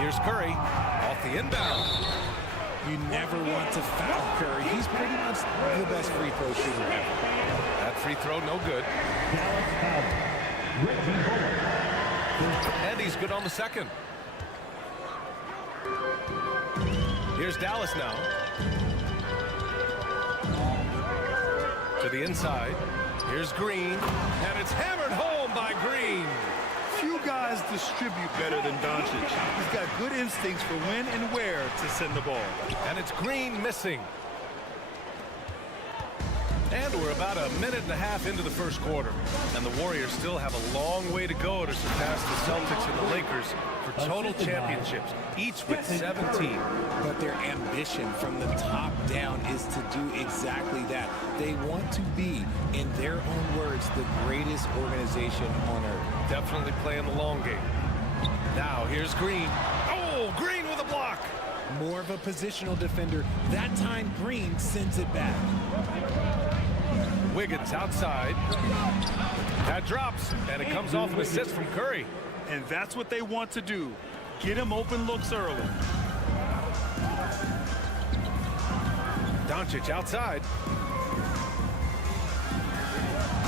Here's Curry off the inbound. You never want to foul Curry. He's pretty much the best free throw shooter ever. That free throw no good. And he's good on the second. Here's Dallas now. To the inside. Here's Green. And it's hammered home by Green. Few guys distribute better than Doncic. He's got good instincts for when and where to send the ball. And it's Green missing. And we're about a minute and a half into the first quarter. And the Warriors still have a long way to go to surpass the Celtics and the Lakers for total championships, each with 17. But their ambition from the top down is to do exactly that. They want to be, in their own words, the greatest organization on earth. Definitely playing the long game. Now here's Green. Oh, Green with a block. More of a positional defender. That time Green sends it back. Wiggins outside. That drops, and it comes off an assist from Curry. And that's what they want to do. Get him open looks early. Doncic outside.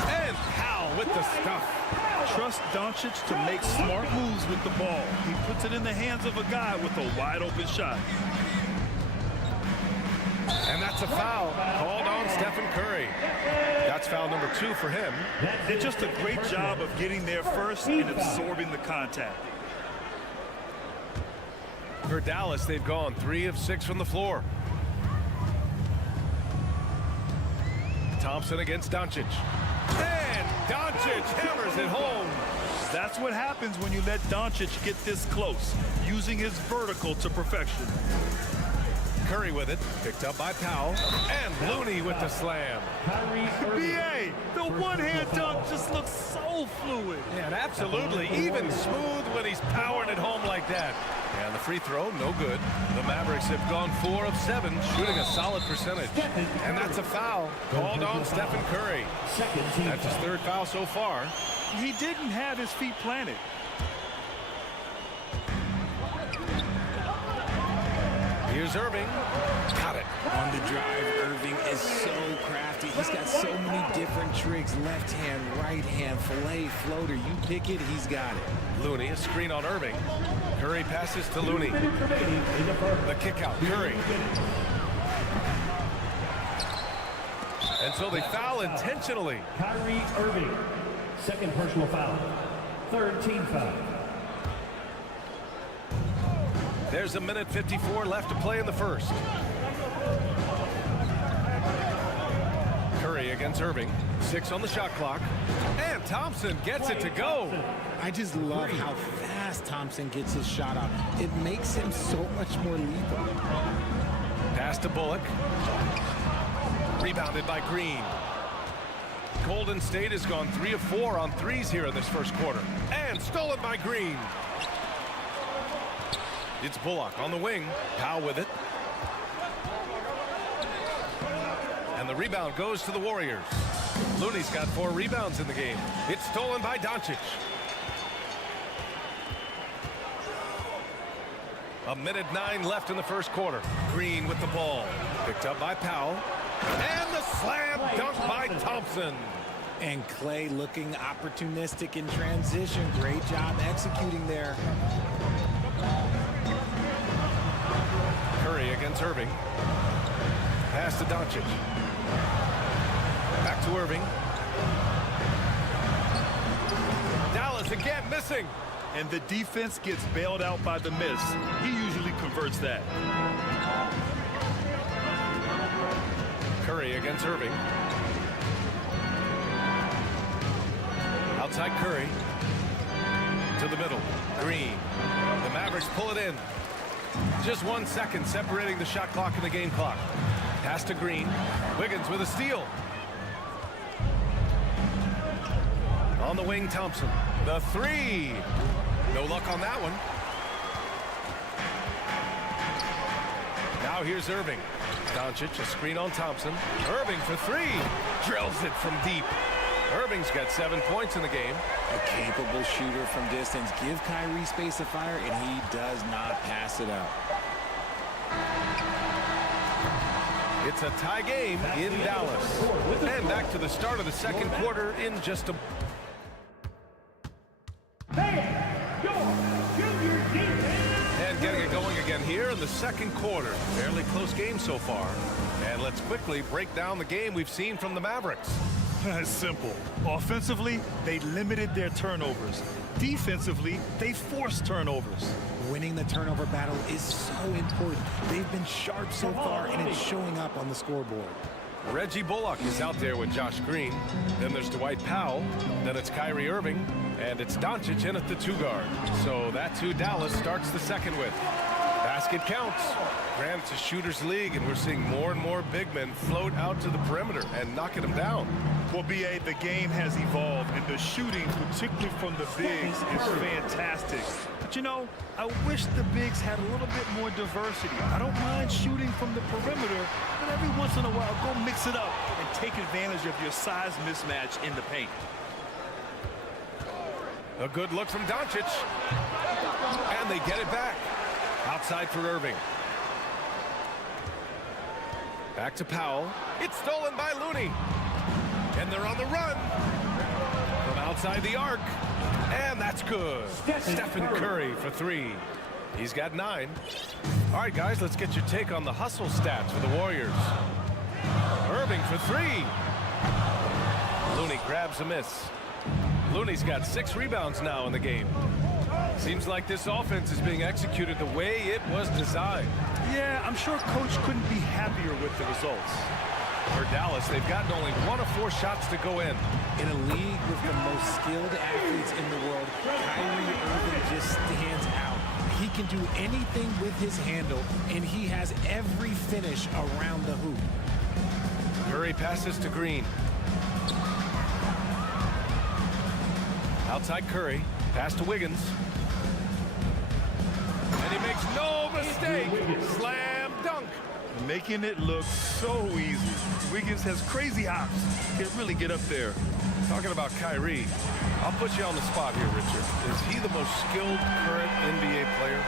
And Powell with the stuff. Trust Doncic to make smart moves with the ball. He puts it in the hands of a guy with a wide open shot. And that's a foul called on Stephen Curry. That's foul number 2 for him. Did just a great job of getting there first and absorbing the contact. For Dallas, they've gone 3 of 6 from the floor. Thompson against Doncic. And Doncic hammers it home. That's what happens when you let Doncic get this close, using his vertical to perfection. Curry with it, picked up by Powell, and Looney with the slam. BA, the one-hand dunk just looks so fluid. Yeah, and absolutely, even smooth when he's powering it home like that. And the free throw, no good. The Mavericks have gone 4 of 7, shooting a solid percentage. And that's a foul called on Stephen Curry. That's his 3rd foul so far. He didn't have his feet planted. Here's Irving. Got it. On the drive, Irving is so crafty. He's got so many different tricks. Left hand, right hand, fillet, floater. You pick it, he's got it. Looney, a screen on Irving. Curry passes to Looney. The kick out, Curry. And so they foul intentionally. Kyrie Irving, 2nd personal foul, 3rd team foul. There's a minute 54 left to play in the first. Curry against Irving. 6 on the shot clock. And Thompson gets it to go. I just love how fast Thompson gets his shot out. It makes him so much more lethal. Pass to Bullock. Rebounded by Green. Golden State has gone 3 of 4 on threes here in this first quarter. And stolen by Green. It's Bullock on the wing. Powell with it. And the rebound goes to the Warriors. Looney's got 4 rebounds in the game. It's stolen by Doncic. A minute 9 left in the first quarter. Green with the ball. Picked up by Powell. And the slam dunk by Thompson. And Clay looking opportunistic in transition. Great job executing there. Curry against Irving. Pass to Doncic. Back to Irving. Dallas again missing. And the defense gets bailed out by the miss. He usually converts that. Curry against Irving. Outside Curry. To the middle. Green. The Mavericks pull it in. Just 1 second separating the shot clock and the game clock. Pass to Green. Wiggins with a steal. On the wing, Thompson. The 3. No luck on that one. Now here's Irving. Doncic, a screen on Thompson. Irving for 3. Drills it from deep. Irving's got 7 points in the game. A capable shooter from distance. Give Kyrie space to fire, and he does not pass it out. It's a tie game in Dallas. And back to the start of the second quarter in just a... And getting it going again here in the second quarter. Fairly close game so far. And let's quickly break down the game we've seen from the Mavericks. It's simple. Offensively, they limited their turnovers. Defensively, they forced turnovers. Winning the turnover battle is so important. They've been sharp so far, and it's showing up on the scoreboard. Reggie Bullock is out there with Josh Green. Then there's Dwight Powell. Then it's Kyrie Irving. And it's Doncic in at the 2 guard. So that's who Dallas starts the second with. Basket counts. Granted, it's a shooter's league, and we're seeing more and more big men float out to the perimeter and knocking them down. Well, B.A., the game has evolved, and the shooting, particularly from the bigs, is fantastic. But, you know, I wish the bigs had a little bit more diversity. I don't mind shooting from the perimeter, but every once in a while, go mix it up and take advantage of your size mismatch in the paint. A good look from Doncic. And they get it back. Outside for Irving. Back to Powell. It's stolen by Looney. And they're on the run. From outside the arc. And that's good. Stephen Curry for 3. He's got 9. All right, guys, let's get your take on the hustle stats for the Warriors. Irving for 3. Looney grabs a miss. Looney's got 6 rebounds now in the game. Seems like this offense is being executed the way it was designed. Yeah, I'm sure Coach couldn't be happier with the results. For Dallas, they've gotten only 1 of 4 shots to go in. In a league with the most skilled athletes in the world, Kyrie Irving just stands out. He can do anything with his handle, and he has every finish around the hoop. Curry passes to Green. Outside Curry. Pass to Wiggins. And he makes no mistake. Slam dunk. Making it look so easy. Wiggins has crazy hops. Can really get up there. Talking about Kyrie, I'll put you on the spot here, Richard. Is he the most skilled current NBA player?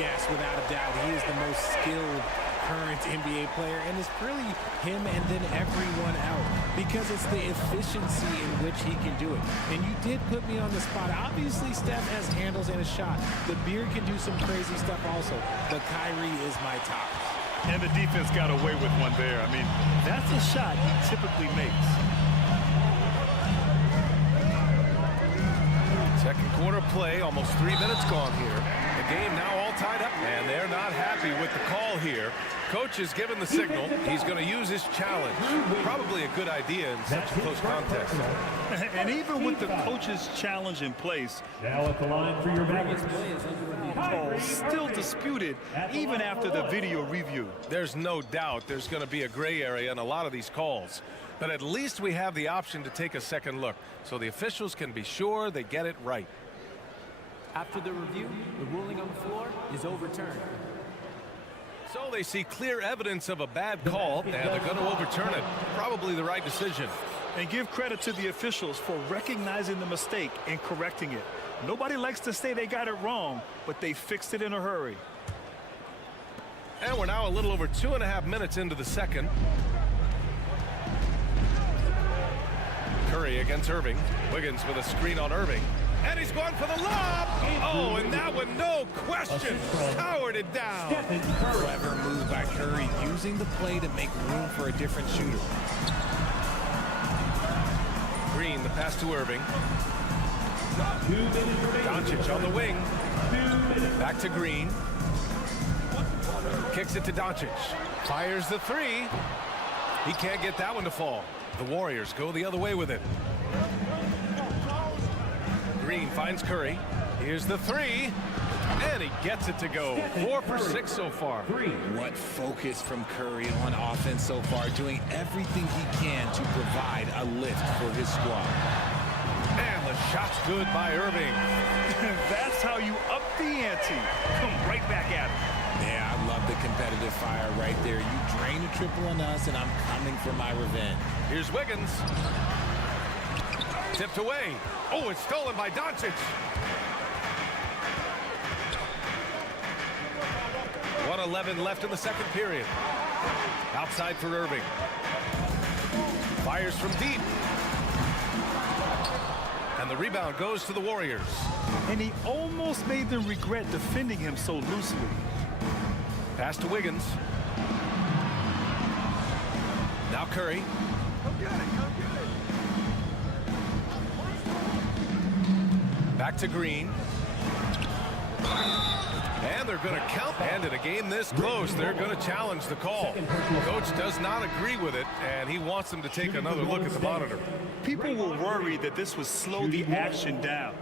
Yes, without a doubt. He is the most skilled current NBA player, and it's really him and then everyone out because it's the efficiency in which he can do it. And you did put me on the spot. Obviously, Steph has handles and a shot. The Beard can do some crazy stuff also, but Kyrie is my top. And the defense got away with one there. I mean, that's a shot he typically makes. Second quarter play, almost 3 minutes gone here. The game now all tied up, and they're not happy with the call here. Coach has given the signal. He's going to use his challenge. Probably a good idea in such a close contest. And even with the coach's challenge in place, now at the line for your Mavericks. call still disputed even after the video review. There's no doubt there's going to be a gray area in a lot of these calls. But at least we have the option to take a second look so the officials can be sure they get it right. After the review, the ruling on the floor is overturned. So they see clear evidence of a bad call, and they're going to overturn it. Probably the right decision. And give credit to the officials for recognizing the mistake and correcting it. Nobody likes to say they got it wrong, but they fixed it in a hurry. And we're now a little over 2.5 minutes into the second. Curry against Irving. Wiggins with a screen on Irving. And he's going for the lob. Oh, and that one, no question, powered it down. Clever move by Curry, using the play to make room for a different shooter. Green, the pass to Irving. Doncic on the wing. Back to Green. Kicks it to Doncic. Fires the three. He can't get that one to fall. The Warriors go the other way with it. Green finds Curry. Here's the three. And he gets it to go. 4 for 6 so far. What focus from Curry on offense so far, doing everything he can to provide a lift for his squad. And the shot's good by Irving. That's how you up the ante. Come right back at him. Yeah, I love the competitive fire right there. You drain a triple on us, and I'm coming for my revenge. Here's Wiggins. Tipped away. Oh, it's stolen by Doncic. 1:11 left in the second period. Outside for Irving. Fires from deep. And the rebound goes to the Warriors. And he almost made them regret defending him so loosely. Pass to Wiggins. Now Curry. Back to Green. And they're going to count. And in a game this close, they're going to challenge the call. Coach does not agree with it, and he wants them to take another look at the monitor. People were worried that this would slow the action down.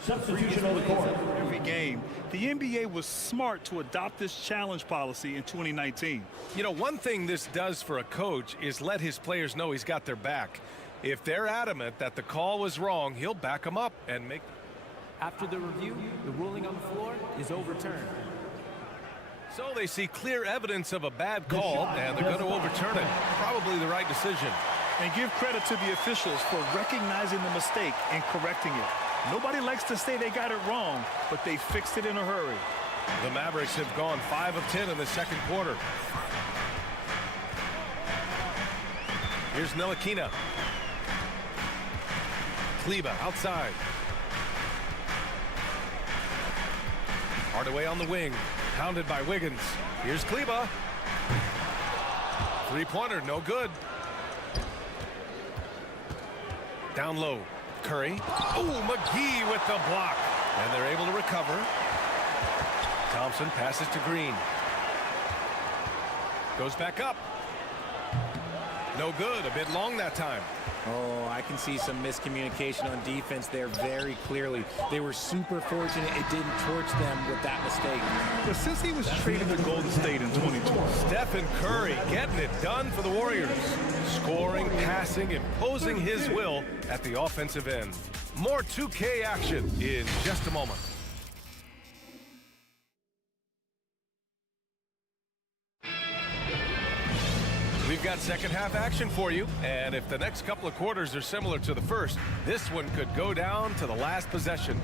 Substitution on the court. Every game, the NBA was smart to adopt this challenge policy in 2019. You know, one thing this does for a coach is let his players know he's got their back. If they're adamant that the call was wrong, he'll back them up and make. After the review, the ruling on the floor is overturned. So they see clear evidence of a bad call, and they're going to overturn it. Probably the right decision. And give credit to the officials for recognizing the mistake and correcting it. Nobody likes to say they got it wrong, but they fixed it in a hurry. The Mavericks have gone 5 of 10 in the second quarter. Here's Ntilikina. Kleber outside. Hardaway on the wing. Pounded by Wiggins. Here's Kleber. Three-pointer, no good. Down low. Curry. Oh, McGee with the block. And they're able to recover. Thompson passes to Green. Goes back up. No good. A bit long that time. Oh, I can see some miscommunication on defense there very clearly. They were super fortunate it didn't torch them with that mistake. But since he was traded to Golden State in 2020. Stephen Curry getting it done for the Warriors. Scoring, passing, imposing his will at the offensive end. More 2K action in just a moment. We've got second half action for you, and if the next couple of quarters are similar to the first, this one could go down to the last possession.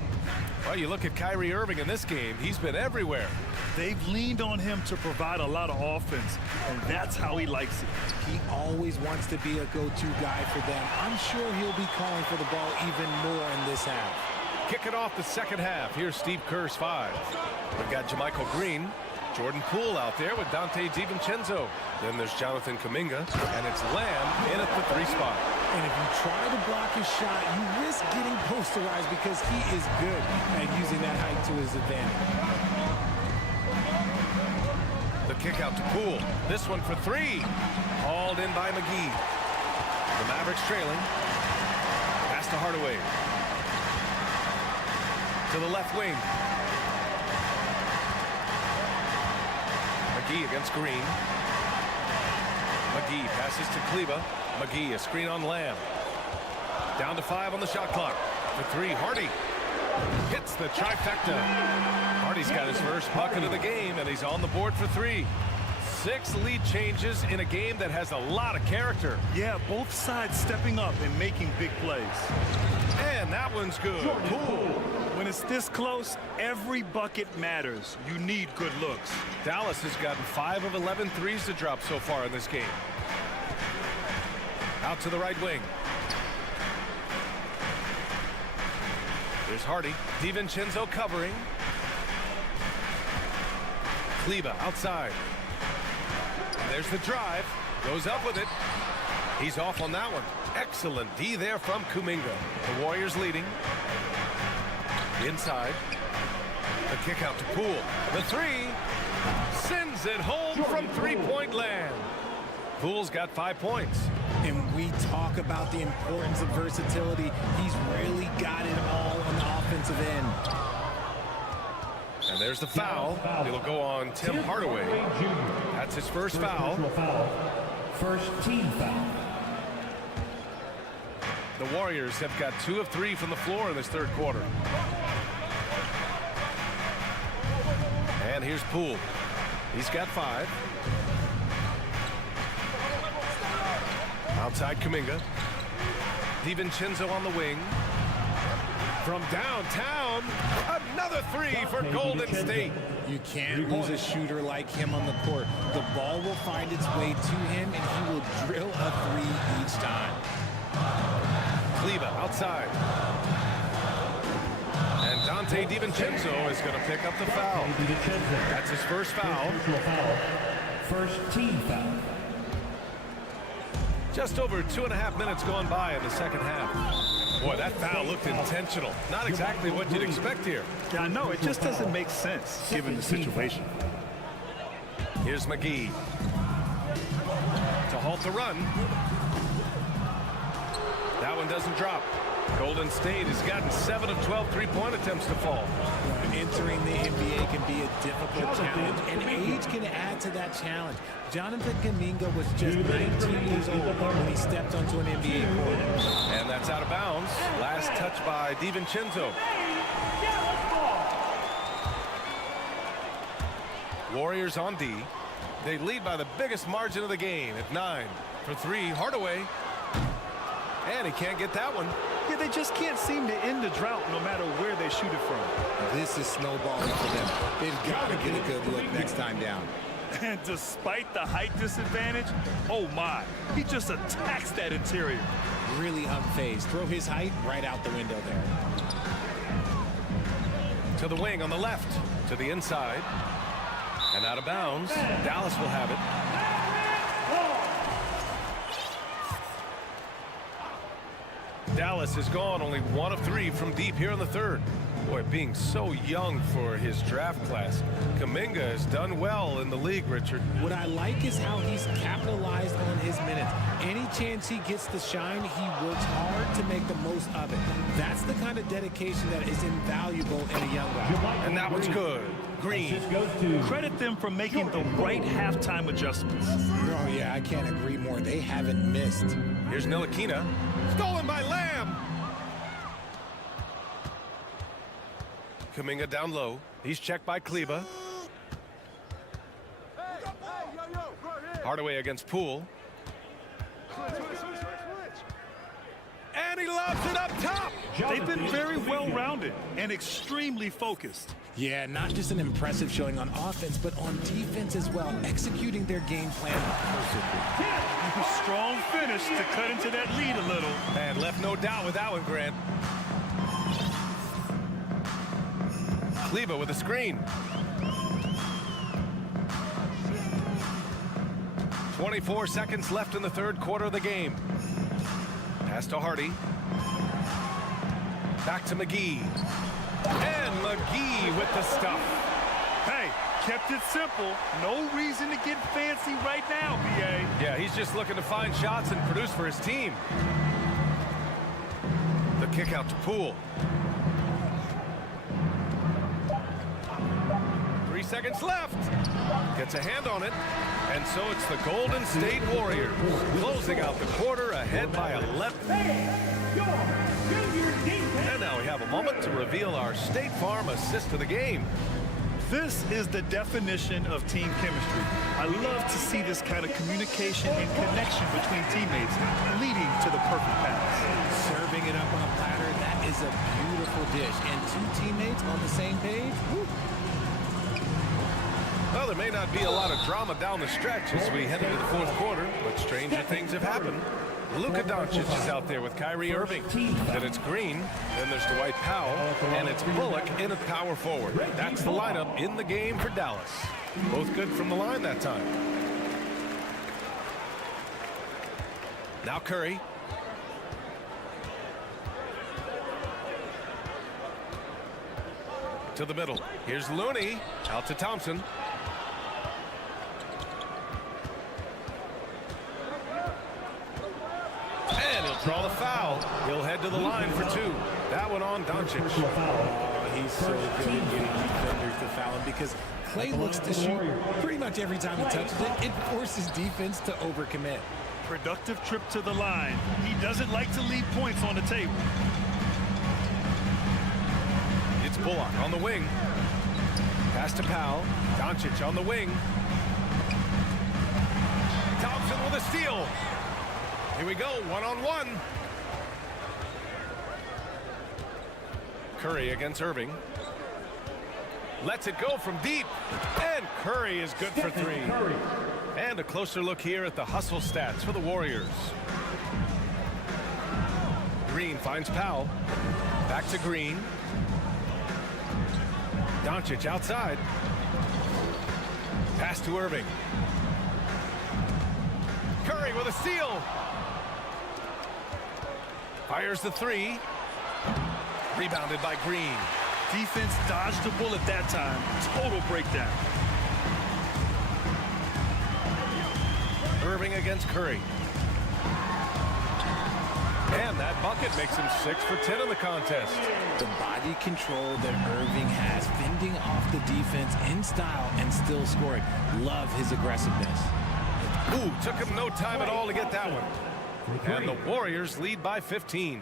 Well, you look at Kyrie Irving in this game, he's been everywhere. They've leaned on him to provide a lot of offense, and that's how he likes it. He always wants to be a go-to guy for them. I'm sure he'll be calling for the ball even more in this half. Kicking off the second half, here's Steve Kerr's 5. We've got JaMychal Green. Jordan Poole out there with Dante DiVincenzo. Then there's Jonathan Kuminga, and it's Lamb in at the 3 spot. And if you try to block his shot, you risk getting posterized because he is good at using that height to his advantage. The kick out to Poole. This one for 3. Hauled in by McGee. The Mavericks trailing. Pass to Hardaway. To the left wing. McGee against Green. McGee passes to Kleber. McGee, a screen on Lamb. Down to 5 on the shot clock. For 3, Hardy. Hits the trifecta. Hardy's got his first bucket of the game, and he's on the board for 3. 6 lead changes in a game that has a lot of character. Yeah, both sides stepping up and making big plays. And that one's good. Cool. When it's this close, every bucket matters. You need good looks. Dallas has gotten 5 of 11 threes to drop so far in this game. Out to the right wing. There's Hardy. DiVincenzo covering. Kleber outside. There's the drive. Goes up with it. He's off on that one. Excellent D there from Kuminga. The Warriors leading. Inside. The kick out to Poole. The 3. Sends it home from three-point land. Poole's got 5 points. And we talk about the importance of versatility. He's really got it all on the offensive end. And there's the foul. It'll go on Tim Hardaway. That's his first foul. First team foul. The Warriors have got 2 of 3 from the floor in this third quarter. And here's Poole. He's got 5. Outside Kuminga. DiVincenzo on the wing. From downtown, another 3 for Golden State. You can't lose a shooter like him on the court. The ball will find its way to him, and he will drill a 3 each time. Kleber outside. And Dante DiVincenzo is going to pick up the foul. That's his first foul. First team foul. Just over 2.5 minutes gone by in the second half. Boy, that foul looked intentional. Not exactly what you'd expect here. Yeah, I know. It just doesn't make sense given the situation. Here's McGee. To halt the run. That one doesn't drop. Golden State has gotten 7 of 12 three-point attempts to fall. Entering the NBA can be a difficult challenge, and age can add to that challenge. Jonathan Kuminga was just 19 years old when he stepped onto an NBA court. And that's out of bounds. Last touch by DiVincenzo. Warriors on D. They lead by the biggest margin of the game at 9. For 3, Hardaway. And he can't get that one. Yeah, they just can't seem to end the drought no matter where they shoot it from. This is snowballing for them. They've got to get a good look next time down. And despite the height disadvantage, oh my, he just attacks that interior. Really unfazed. Throw his height right out the window there. To the wing on the left. To the inside. And out of bounds. Dallas will have it. Dallas has gone only 1 of 3 from deep here in the third. Boy, being so young for his draft class. Kuminga has done well in the league, Richard. What I like is how he's capitalized on his minutes. Any chance he gets to shine, he works hard to make the most of it. That's the kind of dedication that is invaluable in a young guy. And that one's good. Green. Credit them for making the right halftime adjustments. Oh, yeah, I can't agree more. They haven't missed. Here's Ntilikina. Stolen by Lamb. Kuminga down low. He's checked by Kleber. Hardaway against Poole. And he lobs it up top. They've been very well-rounded and extremely focused. Yeah, not just an impressive showing on offense, but on defense as well, executing their game plan perfectly. Strong finish to cut into that lead a little. And left no doubt with that one, Grant. Kleber with a screen. 24 seconds left in the third quarter of the game. Pass to Hardy. Back to McGee. And McGee with the stuff. Hey, kept it simple. No reason to get fancy right now, BA. Yeah, he's just looking to find shots and produce for his team. The kick out to Poole. 3 seconds left. Gets a hand on it. And so it's the Golden State Warriors closing out the quarter ahead by 11. Hey, your junior And now we have a moment to reveal our State Farm assist of the game. This is the definition of team chemistry. I love to see this kind of communication and connection between teammates leading to the perfect pass. Serving it up on a platter, that is a beautiful dish. And two teammates on the same page. Woo. Well, there may not be a lot of drama down the stretch as we head into the fourth quarter, but stranger things have happened. Luka Doncic is out there with Kyrie Irving. Then it's Green, then there's Dwight Powell, and it's Bullock in at power forward. That's the lineup in the game for Dallas. Both good from the line that time. Now Curry. To the middle. Here's Looney. Out to Thompson. And he'll draw the foul. He'll head to the line for two. That one on Doncic. Oh, he's so good at getting defenders to foul him because Clay looks to shoot pretty much every time he touches it. It forces defense to overcommit. Productive trip to the line. He doesn't like to leave points on the table. It's Bullock on the wing. Pass to Powell. Doncic on the wing. Thompson with a steal. Here we go, one-on-one. Curry against Irving. Lets it go from deep. And Curry is good for three. And a closer look here at the hustle stats for the Warriors. Green finds Powell. Back to Green. Doncic outside. Pass to Irving. Curry with a steal. Fires the three. Rebounded by Green. Defense dodged the bullet that time. Total breakdown. Irving against Curry. And that bucket makes him 6 for 10 in the contest. The body control that Irving has, fending off the defense in style and still scoring. Love his aggressiveness. Ooh, took him no time at all to get that one. And the Warriors lead by 15.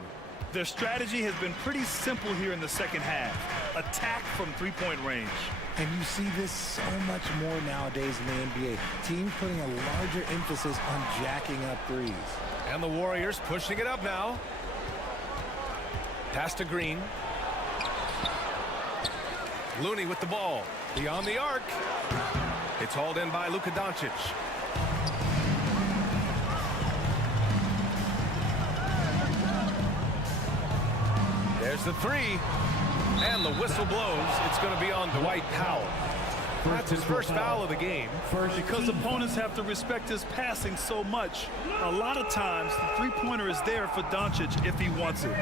Their strategy has been pretty simple here in the second half. Attack from three-point range. And you see this so much more nowadays in the NBA. Teams putting a larger emphasis on jacking up threes. And the Warriors pushing it up now. Pass to Green. Looney with the ball. Beyond the arc. It's hauled in by Luka Doncic. There's the three. And the whistle blows. It's going to be on Dwight Powell. That's his first foul of the game. Because opponents have to respect his passing so much, a lot of times the three-pointer is there for Doncic if he wants it.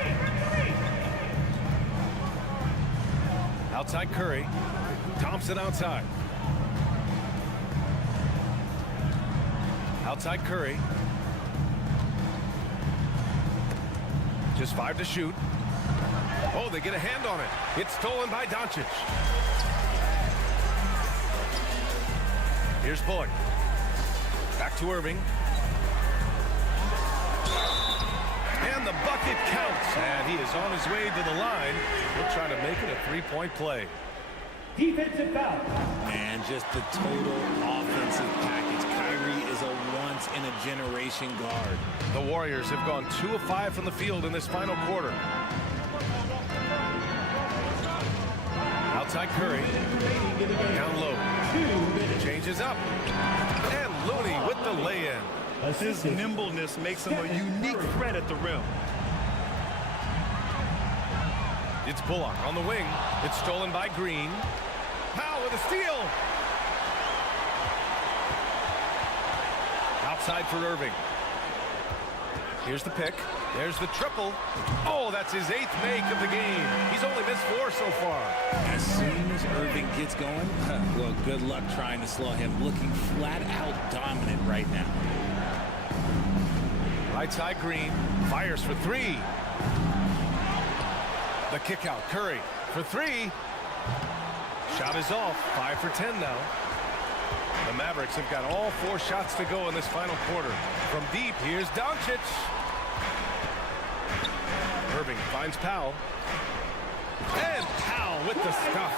Outside Curry. Thompson outside. Outside Curry. Just 5 to shoot. Oh, they get a hand on it. It's stolen by Doncic. Here's Bullock. Back to Irving. And the bucket counts. And he is on his way to the line. He'll try to make it a three-point play. Defensive foul. And just the total offensive package. Kyrie is a once-in-a-generation guard. The Warriors have gone 2 of 5 from the field in this final quarter. Outside Curry. Down low. Changes up. And Looney with the lay-in. His nimbleness makes him a unique threat at the rim. It's Bullock on the wing. It's stolen by Green. Powell with a steal. Outside for Irving. Here's the pick. There's the triple. Oh, that's his 8th make of the game. He's only missed 4 so far. As soon as Irving gets going, well, good luck trying to slow him. Looking flat out dominant right now. Right side Green. Fires for 3. The kick out. Curry for 3. Shot is off. 5 for 10 now. The Mavericks have got all 4 shots to go in this final quarter. From deep, here's Doncic. Irving finds Powell. And Powell with the stuff.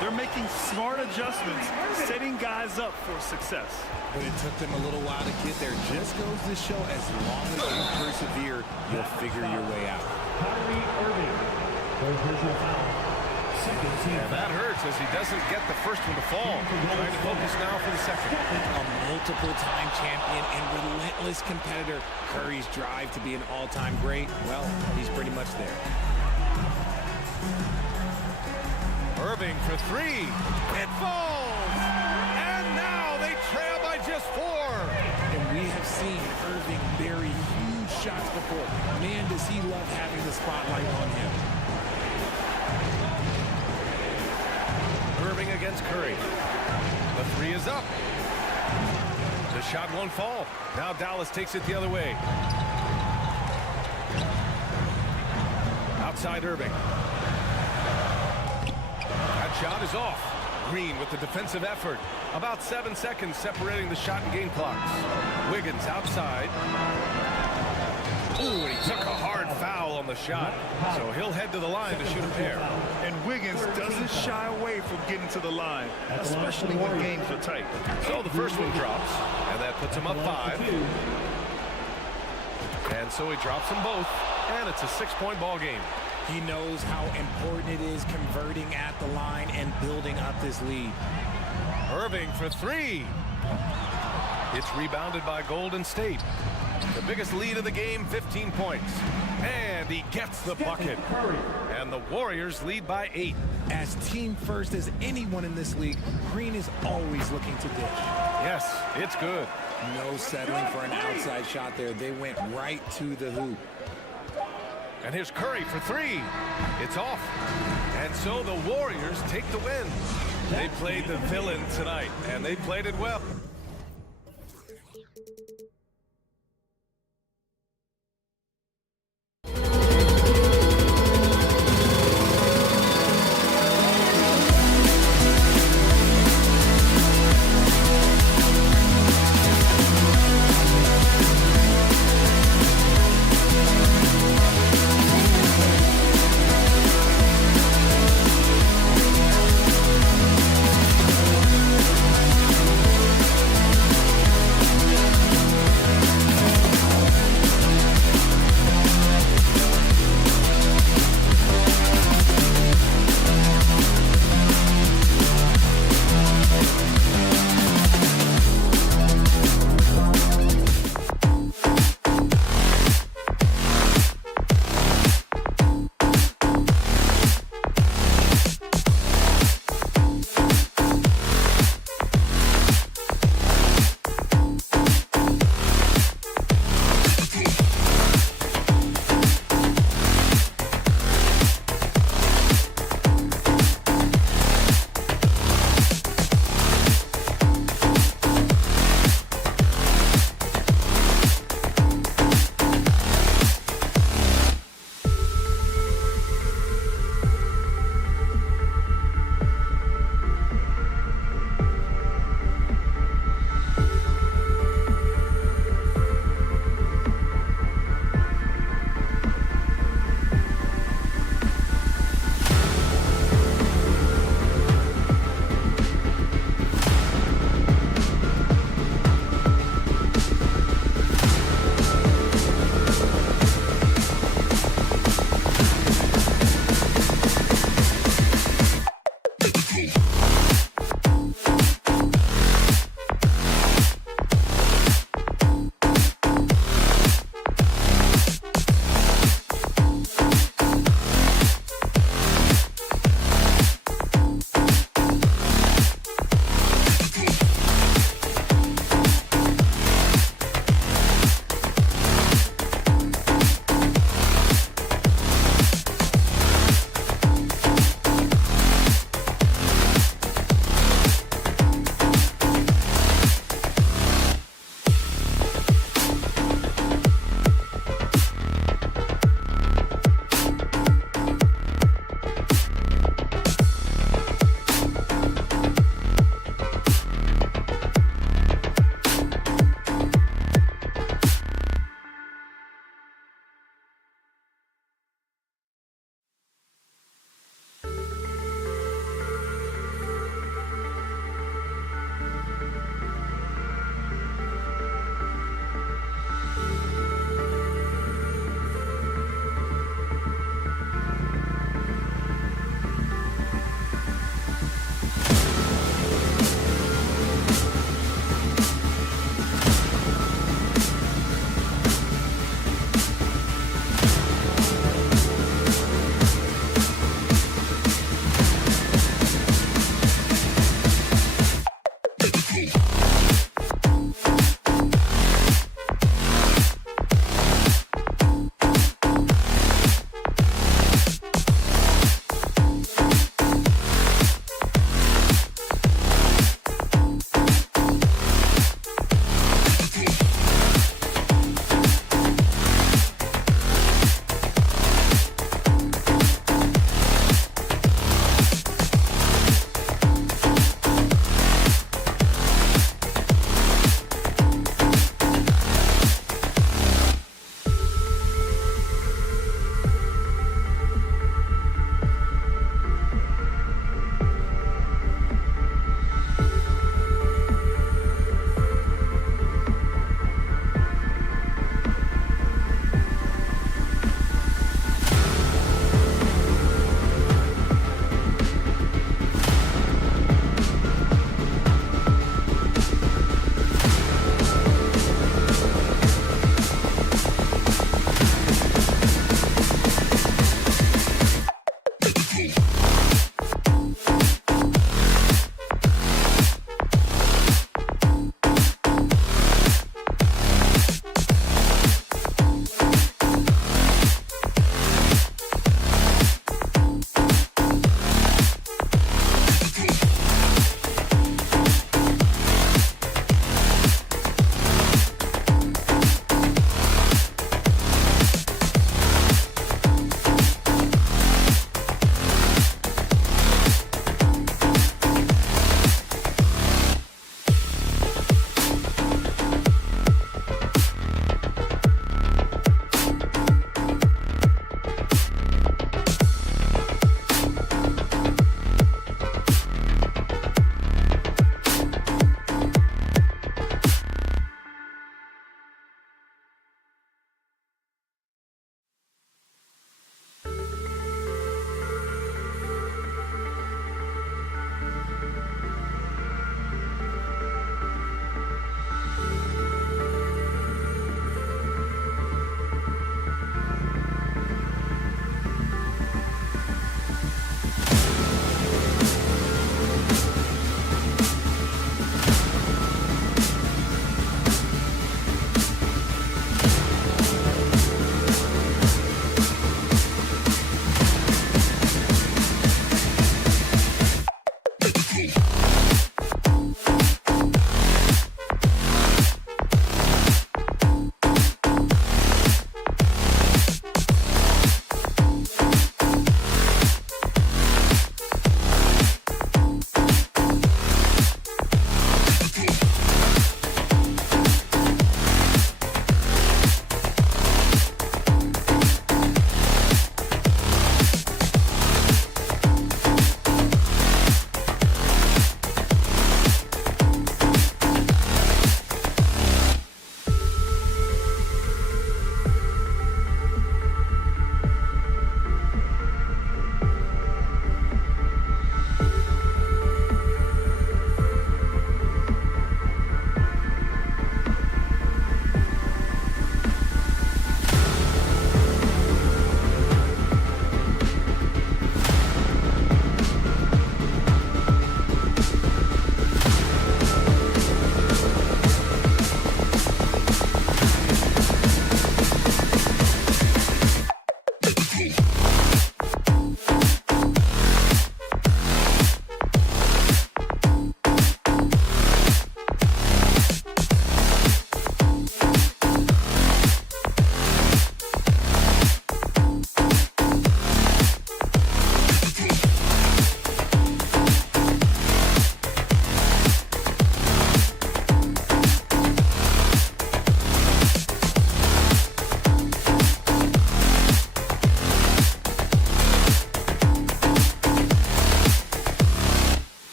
They're making smart adjustments, setting guys up for success. But it took them a little while to get there. Just goes to show as long as you persevere, you'll figure your way out. And that hurts as he doesn't get the first one to fall. Trying to focus now for the second. A multiple-time champion and relentless competitor. Curry's drive to be an all-time great, well, he's pretty much there. Irving for three. It falls! And now they trail by just 4. And we have seen Irving bury huge shots before. Man, does he love having the spotlight on him. Irving against Curry. The 3 is up. The shot won't fall. Now Dallas takes it the other way. Outside Irving. That shot is off. Green with the defensive effort. About 7 seconds separating the shot and game clocks. Wiggins outside. Ooh, and he took a hard foul on the shot. So he'll head to the line to shoot a pair. And Wiggins doesn't shy away from getting to the line, especially when games are tight. So the first one drops, and that puts him up 5. And so he drops them both, and it's a 6-point ball game. He knows how important it is converting at the line and building up this lead. Irving for 3. It's rebounded by Golden State. The biggest lead of the game, 15 points. And he gets the bucket. And the Warriors lead by 8. As team first as anyone in this league, Green is always looking to dish. Yes, it's good. No settling for an outside shot there. They went right to the hoop. And here's Curry for 3. It's off. And so the Warriors take the win. They played the villain tonight, and they played it well.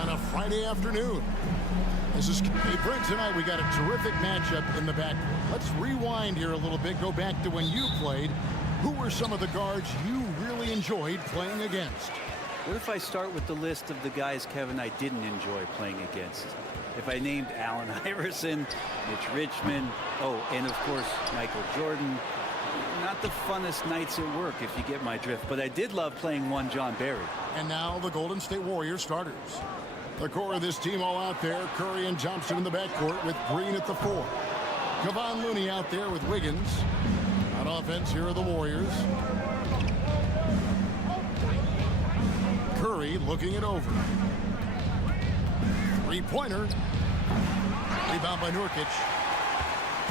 On a Friday afternoon. Hey, Brent, tonight we got a terrific matchup in the back. Let's rewind here a little bit. Go back to when you played. Who were some of the guards you really enjoyed playing against? What if I start with the list of the guys, Kevin, I didn't enjoy playing against? If I named Allen Iverson, Mitch Richmond, and of course, Michael Jordan. Not the funnest nights at work, if you get my drift, but I did love playing one John Barry. And now the Golden State Warriors starters. The core of this team all out there. Curry and Thompson in the backcourt with Green at the 4. Kevon Looney out there with Wiggins. On offense, here are the Warriors. Curry looking it over. Three-pointer. Rebound by Nurkic.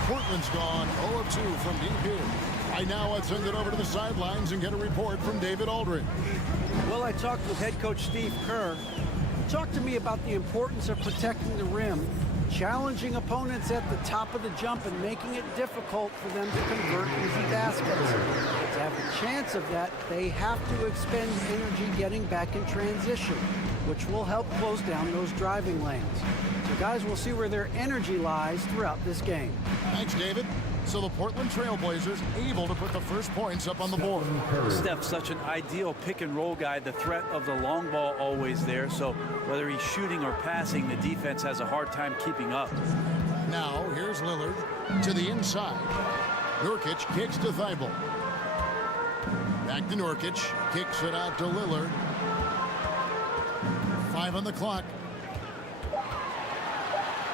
Portland's gone 0 of 2 from deep here. Now let's send it over to the sidelines and get a report from David Aldridge. Well, I talked with head coach Steve Kerr. He talked to me about the importance of protecting the rim, challenging opponents at the top of the jump and making it difficult for them to convert easy baskets. To have a chance of that, they have to expend energy getting back in transition, which will help close down those driving lanes. So guys, we'll see where their energy lies throughout this game. Thanks, David. So the Portland Trailblazers able to put the first points up on the board. Steph's such an ideal pick and roll guy. The threat of the long ball always there. So whether he's shooting or passing, the defense has a hard time keeping up. Now here's Lillard to the inside. Nurkic kicks to Thibault. Back to Nurkic. Kicks it out to Lillard. 5 on the clock.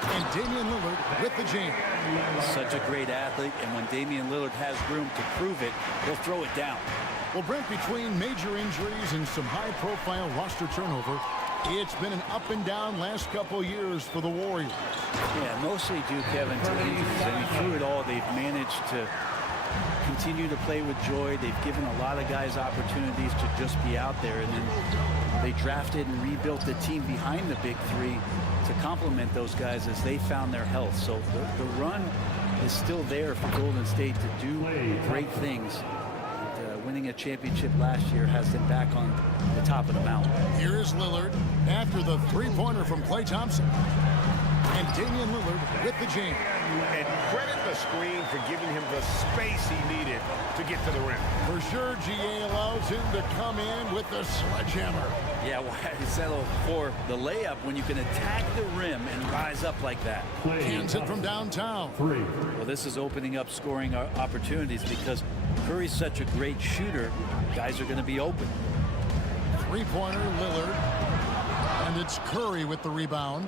And Damian Lillard with the jam. Such a great athlete, and when Damian Lillard has room to prove it, he'll throw it down. Well, Brent, between major injuries and some high-profile roster turnover, it's been an up and down last couple years for the Warriors. Yeah, mostly due, Kevin, to injuries. I mean, through it all, they've managed to continue to play with joy. They've given a lot of guys opportunities to just be out there, and then they drafted and rebuilt the team behind the big three to complement those guys as they found their health. So the run is still there for Golden State to do great things. And, winning a championship last year has them back on the top of the mountain. Here is Lillard after the three-pointer from Klay Thompson. And Damian Lillard with the jam. And credit the screen for giving him the space he needed to get to the rim. For sure, GA allows him to come in with the sledgehammer. Yeah, why settle for the layup when you can attack the rim and rise up like that? Hands it from downtown. Well, this is opening up scoring opportunities because Curry's such a great shooter. Guys are going to be open. Three-pointer, Lillard. And it's Curry with the rebound.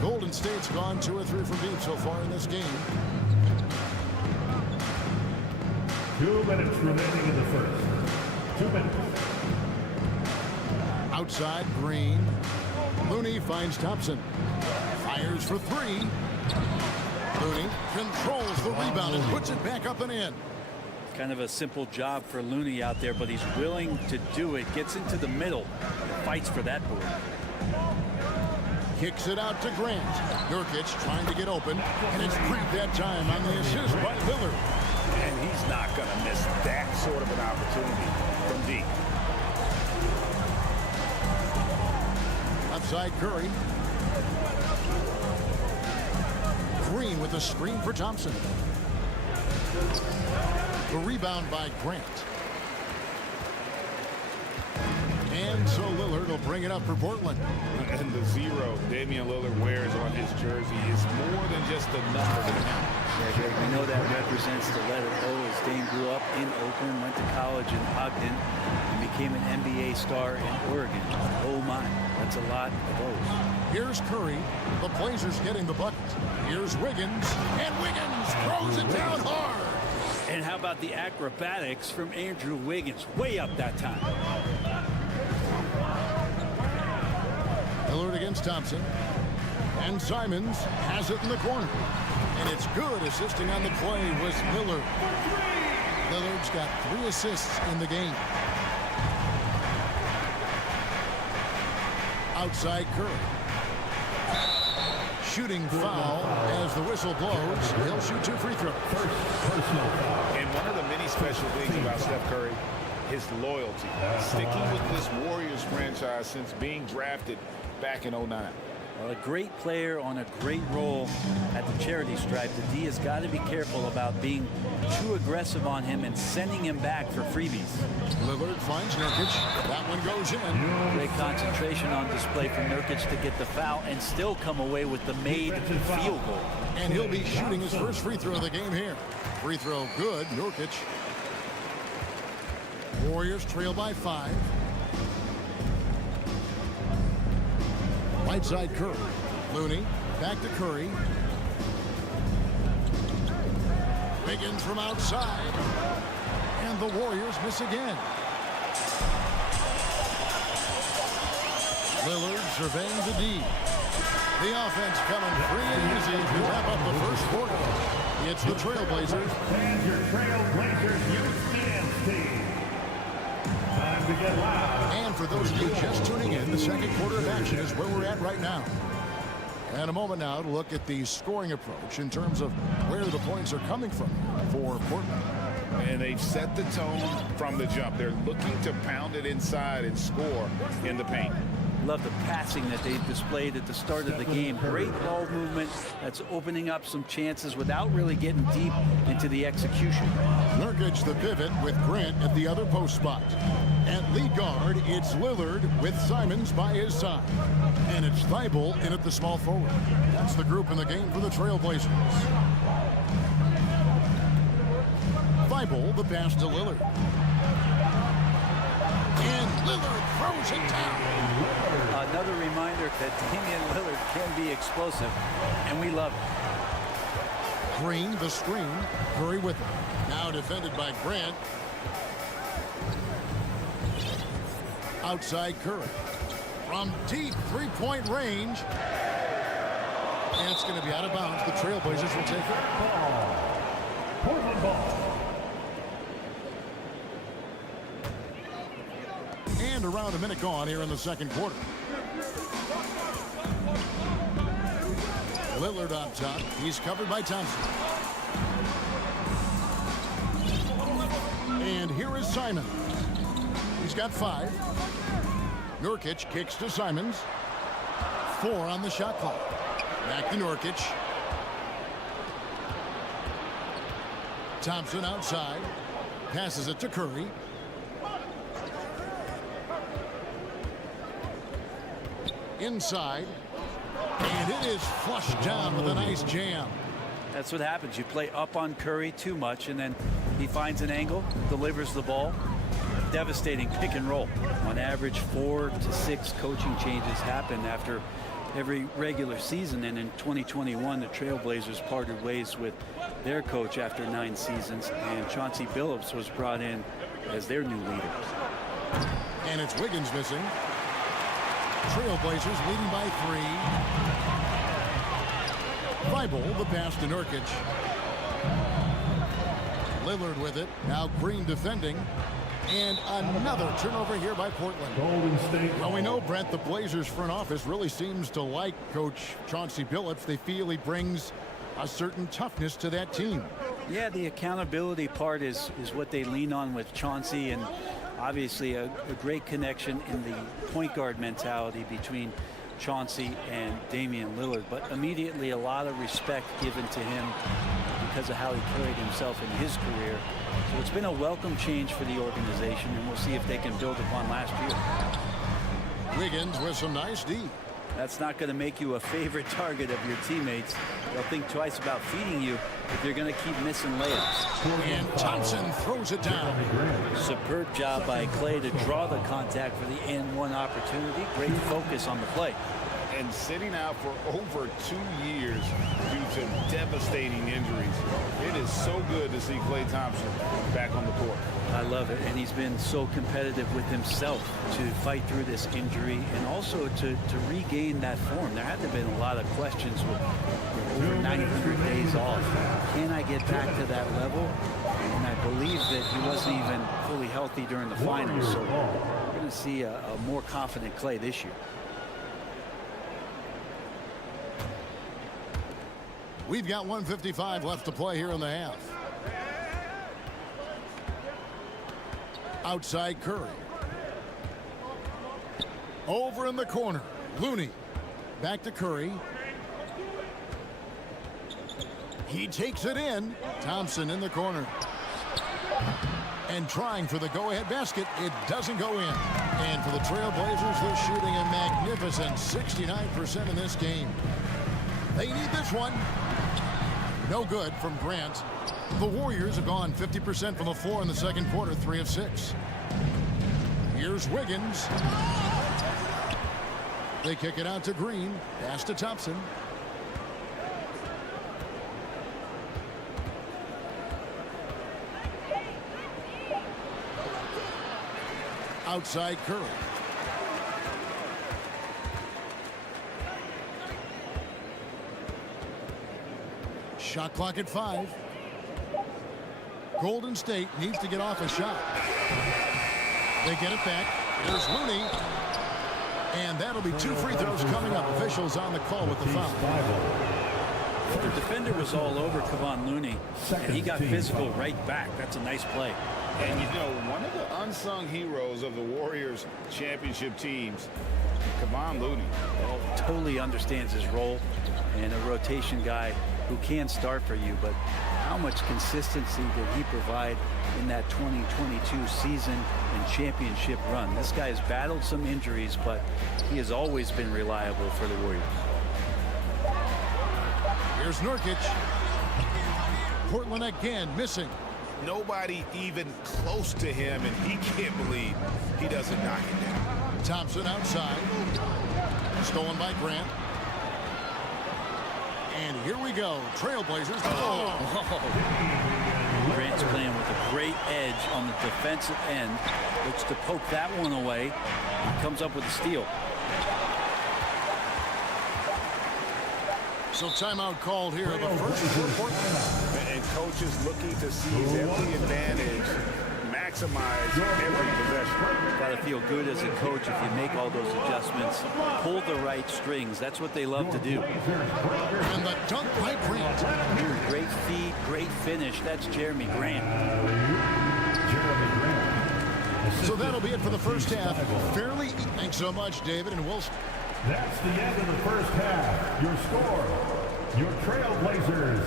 Golden State's gone 2 or 3 from deep so far in this game. 2 minutes remaining in the first. 2 minutes. Outside, Green. Looney finds Thompson. Fires for 3. Looney controls the rebound and puts it back up and in. Kind of a simple job for Looney out there, but he's willing to do it. Gets into the middle and fights for that board. Kicks it out to Grant. Nurkic trying to get open, and it's Green that time on the assist by Lillard. And he's not going to miss that sort of an opportunity from deep. Outside Curry. Green with a screen for Thompson. The rebound by Grant. And so Lillard will bring it up for Portland. And the 0 Damian Lillard wears on his jersey is more than just a number to him. Yeah, Greg, we know that represents the letter O as Dame grew up in Oakland, went to college in Ogden, and became an NBA star in Oregon. Oh my, that's a lot of O's. Here's Curry. The Blazers getting the bucket. Here's Wiggins, and Wiggins throws it down hard. And how about the acrobatics from Andrew Wiggins? Way up that time. Lillard against Thompson. And Simons has it in the corner. And it's good. Assisting on the play was Lillard. Lillard's got 3 assists in the game. Outside Curry. Shooting foul as the whistle blows. He'll shoot 2 free throws. And one of the many special things about Steph Curry, his loyalty. Sticking with this Warriors franchise franchise since being drafted back in '09. Well, a great player on a great role at the charity stripe. The D has got to be careful about being too aggressive on him and sending him back for freebies. Lillard finds Nurkic. That one goes in. Great concentration on display for Nurkic to get the foul and still come away with the made field goal. And he'll be shooting his first free throw of the game here. Free throw good. Nurkic. Warriors trail by 5. Right side Curry. Looney back to Curry. Wiggins from outside. And the Warriors miss again. Lillard surveying the D. The offense coming free and easy as we wrap up the first quarter. It's the Trailblazers. And your Trailblazers youth dance team. Time to get loud. And for those of you just tuning in, the second quarter of action is where we're at right now. And a moment now to look at the scoring approach in terms of where the points are coming from for Portland. And they've set the tone from the jump. They're looking to pound it inside and score in the paint. Love the passing that they've displayed at the start of the game. Great ball movement that's opening up some chances without really getting deep into the execution. Nurkic the pivot with Grant at the other post spot. At lead guard, it's Lillard with Simons by his side. And it's Thibault in at the small forward. That's the group in the game for the Trailblazers. Thibault the pass to Lillard. And Lillard throws it down. Another reminder that Damian Lillard can be explosive, and we love it. Green the screen. Curry with it. Now defended by Grant. Outside Curry. From deep three-point range. And it's going to be out of bounds. The Trailblazers will take it. Portland ball. And around a minute gone here in the second quarter. Lillard on top. He's covered by Thompson. And here is Simon. He's got 5. Nurkic kicks to Simons. 4 on the shot clock. Back to Nurkic. Thompson outside. Passes it to Curry. Inside. And it is flushed down with a nice jam. That's what happens. You play up on Curry too much, and then he finds an angle, delivers the ball. Devastating pick and roll. On average, 4 to 6 coaching changes happen after every regular season, and in 2021 the Trailblazers parted ways with their coach after 9 seasons, and Chauncey Billups was brought in as their new leader. And it's Wiggins missing. Trailblazers leading by 3. Thibault the pass to Nurkic. Lillard with it. Now Green defending. And another turnover here by Portland. Golden State. Well, we know, Brent, the Blazers front office really seems to like Coach Chauncey Billups. They feel he brings a certain toughness to that team. Yeah, the accountability part is what they lean on with Chauncey, and obviously a great connection in the point guard mentality between Chauncey and Damian Lillard, but immediately a lot of respect given to him because of how he carried himself in his career. So it's been a welcome change for the organization, and we'll see if they can build upon last year. Wiggins with some nice D. That's not going to make you a favorite target of your teammates. They'll think twice about feeding you if you're going to keep missing layups. And Thompson throws it down. Superb job by Clay to draw the contact for the and-one opportunity. Great focus on the play. And sitting out for over 2 years due to devastating injuries. It is so good to see Klay Thompson back on the court. I love it, and he's been so competitive with himself to fight through this injury and also to regain that form. There had to have been a lot of questions with over 900 days off. Can I get back to that level? And I believe that he wasn't even fully healthy during the finals, so we're going to see a more confident Klay this year. We've got 1:55 left to play here in the half. Outside Curry. Over in the corner, Looney. Back to Curry. He takes it in. Thompson in the corner. And trying for the go-ahead basket. It doesn't go in. And for the Trailblazers, they're shooting a magnificent 69% in this game. They need this one. No good from Grant. The Warriors have gone 50% from the floor in the second quarter, 3 of 6. Here's Wiggins. They kick it out to Green. Pass to Thompson. Outside Curry. Shot clock at 5. Golden State needs to get off a shot. They get it back. There's Looney. And that'll be 2 free throws coming up. Officials on the call with the foul. The defender was all over Kevon Looney, and he got physical right back. That's a nice play. And you know, one of the unsung heroes of the Warriors championship teams, Kevon Looney. Well, totally understands his role, and a rotation guy who can start for you, but how much consistency did he provide in that 2022 season and championship run? This guy has battled some injuries, but he has always been reliable for the Warriors. Here's Nurkic. Portland again missing. Nobody even close to him, and he can't believe he doesn't knock it down. Thompson outside. Stolen by Grant. And here we go. Trailblazers. Grant's playing with a great edge on the defensive end. Looks to poke that one away. He comes up with a steal. So timeout called here. The first for Portland. And coaches looking to seize every advantage, maximize every possession. Got to feel good as a coach if you make all those adjustments. Pull the right strings. That's what they love to do. And the dunk by Grant. Great feed, great finish. That's Jeremy Grant. So that'll be it for the first half. Fairly. Thanks so much, David and Wilson. That's the end of the first half. Your score, your Trailblazers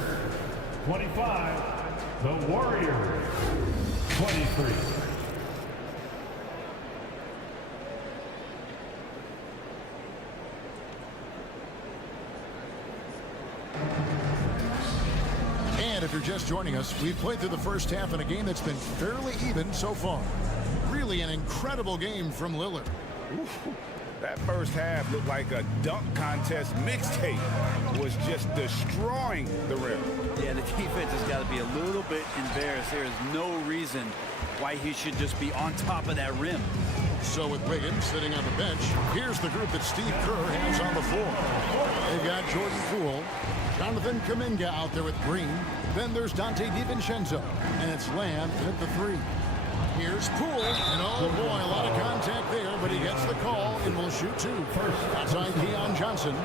25, the Warriors 23. And if you're just joining us, we've played through the first half in a game that's been fairly even so far. Really an incredible game from Lillard. Ooh. That first half looked like a dunk contest mixtape. Was just destroying the rim. Yeah, the defense has got to be a little bit embarrassed. There is no reason why he should just be on top of that rim. So with Wiggins sitting on the bench, here's the group that Steve Kerr has on the floor. They've got Jordan Poole, Jonathan Kuminga out there with Green. Then there's Dante DiVincenzo, and it's Lamb at the 3. Here's Poole, and oh boy, a lot of contact there, but he gets the call and will shoot 2. Outside Keon Johnson.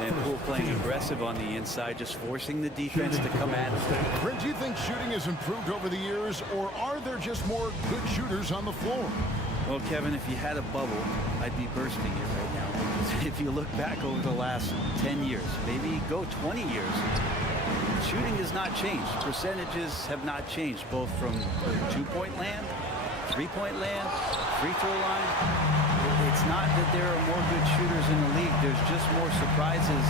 And Poole playing aggressive on the inside, just forcing the defense to come at him. Brent, do you think shooting has improved over the years, or are there just more good shooters on the floor? Well, Kevin, if you had a bubble, I'd be bursting it right now. If you look back over the last 10 years, maybe go 20 years, shooting has not changed. Percentages have not changed, both from 2-point land, 3-point land, free throw line. It's not that there are more good shooters in the league. There's just more surprises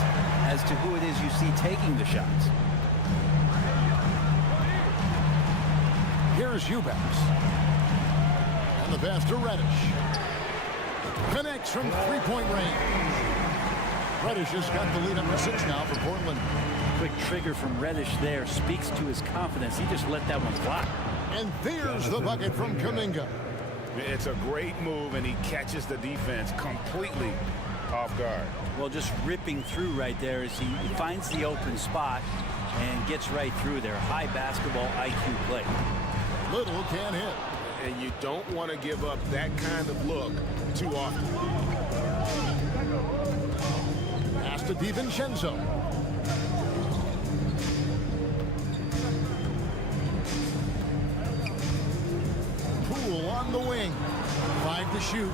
as to who it is you see taking the shots. Here's Eubanks. And the pass to Reddish. Connects from 3-point range. Reddish has got the lead up to 6 now for Portland. Quick trigger from Reddish there speaks to his confidence. He just let that one fly. And there's the bucket from Kuminga. It's a great move, and he catches the defense completely off guard. Well, just ripping through right there as he finds the open spot and gets right through there. High basketball IQ play. Little can hit. And you don't want to give up that kind of look too often. Pass to DiVincenzo. Poole on the wing. 5 to shoot.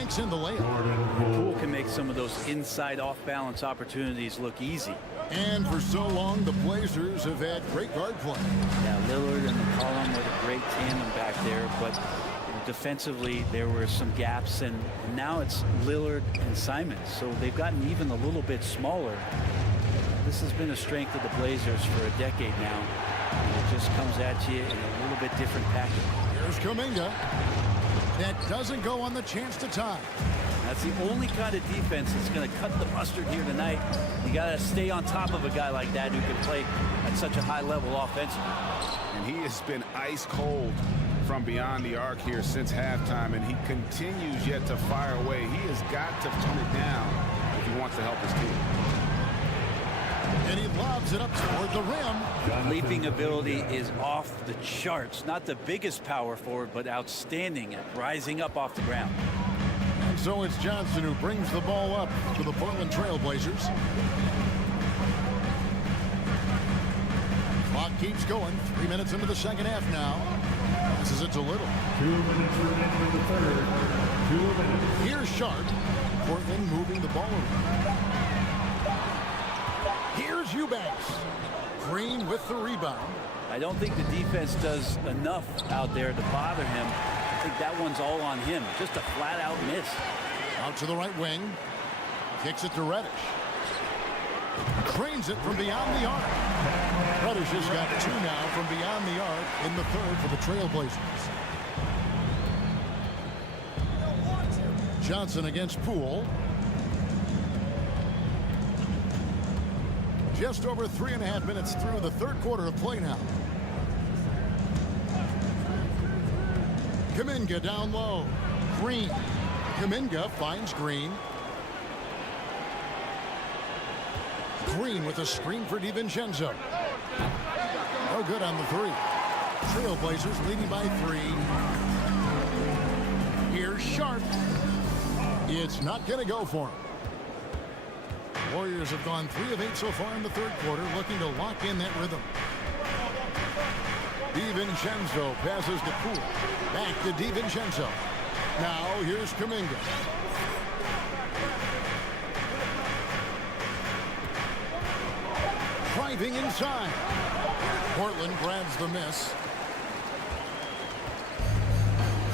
banks in the layup. Poole can make some of those inside off-balance opportunities look easy. And for so long, the Blazers have had great guard play. Yeah, Lillard and McCollum with a great tandem back there, but defensively there were some gaps, and now it's Lillard and Simons, so they've gotten even a little bit smaller. This has been a strength of the Blazers for a decade now. It just comes at you in a little bit different package. Here's Kuminga. That doesn't go on the chance to tie. That's the only kind of defense that's going to cut the mustard here tonight. You got to stay on top of a guy like that who can play at such a high level offensively. And he has been ice cold from beyond the arc here since halftime, and he continues yet to fire away. He has got to tone it down if he wants to help his team. And he lobs it up toward the rim. Leaping ability is off the charts. Not the biggest power forward, but outstanding at rising up off the ground. And so it's Johnson who brings the ball up to the Portland Trail Blazers. Clock keeps going. 3 minutes into the second half now. Passes it to Little. 2 minutes remaining in the third. 2 minutes. Here's Sharp. Portland moving the ball around. Here's Eubanks. Green with the rebound. I don't think the defense does enough out there to bother him. I think that one's all on him. Just a flat-out miss. Out to the right wing. Kicks it to Reddish. Trains it from beyond the arc. Reddish has got 2 now from beyond the arc in the third for the Trailblazers. Johnson against Poole. Just over 3.5 minutes through the third quarter of play now. Kuminga down low. Green. Kuminga finds Green. Green with a screen for DiVincenzo. No good on the three. Trailblazers leading by 3. Here's Sharp. It's not going to go for him. Warriors have gone 3 of 8 so far in the third quarter, looking to lock in that rhythm. DiVincenzo passes to Poole. Back to DiVincenzo. Now here's Kuminga. Driving inside. Portland grabs the miss.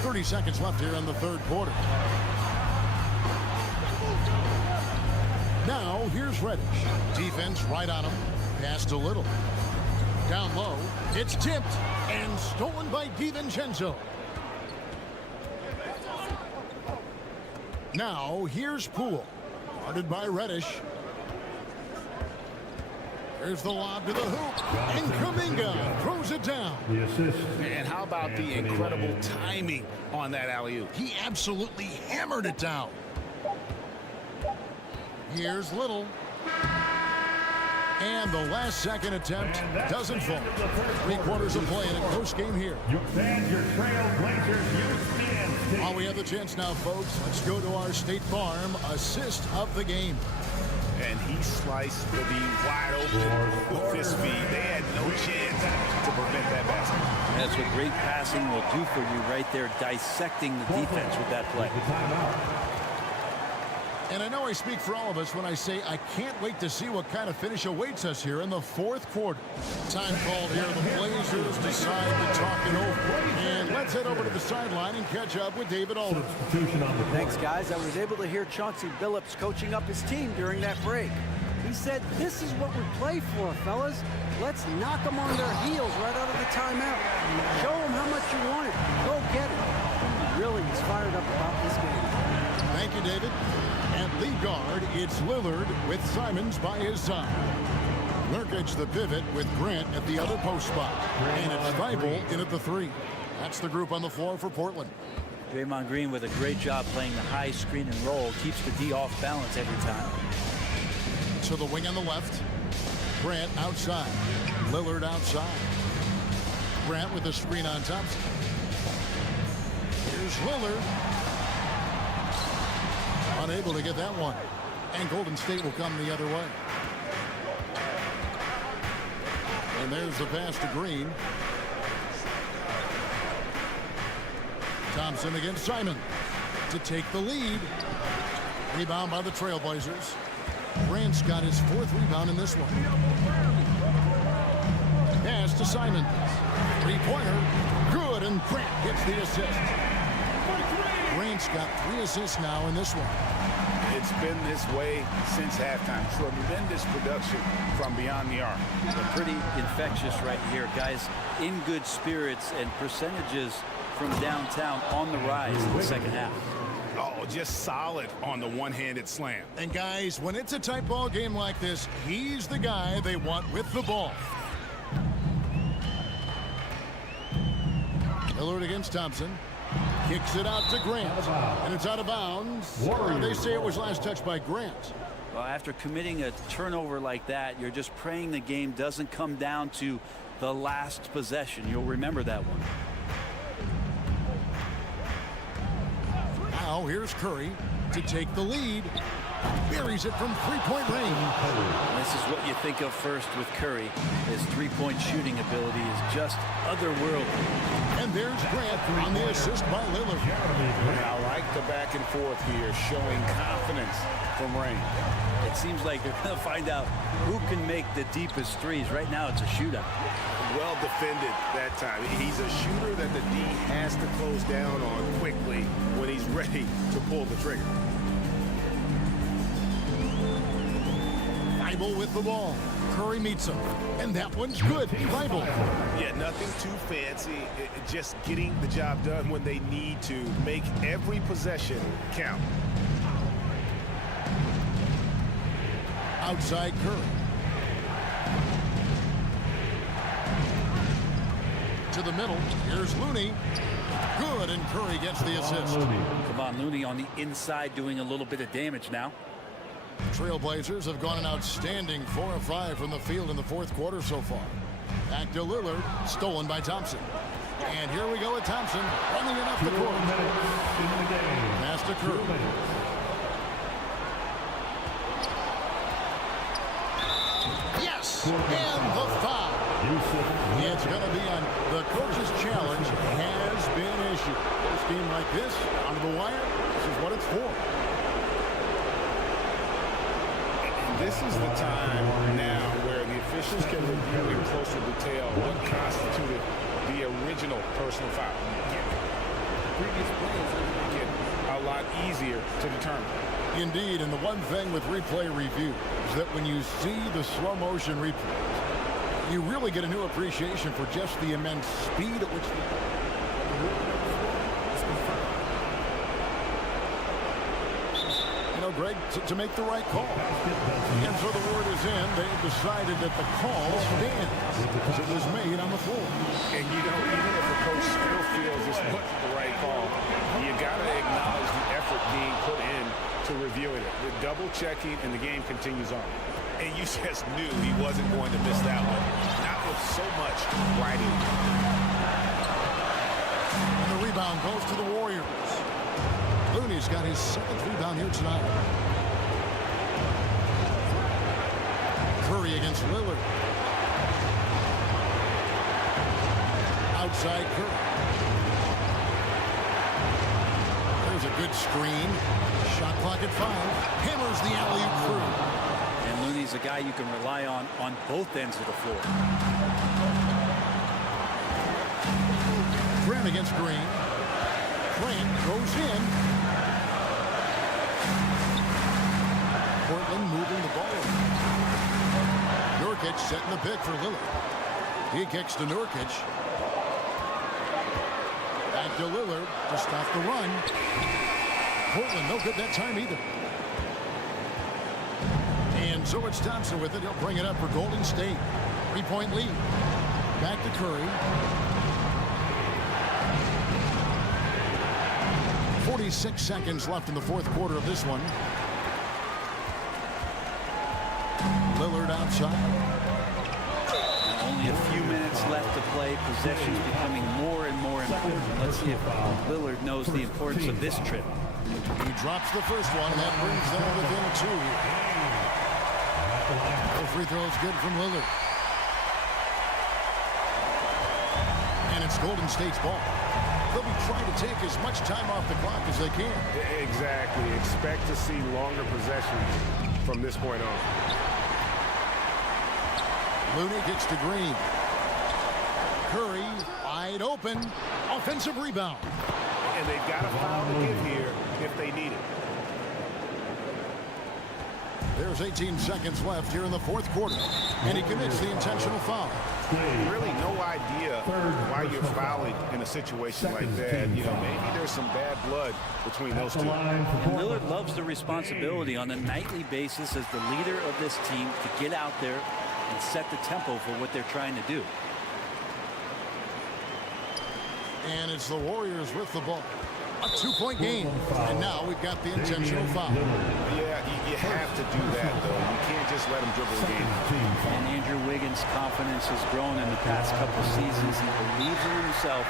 30 seconds left here in the third quarter. Now here's Reddish. Defense right on him. Pass to Little. Down low. It's tipped and stolen by DiVincenzo. Now here's Poole. Guarded by Reddish. There's the lob to the hoop. And Kuminga throws it down. The assist. And how about the incredible timing on that alley-oop? He absolutely hammered it down. Here's Little. And the last second attempt doesn't fall. 3 quarters of play in a close game here. Your fans, your Trailblazers, use While we have the chance now, folks, let's go to our State Farm assist of the game. And he sliced the wide open with his feet. They had no chance to prevent that basket. That's what great passing will do for you right there, dissecting the defense with that play. And I know I speak for all of us when I say I can't wait to see what kind of finish awaits us here in the fourth quarter. Time called here. The Blazers decide to talk it over. And let's head over to the sideline and catch up with David Alder. Thanks, guys. I was able to hear Chauncey Billups coaching up his team during that break. He said, "This is what we play for, fellas. Let's knock them on their heels right out of the timeout. Show them how much you want it. Go get it." He really is fired up about this game. Thank you, David. At lead guard, it's Lillard with Simons by his side. Nurkic the pivot with Grant at the other post spot. And it's Thibault in at the 3. That's the group on the floor for Portland. Draymond Green with a great job playing the high screen and roll. Keeps the D off balance every time. To the wing on the left. Grant outside. Lillard outside. Grant with the screen on Thompson. Here's Lillard. Unable to get that one. And Golden State will come the other way. And there's the pass to Green. Thompson against Simon. to take the lead. Rebound by the Trailblazers. Grant's got his 4th rebound in this one. Pass to Simon. Three-pointer. Good, and Grant gets the assist. Grant's got 3 assists now in this one. It's been this way since halftime. Tremendous production from beyond the arc. Pretty infectious right here. Guys in good spirits, and percentages from downtown on the rise in the second half. Oh, just solid on the one-handed slam. And guys, when it's a tight ball game like this, he's the guy they want with the ball. Lillard against Thompson. Kicks it out to Grant. And it's out of bounds. They say it was last touched by Grant. Well, after committing a turnover like that, you're just praying the game doesn't come down to the last possession. You'll remember that one. Now here's Curry to take the lead. Buries it from three-point range. This is what you think of first with Curry. His three-point shooting ability is just otherworldly. And there's Grant on the assist by Lillard. I like the back and forth here, showing confidence from Rain. It seems like they're going to find out who can make the deepest threes. Right now it's a shootout. Well defended that time. He's a shooter that the D has to close down on quickly when he's ready to pull the trigger. Thibault with the ball. Curry meets him. And that one's good. Thibault. Yeah, nothing too fancy. Just getting the job done when they need to. Make every possession count. Outside Curry. To the middle. Here's Looney. Good, and Curry gets the assist. Come on, Looney on the inside doing a little bit of damage now. Trailblazers have gone an outstanding 4 of 5 from the field in the 4th quarter so far. Back to Lillard, stolen by Thompson. And here we go with Thompson running it up the court. Pass to Curry. Yes, and the foul. It's going to be on the coach's challenge has been issued. This game like this, down to the wire, this is what it's for. This is the time now where the officials can review in closer detail what constituted the original personal foul. Previous plays get a lot easier to determine. Indeed, and the one thing with replay review is that when you see the slow motion replays, you really get a new appreciation for just the immense speed at which Greg, to make the right call. And so the word is in. They've decided that the call stands because it was made on the floor. And you know, even if the coach still feels it's not the right call, you got to acknowledge the effort being put in to reviewing it. The double checking, and the game continues on. And you just knew he wasn't going to miss that one. Not with so much writing. And the rebound goes to the Warriors. Looney's got his 7th rebound here tonight. Curry against Lillard. Outside Curry. There's a good screen. Shot clock at 5. Hammers the alley-oop through. And Looney's a guy you can rely on both ends of the floor. Grant against Green. Grant goes in. Portland moving the ball. Nurkic setting the pick for Lillard. He kicks to Nurkic. Back to Lillard to stop the run. Portland no good that time either. And so it's Thompson with it. He'll bring it up for Golden State. 3-point lead. Back to Curry. 46 seconds left in the 4th quarter of this one. Lillard outside. Only a few minutes left to play. Possessions becoming more and more important. Let's see if Lillard knows the importance of this trip. He drops the first one, and that brings them within 2. The free throw is good from Lillard. And it's Golden State's ball. they'll be trying to take as much time off the clock as they can. Exactly. Expect to see longer possessions from this point on. Looney gets to Green. Curry wide open. Offensive rebound. And they've got a foul to give here if they need it. There's 18 seconds left here in the fourth quarter, and he commits the intentional foul. Really no idea why you're fouling in a situation like that. You know, maybe there's some bad blood between those two. And Lillard loves the responsibility on a nightly basis as the leader of this team to get out there and set the tempo for what they're trying to do. And it's the Warriors with the ball. A 2-point game. And now we've got the intentional foul. Yeah, you have to do that, though. You can't just let him dribble the game. And Andrew Wiggins' confidence has grown in the past couple seasons. He believes in himself,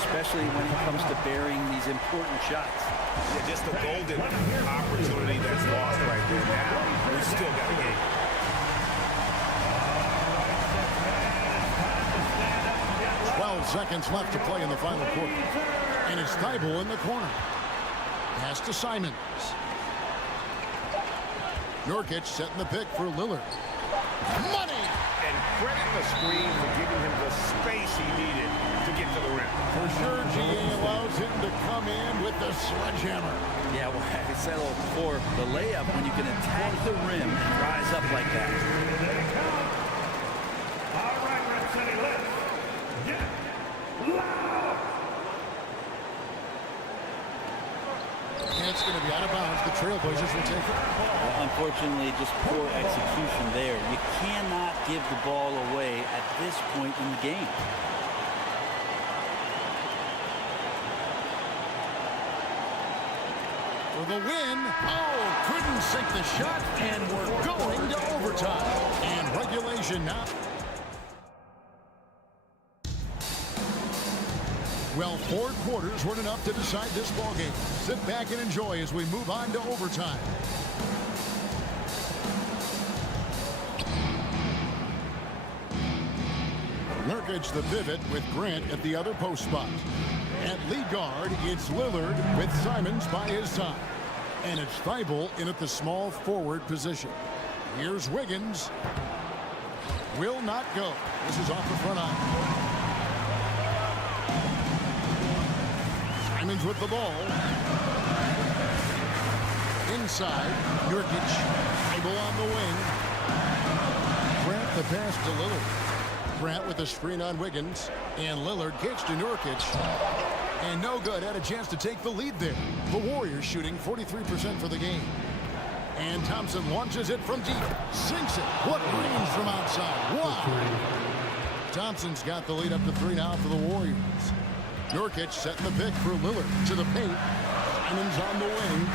especially when it comes to burying these important shots. Yeah, just the golden opportunity that's lost right there. Now, we still got a game. Seconds left to play in the final quarter. And it's Thibault in the corner. Pass to Simons. Nurkic setting the pick for Lillard. Money! And credit the screen for giving him the space he needed to get to the rim. For sure, GA allows him to come in with the sledgehammer. Yeah, well, I settle for the layup when you can attack the rim and rise up like that. All right, Red City, let's get loud. And it's going to be out of bounds. The Trailblazers will take it. Well, unfortunately, just poor execution there. You cannot give the ball away at this point in the game. For the win. Oh, couldn't sink the shot. And we're going to overtime. And regulation now. Well, 4 quarters weren't enough to decide this ballgame. Sit back and enjoy as we move on to overtime. Nurkic the pivot with Grant at the other post spot. At lead guard, it's Lillard with Simons by his side. And it's Thibault in at the small forward position. Here's Wiggins. Will not go. This is off the front eye. Simons with the ball. Inside, Nurkic. Thibault on the wing. Grant the pass to Lillard. Grant with a screen on Wiggins. And Lillard kicks to Nurkic. And no good. Had a chance to take the lead there. The Warriors shooting 43% for the game. And Thompson launches it from deep. Sinks it. What range from outside. Wow. Thompson's got the lead up to 3 now for the Warriors. Nurkic setting the pick for Lillard to the paint. Simons on the wing.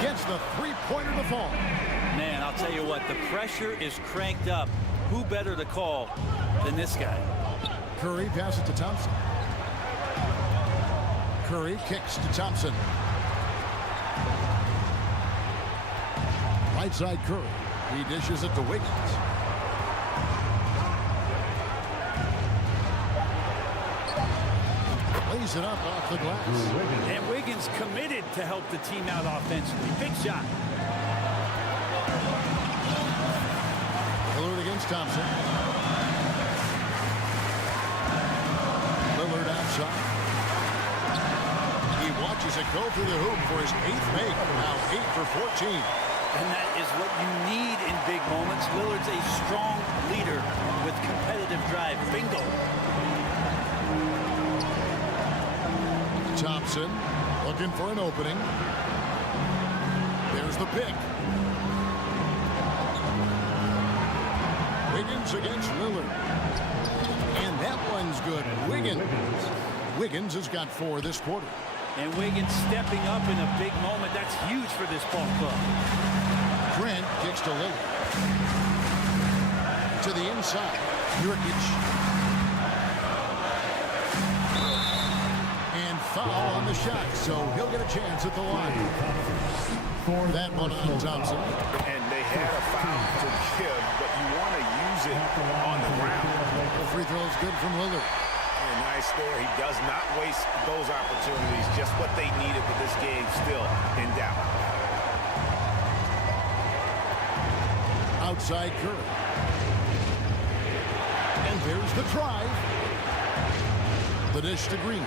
Gets the three-pointer to fall. Man, I'll tell you what, the pressure is cranked up. Who better to call than this guy? Curry passes to Thompson. Curry kicks to Thompson. Right side Curry. He dishes it to Wiggins. Lays it up off the glass. And Wiggins committed to help the team out offensively. Big shot. Lillard against Thompson. Lillard outside. He watches it go through the hoop for his 8th make. Now 8 for 14. And that is what you need in big moments. Lillard's a strong leader with competitive drive. Bingo. Thompson looking for an opening. There's the pick. Wiggins against Lillard. And that one's good. Wiggins has got 4 this quarter. And Wiggins stepping up in a big moment. That's huge for this ball club. Grant kicks to Lillard. To the inside. Nurkic. And foul on the shot, so he'll get a chance at the line. That one on Thompson. And they had a foul to give, but you want to use it on the ground. The free throw is good from Lillard. it nice there. He does not waste those opportunities. Just what they needed, but this game still in doubt. Outside Curry. And there's the drive. The dish to Green.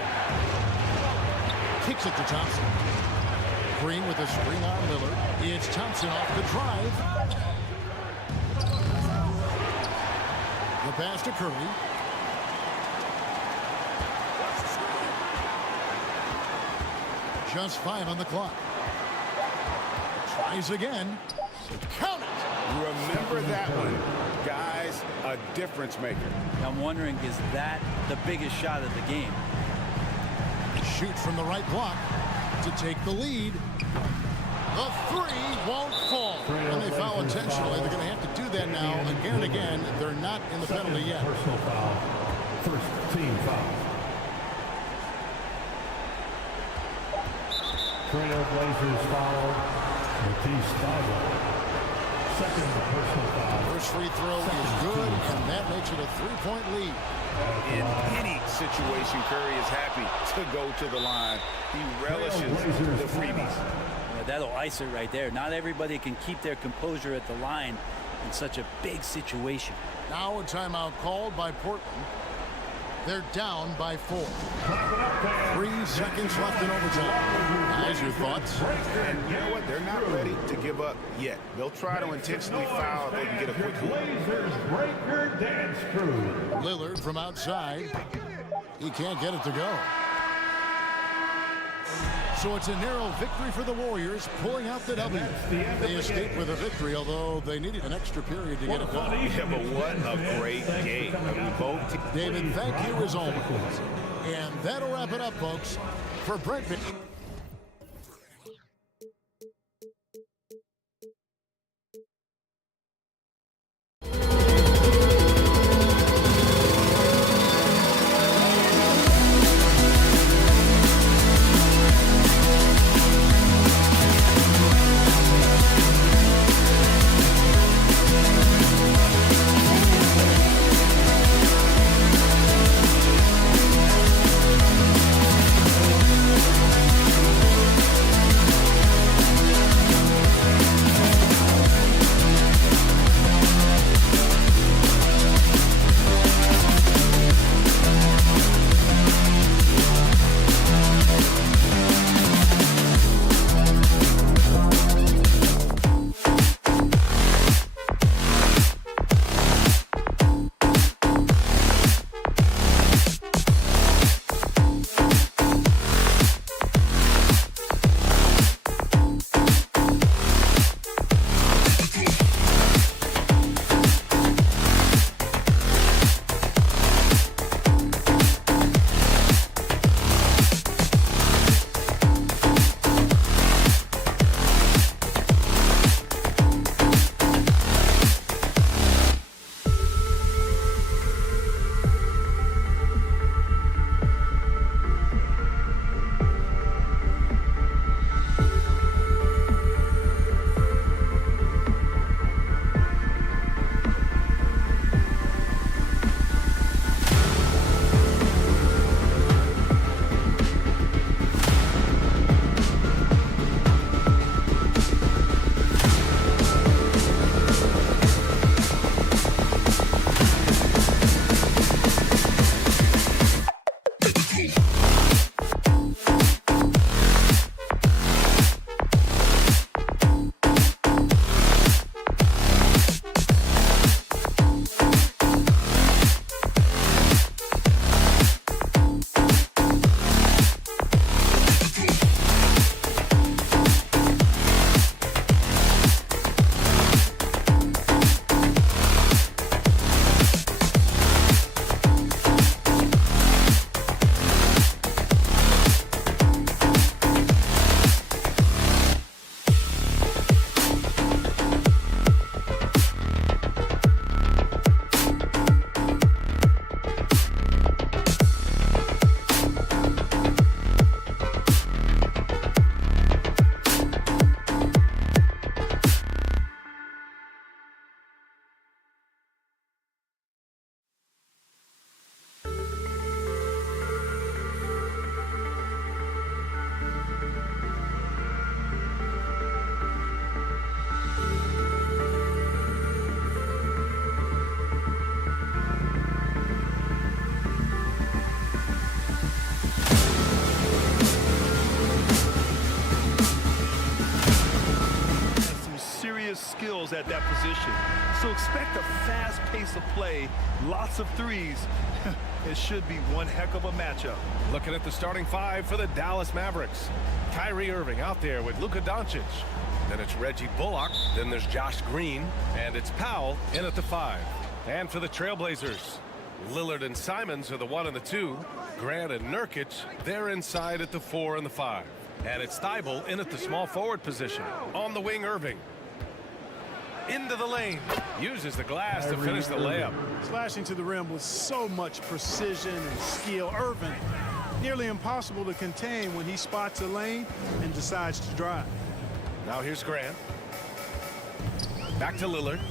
Kicks it to Thompson. Green with a screen on Lillard. It's Thompson off the drive. The pass to Curry. Just 5 on the clock. Tries again. Count it. Remember that one. Guys, a difference maker. I'm wondering, is that the biggest shot of the game? Shoots from the right block to take the lead. The three won't fall. When they foul intentionally, they're going to have to do that now again and again. They're not in the penalty yet. Personal foul. First team foul. Trailblazers foul. Matisse Thybulle. Second personal foul. First free throw is good, and that makes it a 3-point lead. In any situation, Curry is happy to go to the line. He relishes the freebies. Yeah, that'll ice it right there. Not everybody can keep their composure at the line in such a big situation. Now a timeout called by Portland. They're down by 4. 3 seconds left in overtime. Guys, your thoughts? And you know what? They're not ready to give up yet. They'll try to intentionally foul if they can get a quick lead. Lillard from outside. He can't get it to go. So it's a narrow victory for the Warriors, pulling out the W. They escaped with a victory, although they needed an extra period to get it done. Yeah, but what a great game. I mean, both David, thank you as always. And that'll wrap it up, folks, for Brent. players at that position. So expect a fast pace of play, lots of threes. It should be one heck of a matchup. Looking at the starting five for the Dallas Mavericks. Kyrie Irving out there with Luka Doncic. Then it's Reggie Bullock. Then there's Josh Green. And it's Powell in at the 5. And for the Trailblazers, Lillard and Simons are the 1 and the 2. Grant and Nurkic, they're inside at the 4 and the 5. And it's Thibault in at the small forward position. On the wing, Irving. Into the lane. Uses the glass to finish the layup. Slashing to the rim with so much precision and skill. Irving, nearly impossible to contain when he spots a lane and decides to drive. Now here's Grant. Back to Lillard.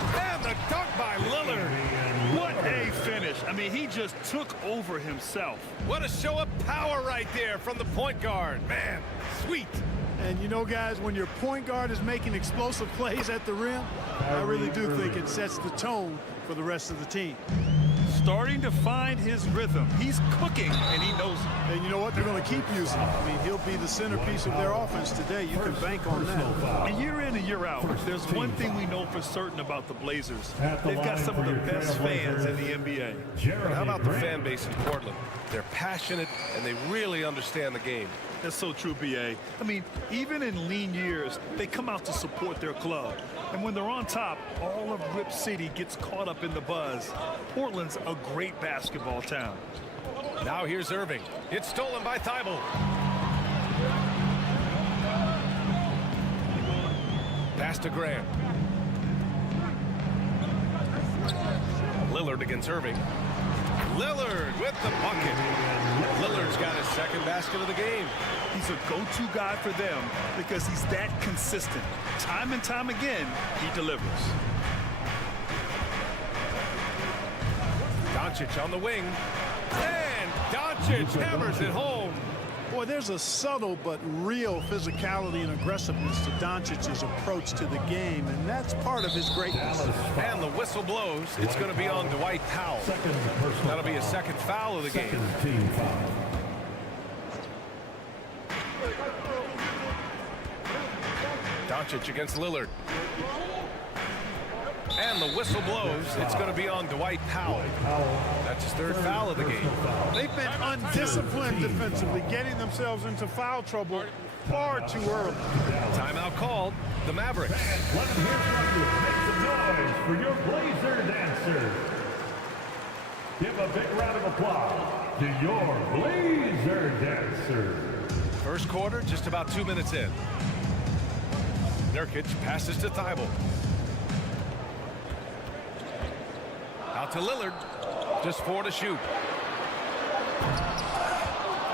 And the dunk by Lillard. What a finish. I mean, he just took over himself. What a show of power right there from the point guard. Man, sweet. And you know, guys, when your point guard is making explosive plays at the rim, I really do think it sets the tone for the rest of the team. Starting to find his rhythm. He's cooking, and he knows it. And you know what? They're going to keep using him. I mean, he'll be the centerpiece of their offense today. You can bank on that. And year in and year out, there's one thing we know for certain about the Blazers. They've got some of the best fans in the NBA. But how about the fan base in Portland? They're passionate, and they really understand the game. That's so true, B.A. I mean, even in lean years, they come out to support their club. And when they're on top, all of Rip City gets caught up in the buzz. Portland's a great basketball town. Now here's Irving. It's stolen by Thibault. Pass to Grant. Lillard against Irving. Lillard with the bucket. Lillard's got his second basket of the game. He's a go-to guy for them because he's that consistent. Time and time again, he delivers. Doncic on the wing. And Doncic hammers it home. Boy, there's a subtle but real physicality and aggressiveness to Doncic's approach to the game, and that's part of his greatness. And the whistle blows. It's going to be on Dwight Powell. That'll be his second foul of the game. Team foul. Doncic against Lillard. And the whistle blows. It's going to be on Dwight Powell. That's his third foul of the game. They've been undisciplined defensively, getting themselves into foul trouble far too early. Timeout called. The Mavericks. Let's hear from you. Make some noise for your Blazer dancers. Give a big round of applause to your Blazer dancers. First quarter, just about 2 minutes in. Nurkic passes to Thibault. Out to Lillard. Just 4 to shoot.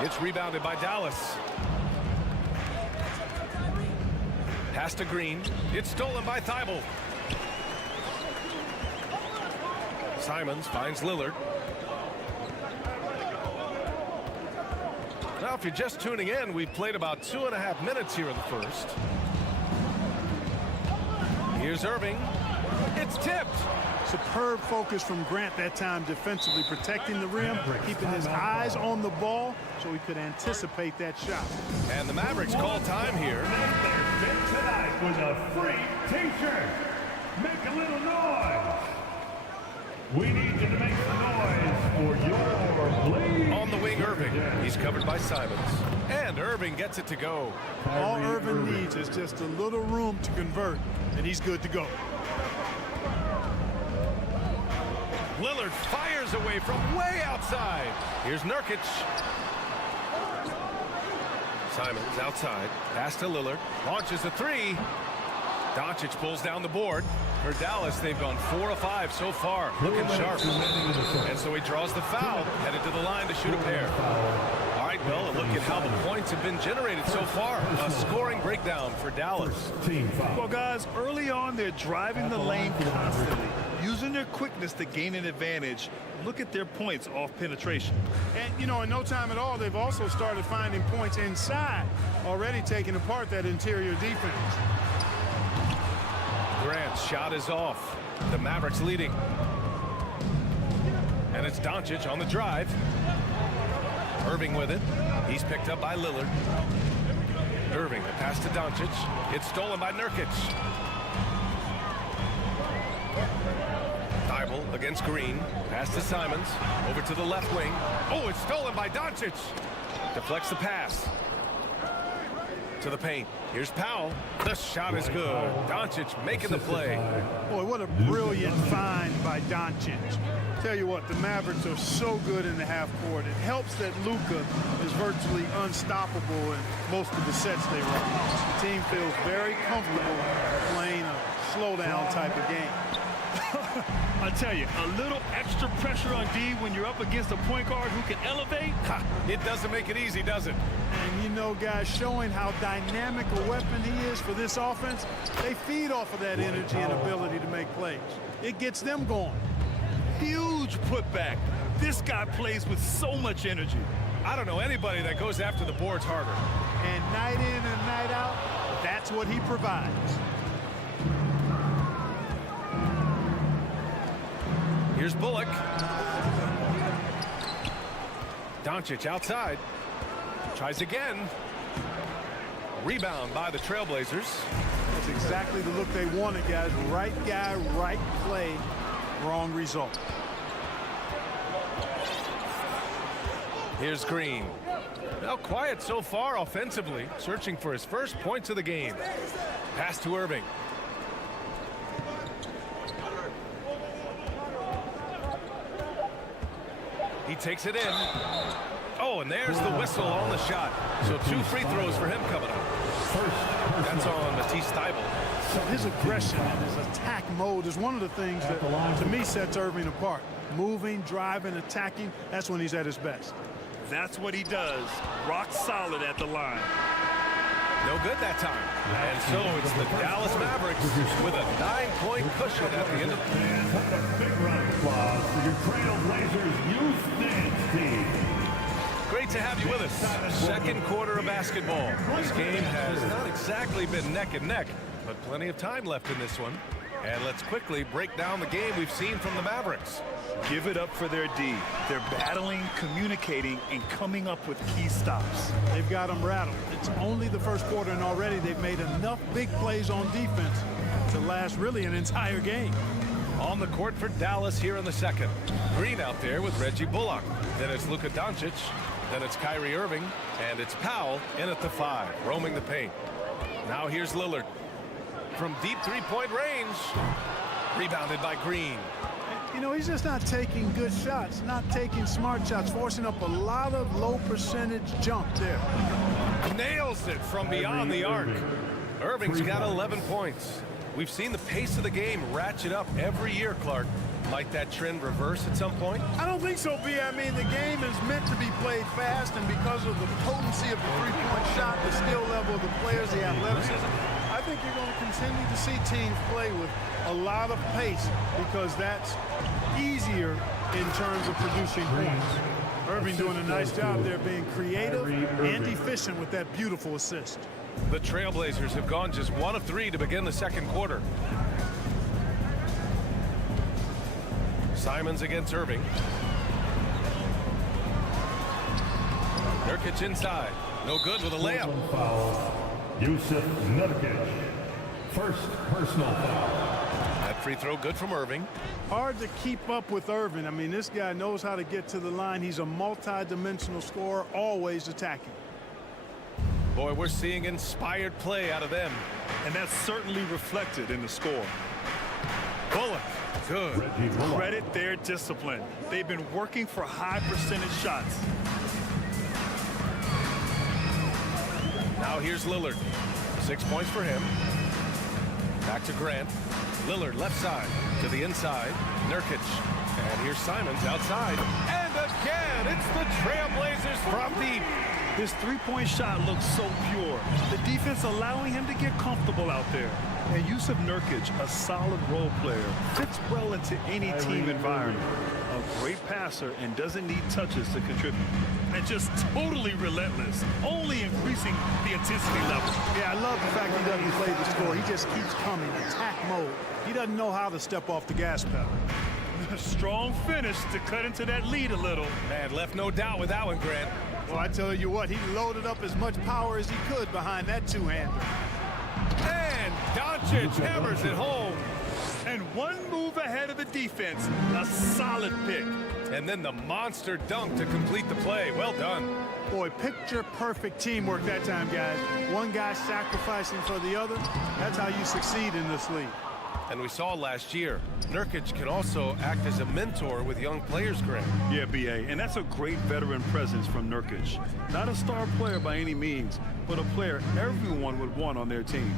It's rebounded by Dallas. Pass to Green. It's stolen by Thibault. Simons finds Lillard. Now, if you're just tuning in, we've played about 2.5 minutes here in the first. Here's Irving. It's tipped. Superb focus from Grant that time defensively, protecting the rim, keeping his eyes on the ball so he could anticipate that shot. And the Mavericks call time here. Tonight with a free t-shirt. Make a little noise. We need you to make some noise for your Blazer. On the wing, Irving. He's covered by Simons. And Irving gets it to go. All Irving needs is just a little room to convert, and he's good to go. Lillard fires away from way outside. Here's Nurkic. Simons outside. Pass to Lillard. Launches a three. Doncic pulls down the board. For Dallas, they've gone 4 of 5 so far. Looking sharp. And so he draws the foul. Headed to the line to shoot a pair. All right, well, a look at how the points have been generated so far. A scoring breakdown for Dallas. Well, guys, early on, they're driving the lane constantly, using their quickness to gain an advantage. Look at their points off penetration. And, you know, in no time at all, they've also started finding points inside, already taking apart that interior defense. Grant's shot is off. The Mavericks leading. And it's Doncic on the drive. Irving with it. He's picked up by Lillard. Irving, the pass to Doncic. It's stolen by Nurkic. Thibault against Green. Pass to Simons. Over to the left wing. Oh, it's stolen by Doncic. Deflects the pass. To the paint. Here's Powell. The shot is good. Doncic making the play. Boy, what a brilliant find by Doncic. Tell you what, the Mavericks are so good in the half court. It helps that Luka is virtually unstoppable in most of the sets they run. The team feels very comfortable playing a slowdown type of game. I tell you, a little extra pressure on D when you're up against a point guard who can elevate. It doesn't make it easy, does it? And you know, guys, showing how dynamic a weapon he is for this offense, they feed off of that energy and ability to make plays. It gets them going. Huge putback. This guy plays with so much energy. I don't know anybody that goes after the boards harder. And night in and night out, that's what he provides. Here's Bullock. Doncic outside. Tries again. Rebound by the Trailblazers. That's exactly the look they wanted, guys. Right guy, right play, wrong result. Here's Green. Now quiet so far offensively, searching for his first points of the game. Pass to Irving. He takes it in. Oh, and there's the whistle on the shot. So 2 free throws for him coming up. That's on Matisse Thibault. So his aggression and his attack mode is one of the things that, to me, sets Irving apart. Moving, driving, attacking, that's when he's at his best. That's what he does. Rock solid at the line. No good that time. And so it's the Dallas Mavericks with a 9-point cushion at the end of the game. Big round of applause for your Trailblazers youth dance team. Great to have you with us. Second quarter of basketball. This game has not exactly been neck and neck, but plenty of time left in this one. And let's quickly break down the game we've seen from the Mavericks. Give it up for their D. They're battling, communicating, and coming up with key stops. They've got them rattled. It's only the first quarter, and already they've made enough big plays on defense to last really an entire game. On the court for Dallas here in the second. Green out there with Reggie Bullock. Then it's Luka Doncic. Then it's Kyrie Irving. And it's Powell in at the 5, roaming the paint. Now here's Lillard. From deep three-point range. Rebounded by Green. You know, he's just not taking good shots, not taking smart shots, forcing up a lot of low percentage jump there. Nails it from beyond the arc. Irving's got 11 points. We've seen the pace of the game ratchet up every year, Clark. Might that trend reverse at some point? I don't think so, B. I mean, the game is meant to be played fast, and because of the potency of the three-point shot, the skill level of the players, the athleticism, I think you're going to continue to see teams play with a lot of pace because that's easier in terms of producing points. Irving doing a nice job there being creative and efficient with that beautiful assist. The Trailblazers have gone just 1 of 3 to begin the second quarter. Simons against Irving. Nurkic inside. No good with a layup. Yusuf Nurkic. First personal foul. That free throw good from Irving. Hard to keep up with Irving. I mean, this guy knows how to get to the line. He's a multi-dimensional scorer, always attacking. Boy, we're seeing inspired play out of them. And that's certainly reflected in the score. Bullock. Good. Credit their discipline. They've been working for high percentage shots. Now here's Lillard. 6 points for him. Back to Grant. Lillard left side to the inside. Nurkic. And here's Simons outside. And again, it's the Trailblazers from deep. His three-point shot looks so pure. The defense allowing him to get comfortable out there. And Yusuf Nurkic, a solid role player, fits well into any team environment. A great passer and doesn't need touches to contribute. And just totally relentless, only increasing the intensity level. Yeah, I love the fact he doesn't play the score. He just keeps coming, attack mode. He doesn't know how to step off the gas pedal. A strong finish to cut into that lead a little. Man, left no doubt with that one, Grant. Well, I tell you what, he loaded up as much power as he could behind that two-hander. And Doncic hammers it home. And one move ahead of the defense. A solid pick. And then the monster dunk to complete the play. Well done. Boy, picture-perfect teamwork that time, guys. One guy sacrificing for the other. That's how you succeed in this league. And we saw last year, Nurkic can also act as a mentor with young players, Grant. Yeah, B.A., and that's a great veteran presence from Nurkic. Not a star player by any means, but a player everyone would want on their team.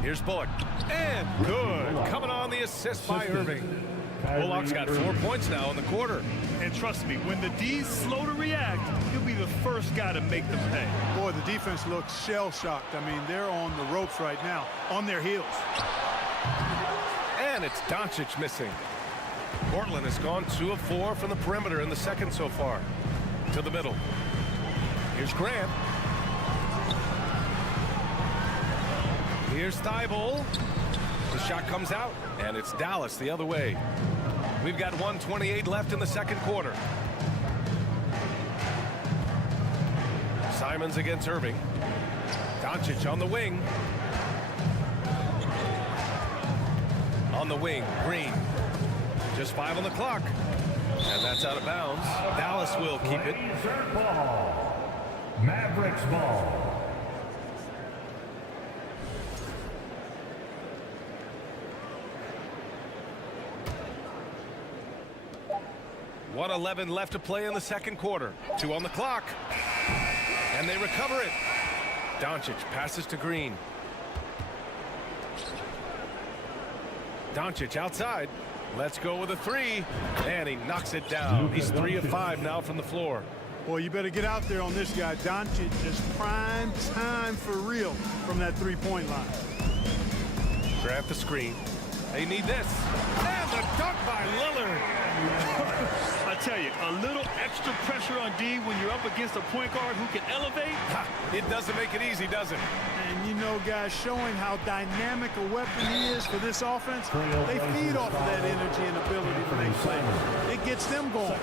Here's Bullock. And good. Coming on the assist by Irving. Bullock's got 4 points now in the quarter. And trust me, when the D's slow to react, he'll be the first guy to make them pay. Boy, the defense looks shell-shocked. I mean, they're on the ropes right now, on their heels. And it's Doncic missing. Portland has gone 2 of 4 from the perimeter in the second so far. To the middle. Here's Grant. Here's Thibault. The shot comes out, and it's Dallas the other way. We've got 1:28 left in the second quarter. Simons against Irving. Doncic on the wing. On the wing, Green. Just 5 on the clock. And that's out of bounds. Dallas will keep it. Mavericks ball. .11 left to play in the second quarter. 2 on the clock. And they recover it. Doncic passes to Green. Doncic outside. Let's go with a 3. And he knocks it down. He's 3 of 5 now from the floor. Boy, you better get out there on this guy. Doncic is prime time for real from that three-point line. Grab the screen. They need this. And the dunk by Lillard. I tell you, a little extra pressure on D when you're up against a point guard who can elevate. It doesn't make it easy, does it? And you know, guys, showing how dynamic a weapon he is for this offense, they feed off of that energy and ability to make plays. It gets them going.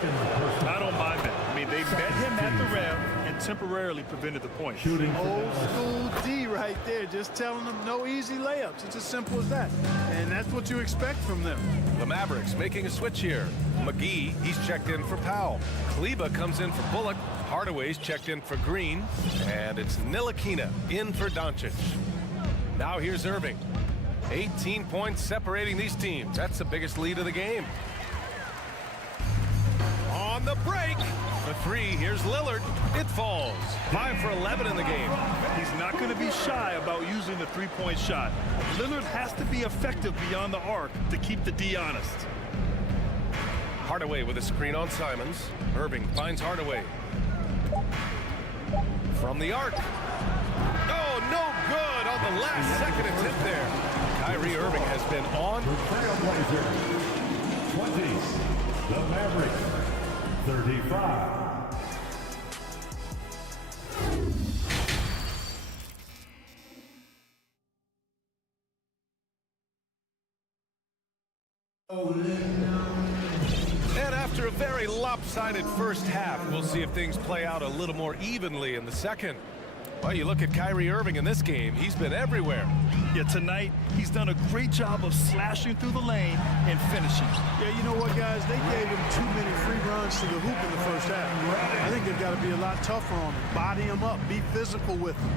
I don't mind that. I mean, they met him at the rim and temporarily prevented the point. Old school D right there, just telling them no easy layups. It's as simple as that. And that's what you expect from them. The Mavericks making a switch here. McGee, he's checked in for Powell. Kleba comes in for Bullock. Hardaway's checked in for Green. And it's Ntilikina in for Doncic. Now here's Irving. 18 points separating these teams. That's the biggest lead of the game. On the break. The 3, here's Lillard. It falls. 5 for 11 in the game. He's not going to be shy about using the three-point shot. Lillard has to be effective beyond the arc to keep the D honest. Hardaway with a screen on Simons. Irving finds Hardaway. From the arc. Oh, no good on the last second attempt there. Kyrie Irving has been on. Trailblazers, 20. The Mavericks, 35. And after a very lopsided first half, we'll see if things play out a little more evenly in the second. Well, you look at Kyrie Irving in this game, he's been everywhere. Yeah, tonight, he's done a great job of slashing through the lane and finishing. Yeah, you know what, guys? They gave him too many free runs to the hoop in the first half. I think they've got to be a lot tougher on him. Body him up. Be physical with him.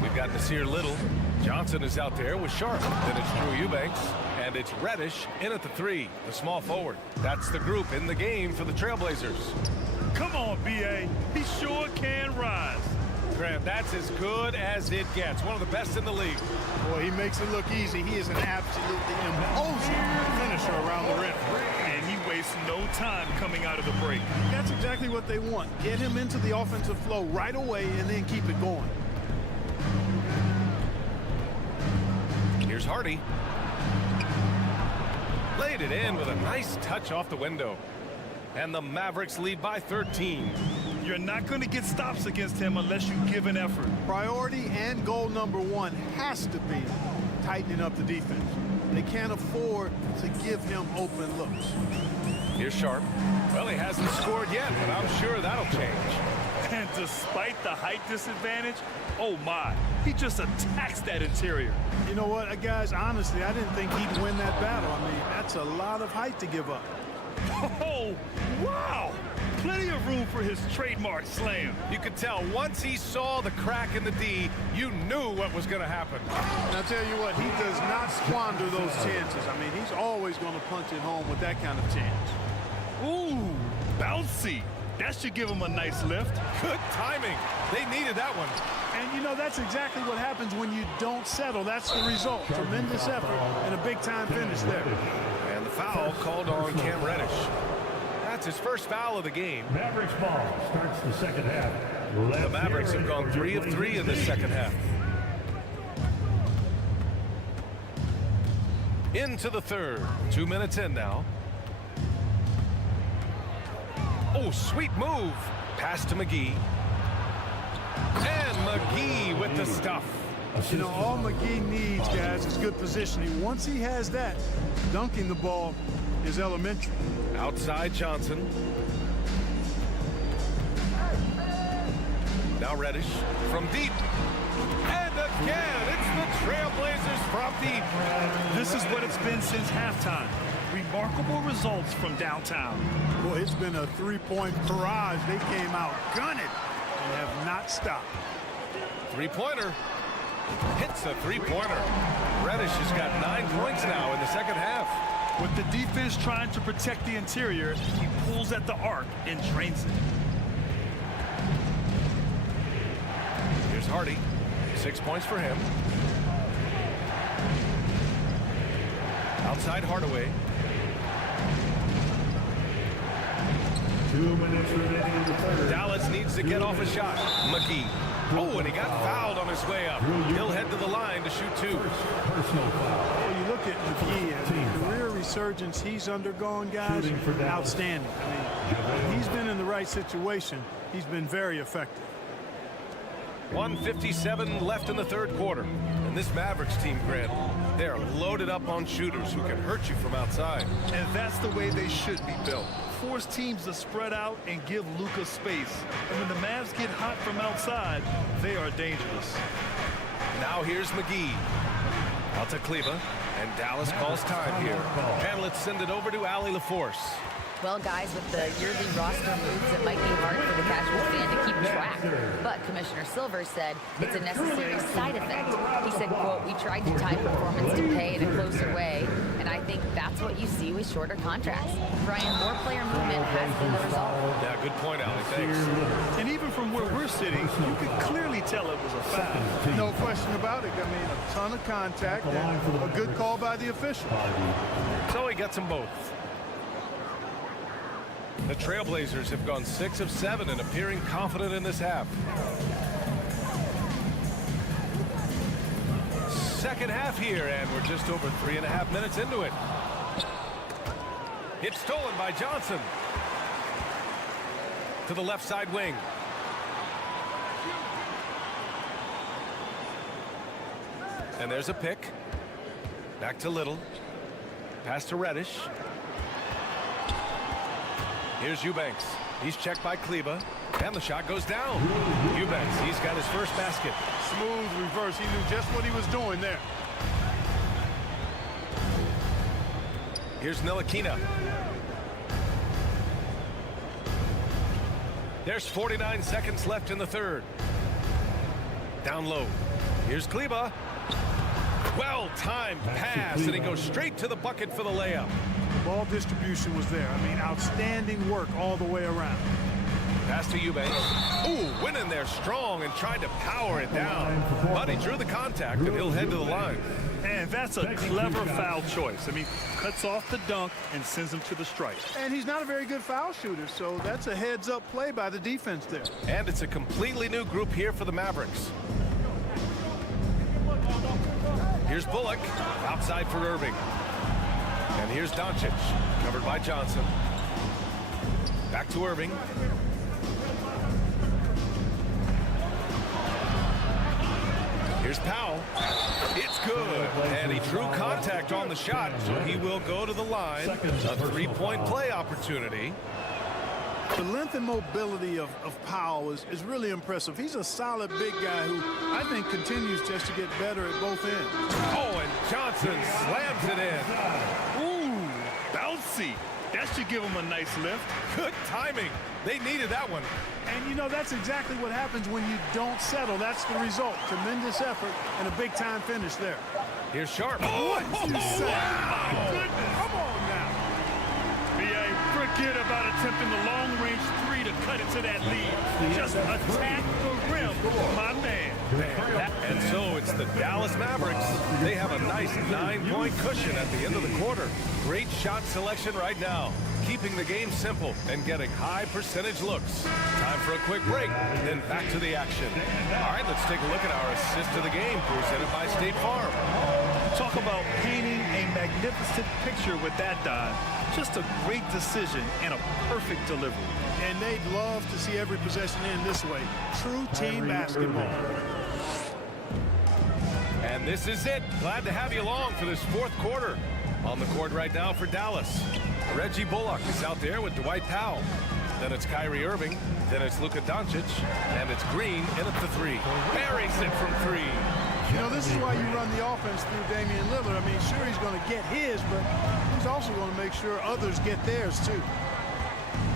We've got Nasir Little. Johnson is out there with Sharp. Then it's Drew Eubanks. And it's Reddish in at the 3, the small forward. That's the group in the game for the Trailblazers. Come on, B.A. He sure can rise. Grant, that's as good as it gets. One of the best in the league. Boy, he makes it look easy. He is an absolutely imposing finisher around the rim. And he wastes no time coming out of the break. That's exactly what they want. Get him into the offensive flow right away and then keep it going. Here's Hardy. Laid it in with a nice touch off the window. And the Mavericks lead by 13. You're not going to get stops against him unless you give an effort. Priority and goal number 1 has to be tightening up the defense. They can't afford to give him open looks. Here's Sharp. Well, he hasn't scored yet, but I'm sure that'll change. And despite the height disadvantage, oh my, he just attacks that interior. You know what, guys, honestly, I didn't think he'd win that battle. I mean, that's a lot of height to give up. Oh, wow. Plenty of room for his trademark slam. You could tell once he saw the crack in the D, you knew what was going to happen. And I'll tell you what, he does not squander those chances. I mean, he's always going to punch it home with that kind of chance. Ooh, bouncy. That should give him a nice lift. Good timing. They needed that one. And, you know, that's exactly what happens when you don't settle. That's the result. Tremendous effort and a big-time finish there. And the foul called on Cam Reddish. That's his first foul of the game. Mavericks ball starts the second half. The Mavericks have gone 3 of 3 in the second half. Into the third. 2 minutes in now. Oh, sweet move. Pass to McGee. And McGee with the stuff. You know, all McGee needs, guys, is good positioning. Once he has that, dunking the ball is elementary. Outside Johnson. Now Reddish from deep. And again, it's the Trailblazers from deep. This is what it's been since halftime. Remarkable results from downtown. Boy, it's been a three-point barrage. They came out gunning and have not stopped. Three-pointer. Hits a three-pointer. Reddish has got 9 points now in the second half. With the defense trying to protect the interior, he pulls at the arc and drains it. Here's Hardy. 6 points for him. Outside Hardaway. 2 minutes remaining in the third. Dallas needs to get off a shot. McGee. Oh, and he got fouled on his way up. He'll head to the line to shoot 2. Personal foul. Well, you look at McGee and the career resurgence he's undergone, guys, outstanding. I mean, he's been in the right situation. He's been very effective. 1:57 left in the third quarter. And this Mavericks team, Grant, they're loaded up on shooters who can hurt you from outside. And that's the way they should be built. Force teams to spread out and give Luka space. And when the Mavs get hot from outside, they are dangerous. Now here's McGee. Out to Kleba. And Dallas calls time here. And let's send it over to Allie LaForce. Well, guys, with the yearly roster moves, it might be hard for the casual fan to keep track. But Commissioner Silver said it's a necessary side effect. He said, quote, "We tried to tie performance to pay in a closer way, and I think that's what you see with shorter contracts." Brian, more player movement has been the result. Yeah, good point, Allie. Thanks. And even from where we're sitting, you could clearly tell it was a foul. No question about it. I mean, a ton of contact and a good call by the official. So he gets them both. The Trailblazers have gone 6 of 7 and appearing confident in this half. Second half here, and we're just over 3.5 minutes into it. It's stolen by Johnson. To the left side wing. And there's a pick. Back to Little. Pass to Reddish. Here's Eubanks. He's checked by Kleba. And the shot goes down. Eubanks, he's got his first basket. Smooth reverse. He knew just what he was doing there. Here's Ntilikina. There's 49 seconds left in the third. Down low. Here's Kleba. Well-timed pass, and he goes straight to the bucket for the layup. Ball distribution was there. I mean, outstanding work all the way around. Pass to Eubanks. Ooh, went in there strong and tried to power it down. But he drew the contact, and he'll head to the line. And that's a clever foul choice. I mean, cuts off the dunk and sends him to the stripe. And he's not a very good foul shooter, so that's a heads-up play by the defense there. And it's a completely new group here for the Mavericks. Here's Bullock, outside for Irving. And here's Doncic, covered by Johnson. Back to Irving. Here's Powell. It's good. And he drew contact on the shot, so he will go to the line. A three-point play opportunity. The length and mobility of Powell is really impressive. He's a solid big guy who I think continues just to get better at both ends. Oh, and Johnson slams it in. Ooh, bouncy. That should give him a nice lift. Good timing. They needed that one. And, you know, that's exactly what happens when you don't settle. That's the result. Tremendous effort and a big-time finish there. Here's Sharp. What you say? My goodness. Come on now. BA, forget about attempting the long-range three to cut it to that lead. Just attack the rim, my man. And so it's the Dallas Mavericks. They have a nice 9-point cushion at the end of the quarter. Great shot selection right now, keeping the game simple and getting high percentage looks. Time for a quick break, then back to the action. All right, let's take a look at our assist to the game presented by State Farm. Talk about painting a magnificent picture with that dive. Just a great decision and a perfect delivery. And they'd love to see every possession end this way. True team basketball. And this is it. Glad to have you along for this fourth quarter. On the court right now for Dallas, Reggie Bullock is out there with Dwight Powell. Then it's Kyrie Irving. Then it's Luka Doncic. And it's Green in at the three. Buries it from three. You know, this is why you run the offense through Damian Lillard. I mean, sure, he's going to get his, but he's also going to make sure others get theirs, too.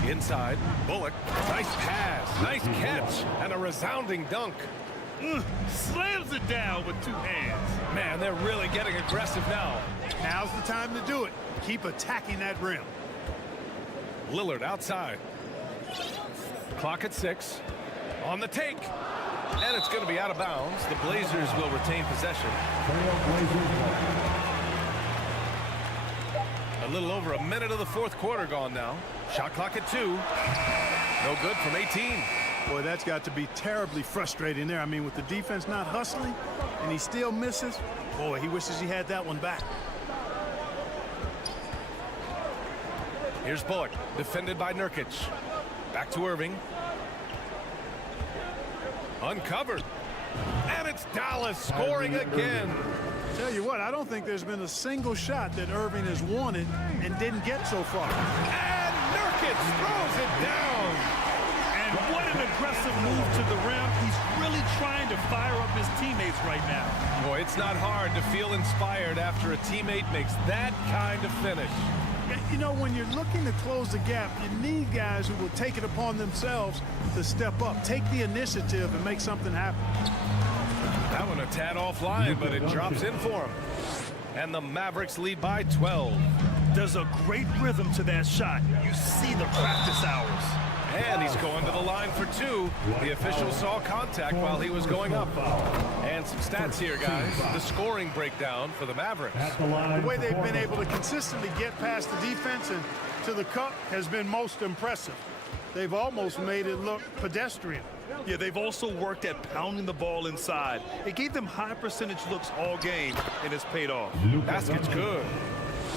Inside, Bullock. Nice pass, nice catch, and a resounding dunk. Slams it down with two hands. Man, they're really getting aggressive now. Now's the time to do it. Keep attacking that rim. Lillard outside. Clock at 6. On the take. And it's going to be out of bounds. The Blazers will retain possession. A little over a minute of the fourth quarter gone now. Shot clock at 2. No good from 18. Boy, that's got to be terribly frustrating there. I mean, with the defense not hustling and he still misses, boy, he wishes he had that one back. Here's Bullock, defended by Nurkic. Back to Irving. Uncovered. And it's Dallas scoring again. Tell you what, I don't think there's been a single shot that Irving has wanted and didn't get so far. And Nurkic throws it down. And what an aggressive move to the rim. He's really trying to fire up his teammates right now. Boy, it's not hard to feel inspired after a teammate makes that kind of finish. You know, when you're looking to close the gap, you need guys who will take it upon themselves to step up, take the initiative, and make something happen. That one a tad offline, but it drops in for him. And the Mavericks lead by 12. There's a great rhythm to that shot. You see the practice hours. And he's going to the line for 2. The official saw contact while he was going up. And some stats here, guys. The scoring breakdown for the Mavericks. The way they've been able to consistently get past the defense and to the cup has been most impressive. They've almost made it look pedestrian. Yeah, they've also worked at pounding the ball inside. It gave them high percentage looks all game, and it's paid off. Basket's good.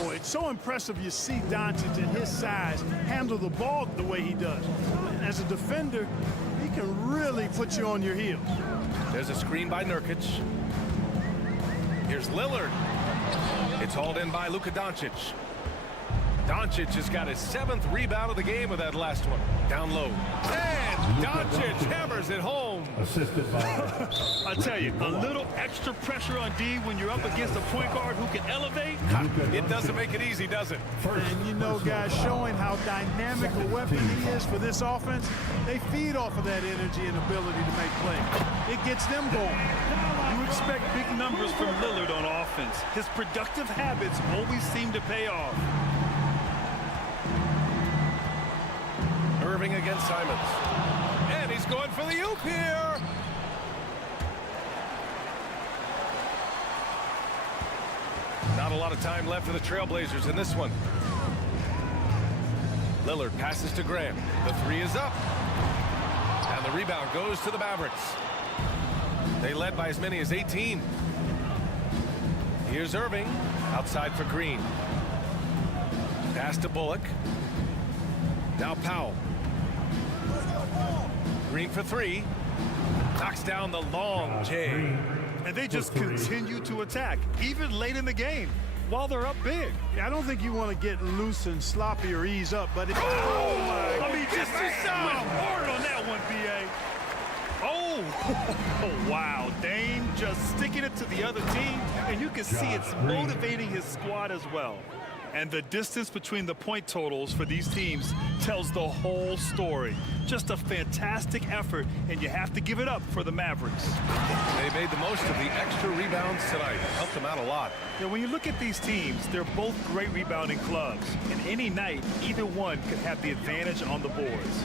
Boy, it's so impressive you see Doncic at his size handle the ball the way he does. And as a defender, he can really put you on your heels. There's a screen by Nurkic. Here's Lillard. It's hauled in by Luka Doncic. Doncic has got his 7th rebound of the game with that last one. Down low. And Doncic hammers it home. Assisted by... I tell you, a little extra pressure on D when you're up against a point guard who can elevate. It doesn't make it easy, does it? And you know, guys, showing how dynamic a weapon he is for this offense, they feed off of that energy and ability to make plays. It gets them going. You expect big numbers from Lillard on offense. His productive habits always seem to pay off. Irving against Simons. And he's going for the oop here. Not a lot of time left for the Trailblazers in this one. Lillard passes to Graham. The 3 is up. And the rebound goes to the Mavericks. They led by as many as 18. Here's Irving. Outside for Green. Pass to Bullock. Now Powell. Green for 3. Knocks down the long J. And they just continue to attack, even late in the game. while they're up big. Yeah, I don't think you want to get loose and sloppy or ease up, but oh my! I mean, just went hard on that one, BA. Oh, wow. Dame just sticking it to the other team, and you can see it's motivating his squad as well. And the distance between the point totals for these teams tells the whole story. Just a fantastic effort, and you have to give it up for the Mavericks. They made the most of the extra rebounds tonight. Helped them out a lot. Yeah, when you look at these teams, they're both great rebounding clubs. And any night, either one could have the advantage on the boards.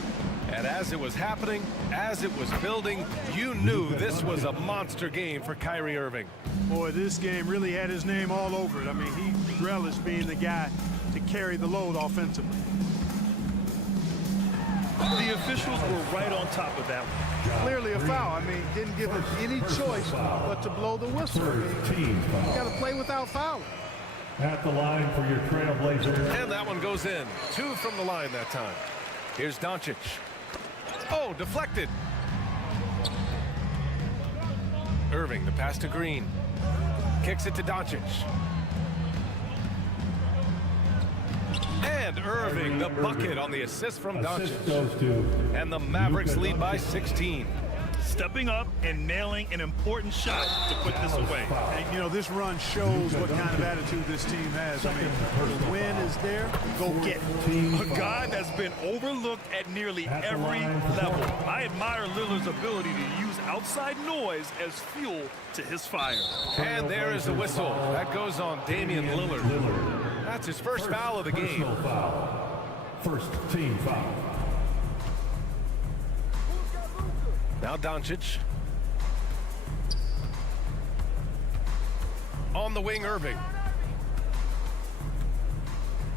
And as it was happening, as it was building, you knew this was a monster game for Kyrie Irving. Boy, this game really had his name all over it. I mean, he relished being the guy to carry the load offensively. The officials were right on top of that one. Clearly a foul. I mean, didn't give him any choice but to blow the whistle. You got to play without fouling. At the line for your Trailblazers. And that one goes in. 2 from the line that time. Here's Doncic. Oh, deflected. Irving, the pass to Green. Kicks it to Doncic. And Irving, the bucket on the assist from Doncic. And the Mavericks lead by 16. Stepping up and nailing an important shot to put this away. And, you know, this run shows what kind of attitude this team has. I mean, the win is there, go get it. A guy that's been overlooked at nearly every level. I admire Lillard's ability to use outside noise as fuel to his fire. And there is the whistle. That goes on Damian Lillard. That's his first foul of the game. First team foul. Now Doncic. On the wing, Irving.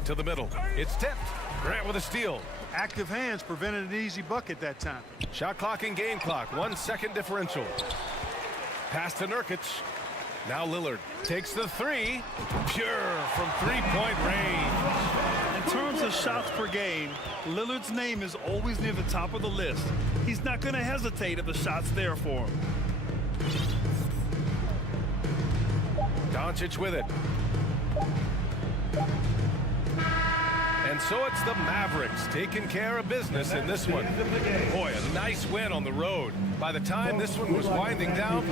To the middle. It's tipped. Grant with a steal. Active hands prevented an easy bucket that time. Shot clock and game clock. 1 second differential. Pass to Nurkic. Now Lillard takes the 3. Pure from 3-point range. In terms of shots per game, Lillard's name is always near the top of the list. He's not going to hesitate if the shot's there for him. Doncic with it. And so it's the Mavericks taking care of business in this one. Boy, a nice win on the road. By the time this one was winding down,